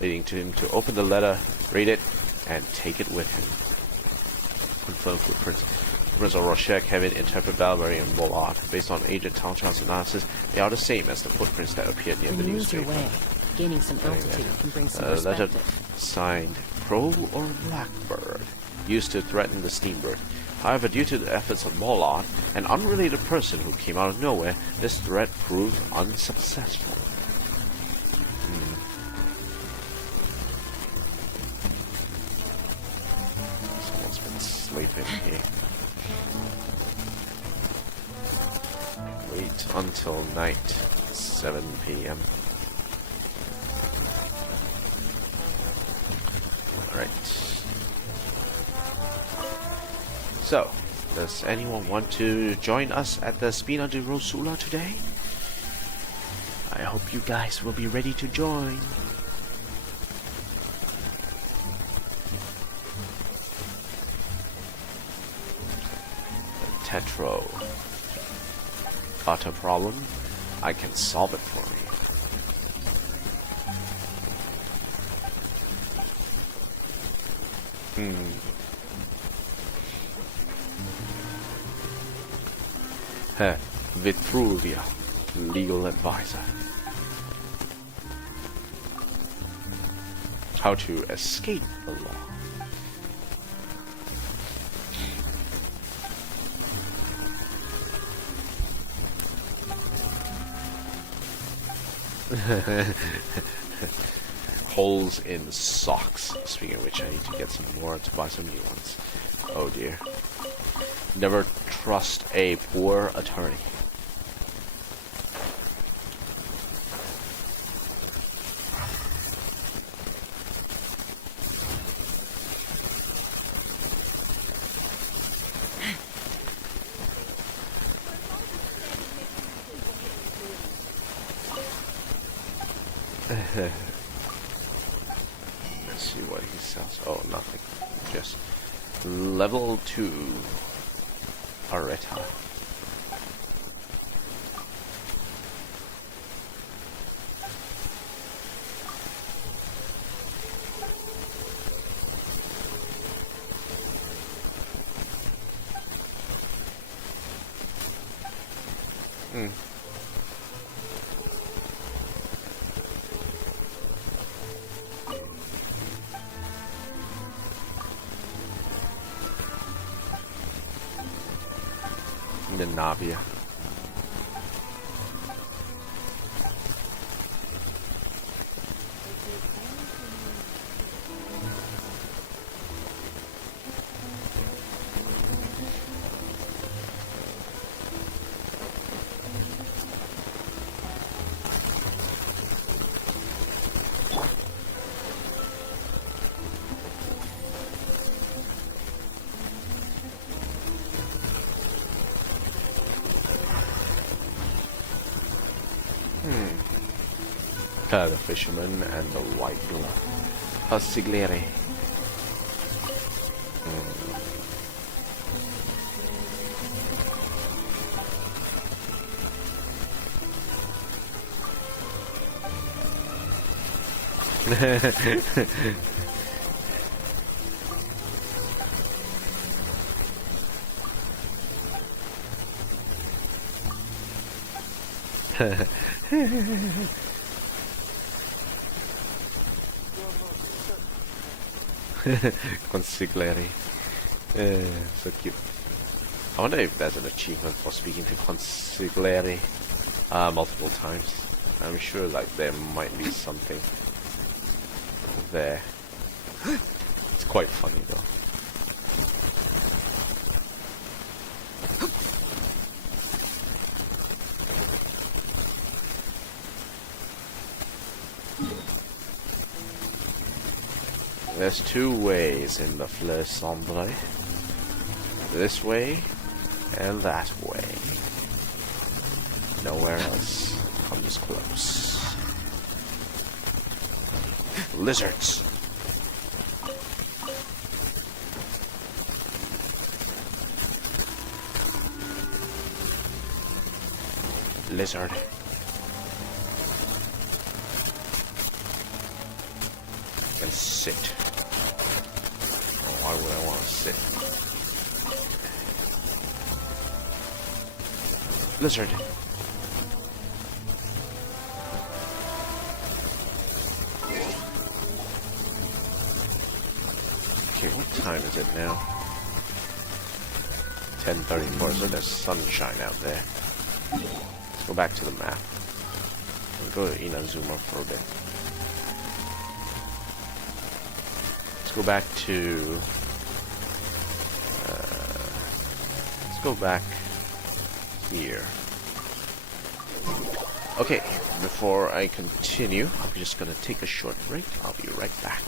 leading to him to open the letter, read it, and take it with him. Confirmed footprints. Footprints of Rocher, Kevin, interpret Balberry, and Bollard. Based on Agent Talchan's analysis, they are the same as the footprints that appeared near the newspaper. Your way. Gaining some altitude can bring some letter perspective. signed Crow or Blackbird, used to threaten the Steambird. However, due to the efforts of Bollard, an unrelated person who came out of nowhere, this threat proved unsuccessful. Someone's been sleeping here. Wait until night, 7 p.m. Alright. So, does anyone want to join us at the Spina di Rosula today? I hope you guys will be ready to join. Tetro. Got a problem? I can solve it for you. Vitruvia, legal advisor. How to escape the law. Holes in socks. Speaking of which, I need to get some more to buy some new ones. Oh dear. Never trust a poor attorney. Let's see what he sells. Oh, nothing. Just level 2 Areta. The Navia. The fisherman and the white glove. Consigliere. Consigliere. So cute. I wonder if there's an achievement for speaking to Consigliere multiple times. I'm sure like there might be something there. It's quite funny though. There's two ways in the Fleur Sombre. This way and that way. Nowhere else comes close. Lizards! Lizard. And sit. Oh, why would I want to sit? Lizard. Okay, what time is it now? 10:34, so there's sunshine out there. Let's go back to the map. We'll go to Inazuma for a bit. Let's go back to... let's go back here. Okay, before I continue, I'm just gonna take a short break. I'll be right back.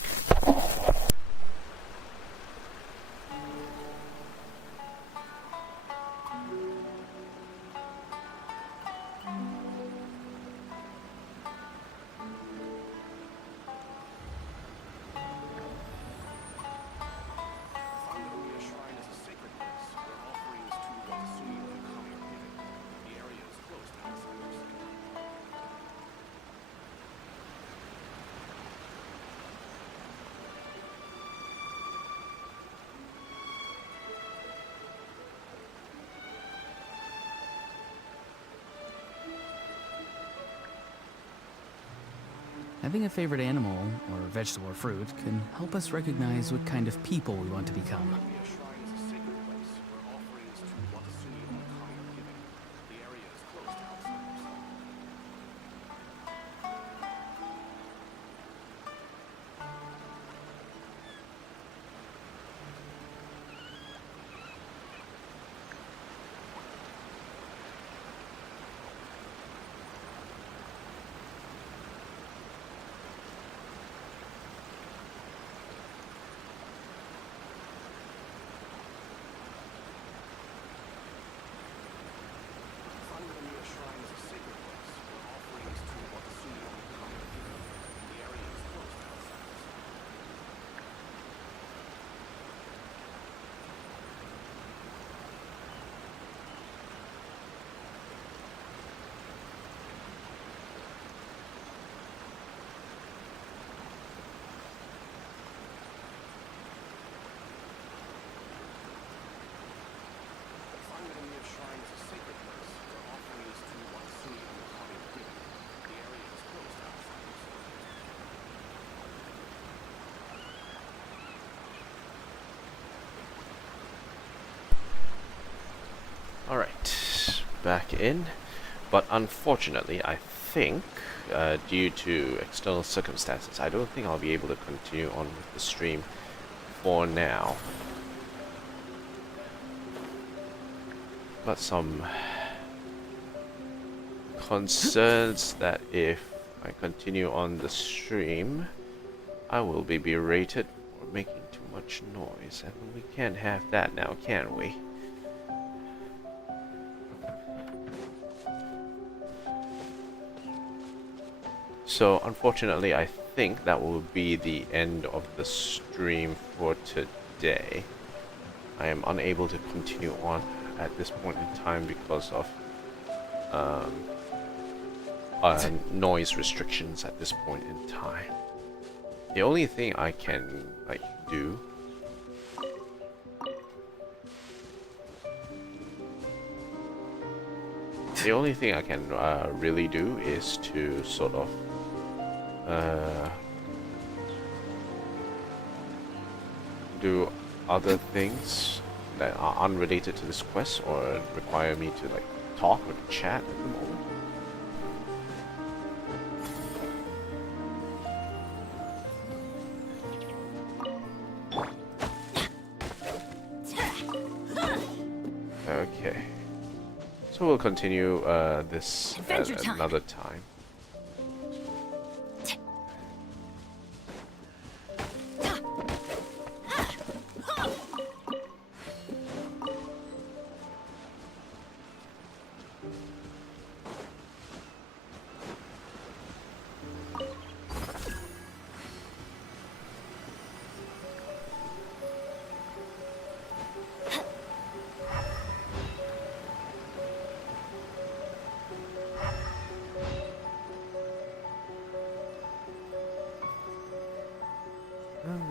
Having a favorite animal, or vegetable or fruit, can help us recognize what kind of people we want to become. Alright, back in. But unfortunately, I think, due to external circumstances, I don't think I'll be able to continue on with the stream for now. Got some concerns that if I continue on the stream, I will be berated for making too much noise, and we can't have that now, can we? So unfortunately, I think that will be the end of the stream for today. I am unable to continue on at this point in time because of noise restrictions at this point in time. The only thing I can do really do is to sort of do other things that are unrelated to this quest or require me to talk or chat at the moment. Okay. So we'll continue this at another time.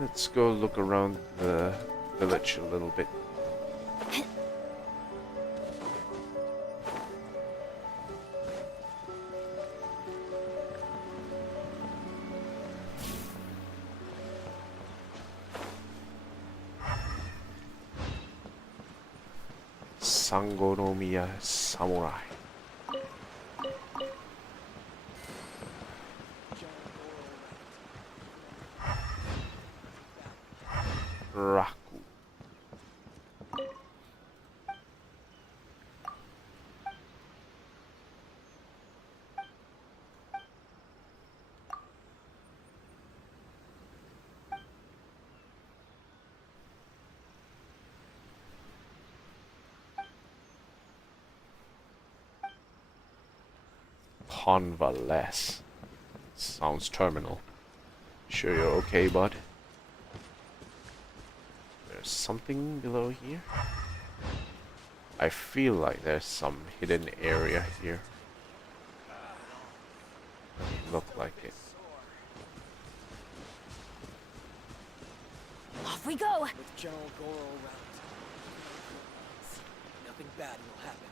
Let's go look around the village a little bit. Sangonomiya Samurai. Raku. Convalesce. Sounds terminal. Sure you're okay, bud? There's something below here? I feel like there's some hidden area here. Doesn't look like it. Off we go! With General Goro around, nothing bad will happen.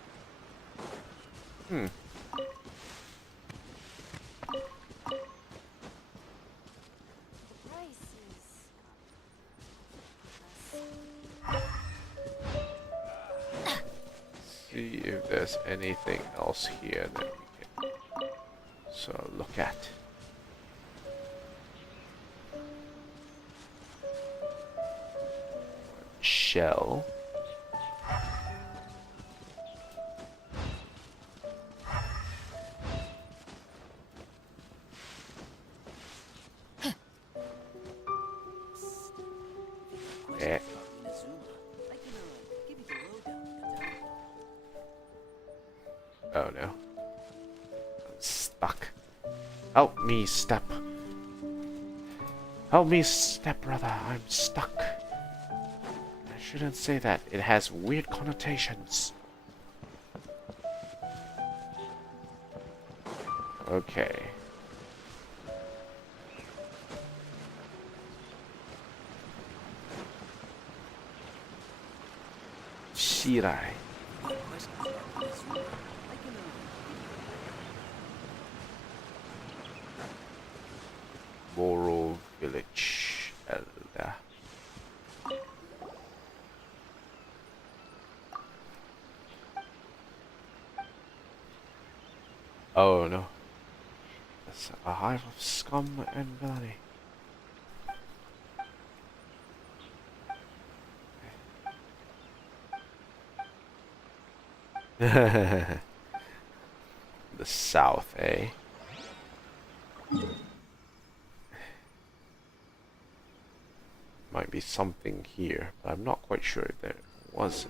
See if there's anything else here that we can look at. Shell. Eh. Oh no. I'm stuck. Help me, step. Help me, step brother. I'm stuck. I shouldn't say that. It has weird connotations. Okay. Shirai. Boro Village, Elder. Oh no. That's a hive of scum and villainy. The south, eh? Might be something here, but I'm not quite sure if there was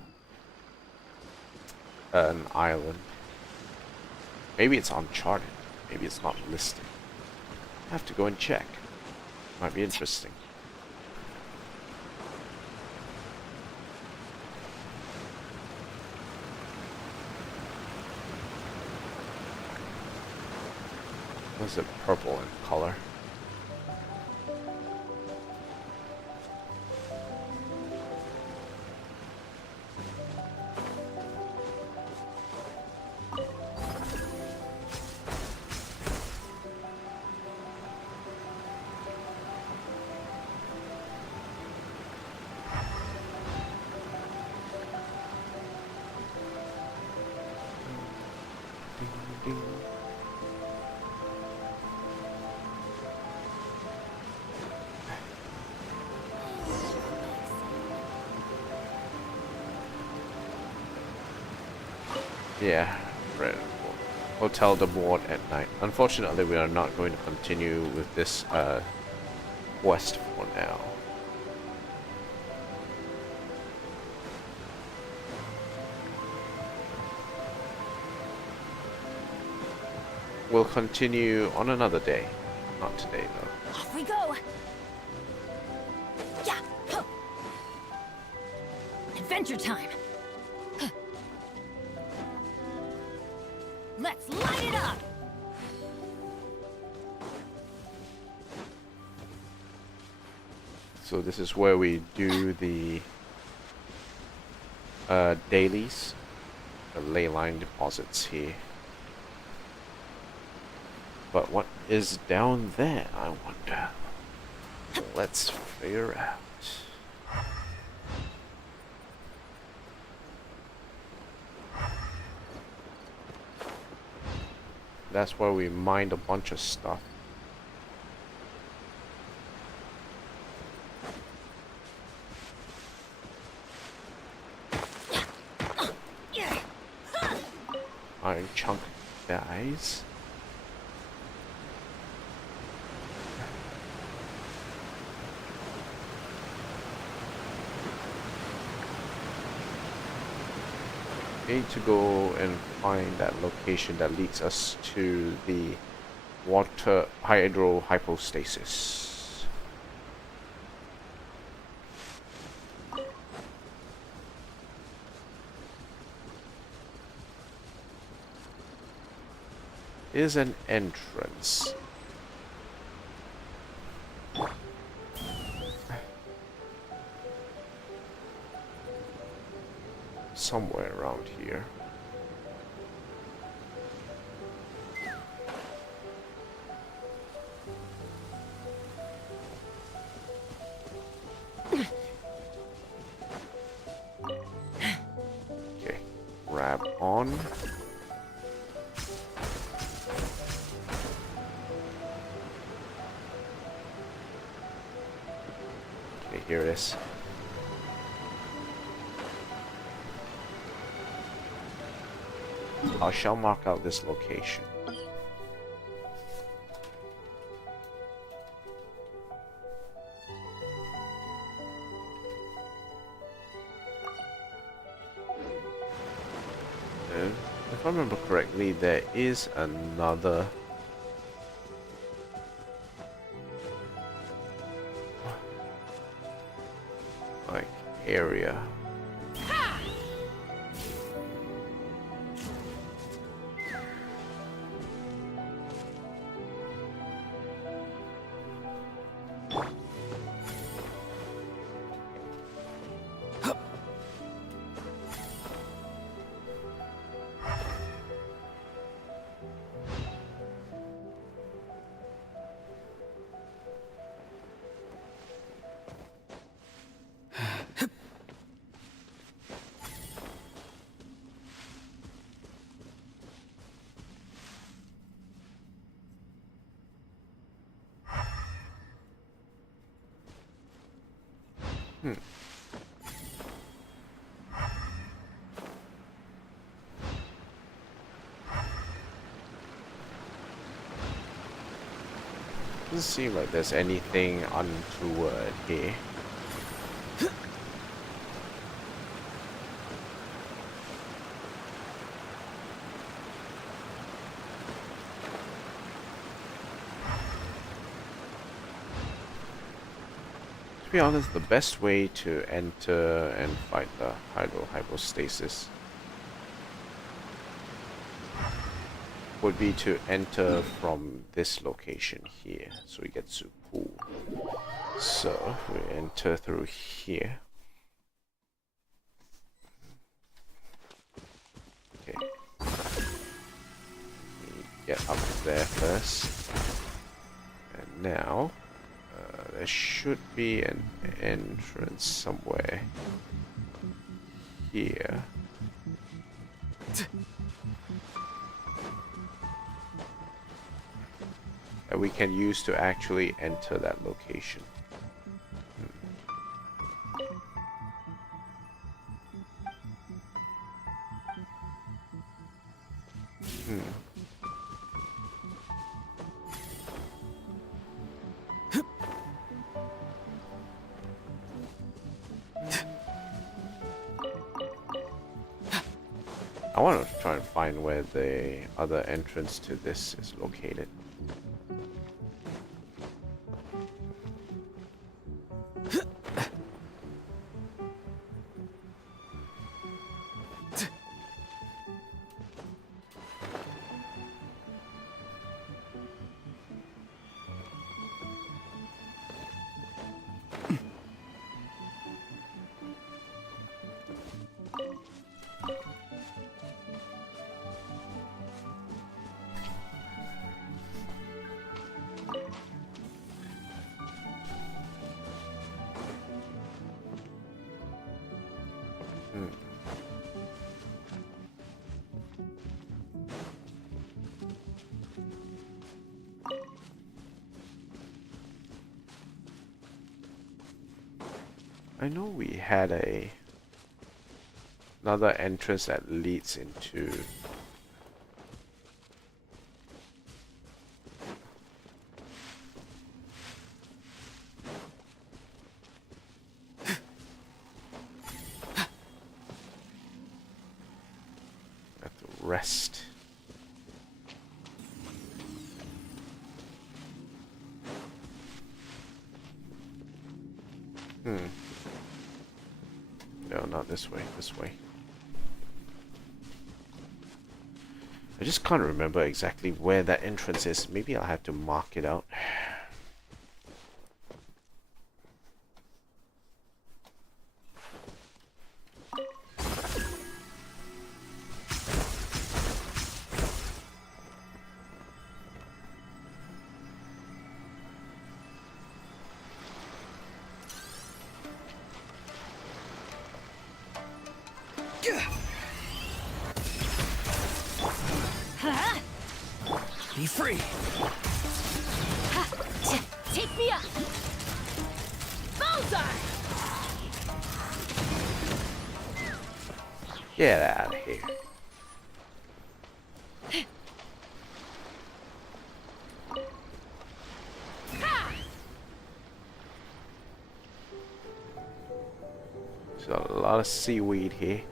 an island. Maybe it's uncharted. Maybe it's not listed. have to go and check. Might be interesting. Was it purple in color? Yeah, right. Hotel de Board at night. Unfortunately, we are not going to continue with this quest for now. We'll continue on another day. Not today, though. Off we go. Yeah. Huh. Adventure time. Huh. Let's light it up. So this is where we do the dailies, the ley line deposits here. But what is down there, I wonder? Let's figure out. That's where we mined a bunch of stuff. Iron chunk guys. Need to go and find that location that leads us to the water hydro hypostasis. Is an entrance. Somewhere around here. Okay, grab on. Okay, here it is. I shall mark out this location. And if I remember correctly, there is another like area. Doesn't seem like there's anything untoward here. be honest, the best way to enter and fight the hypostasis would be to enter from this location here. So we get to pool. So we enter through here. Okay. Get up there first. And now there should be an entrance somewhere here. That we can use to actually enter that location. I want to try and find where the other entrance to this is located. I know we had another entrance that leads into at the rest. No, not this way, this way. I just can't remember exactly where that entrance is. Maybe I'll have to mark it out. Be free. Take me up. Bullseye. Get out of here. There's a lot of seaweed here.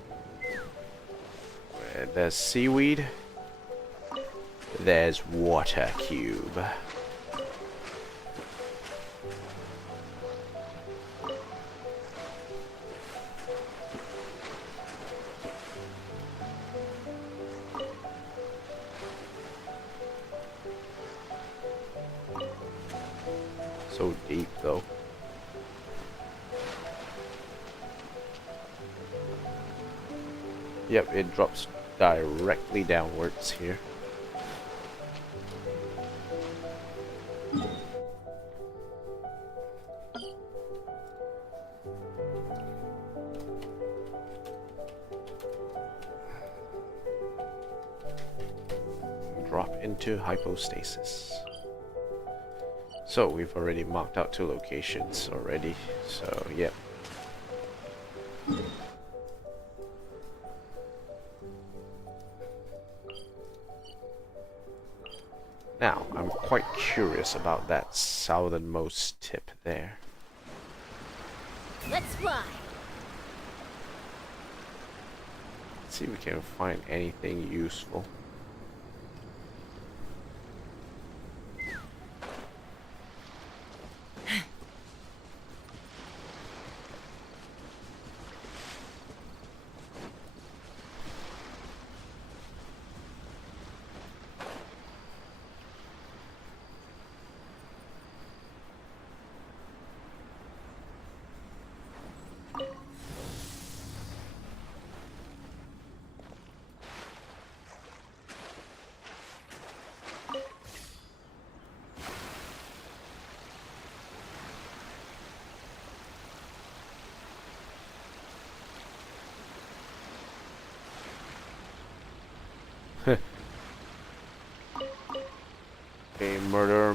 Where there's seaweed, there's water cube. So deep though. Yep, it drops directly downwards here. Drop into hypostasis. So we've already marked out 2 locations already, so yep. Now, I'm quite curious about that southernmost tip there. Let's fly. Let's see if we can find anything useful.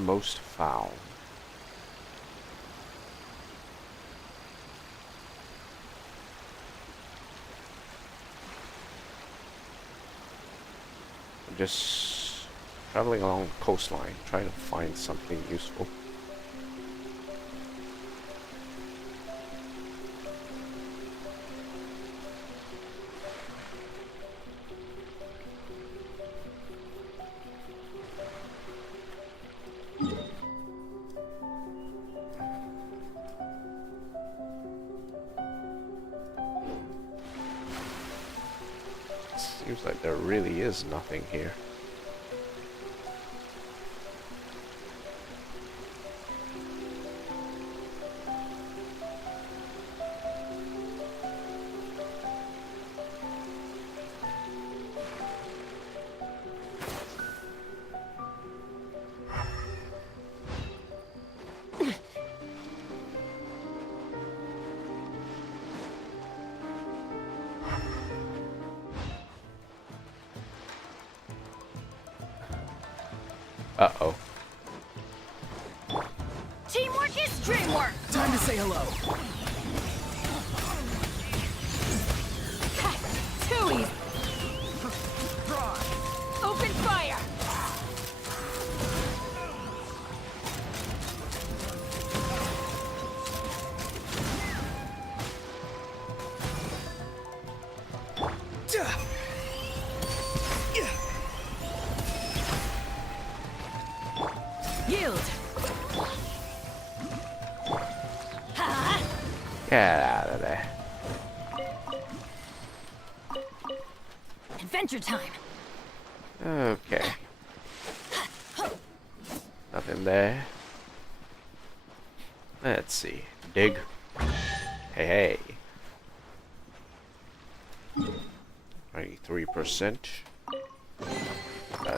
most foul. I'm just traveling along the coastline, trying to find something useful. Seems like there really is nothing here. Uh-oh. Teamwork is dreamwork. Time to say hello. Too easy. Open fire. Yield. Get out of there. Adventure time. Okay. Nothing there. Let's see. Dig. Hey, hey. 93%.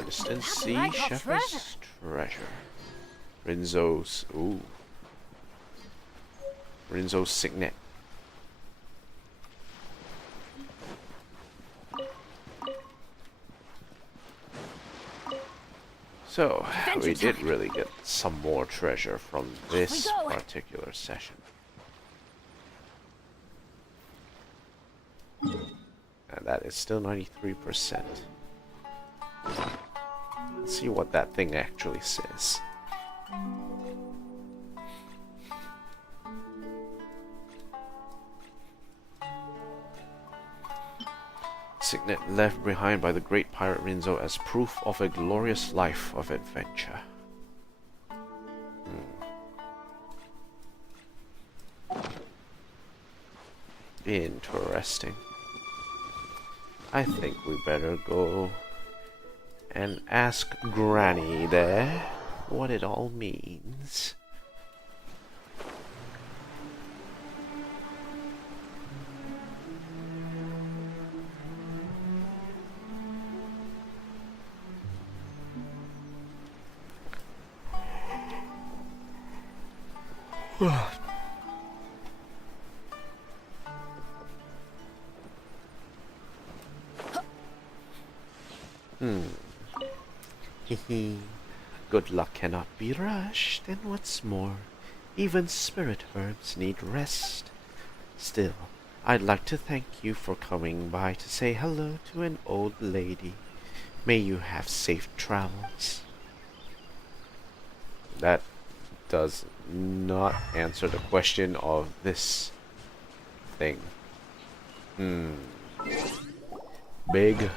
Distant sea, Like a Shepherd's treasure. Rinzo's. Ooh. Rinzo's signet. So, we did really get some more treasure from this particular session. And that is still 93%. Let's see what that thing actually says. Signet left behind by the great pirate Rinzo as proof of a glorious life of adventure. Interesting. I think we better go and ask Granny there what it all means. Good luck cannot be rushed, and what's more, even spirit herbs need rest. Still, I'd like to thank you for coming by to say hello to an old lady. May you have safe travels. That does not answer the question of this thing. Big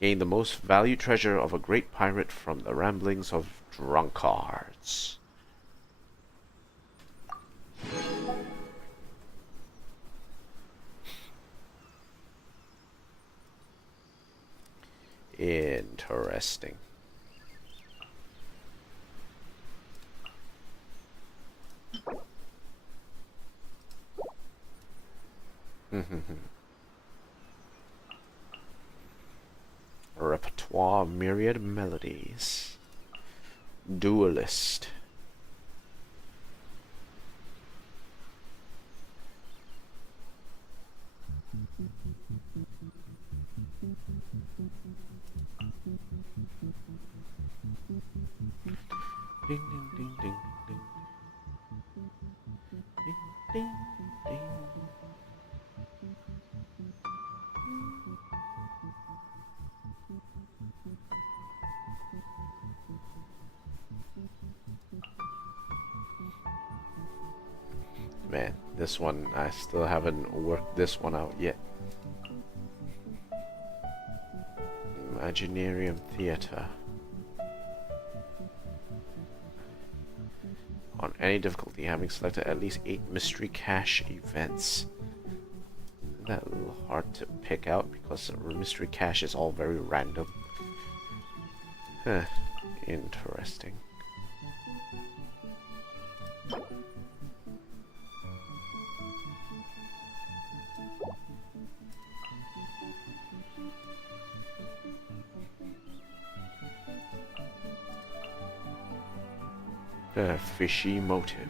Gain the most valued treasure of a great pirate from the ramblings of drunkards. Interesting. Repertoire Myriad Melodies. Duelist. Ding ding ding ding ding. Ding ding ding. Man, this one, I still haven't worked this one out yet. Imaginarium Theater. On any difficulty, having selected at least 8 mystery cache events. Isn't that a little hard to pick out because the mystery cache is all very random? Huh. Interesting. A fishy motive.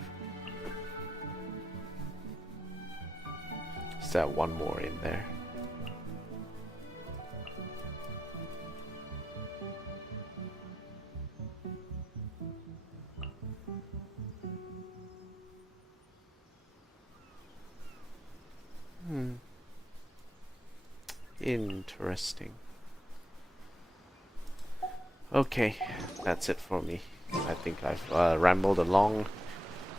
Is that one more in there? Interesting. Okay, that's it for me. I think I've rambled along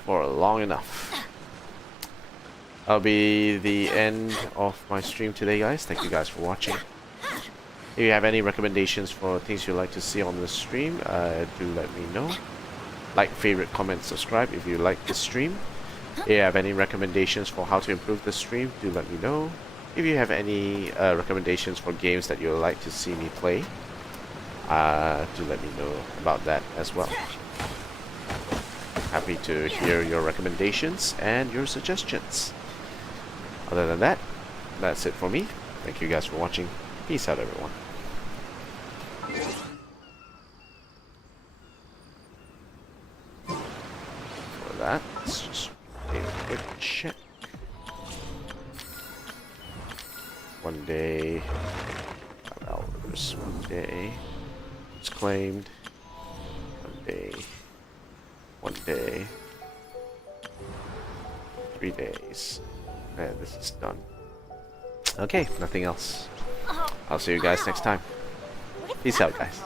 for long enough. That'll be the end of my stream today, guys. Thank you guys for watching. If you have any recommendations for things you'd like to see on the stream, do let me know. Like, favorite, comment, subscribe if you like this stream. If you have any recommendations for how to improve the stream, do let me know. If you have any recommendations for games that you'd like to see me play, do let me know about that as well. Happy to hear your recommendations and your suggestions. Other than that, that's it for me. Thank you guys for watching. Peace out, everyone. For that, let's just take a quick check. One day, 5 hours, 1 day. It's claimed. 1 day. 1 day. 3 days. And this is done. Okay, nothing else. I'll see you guys next time. Peace out, guys.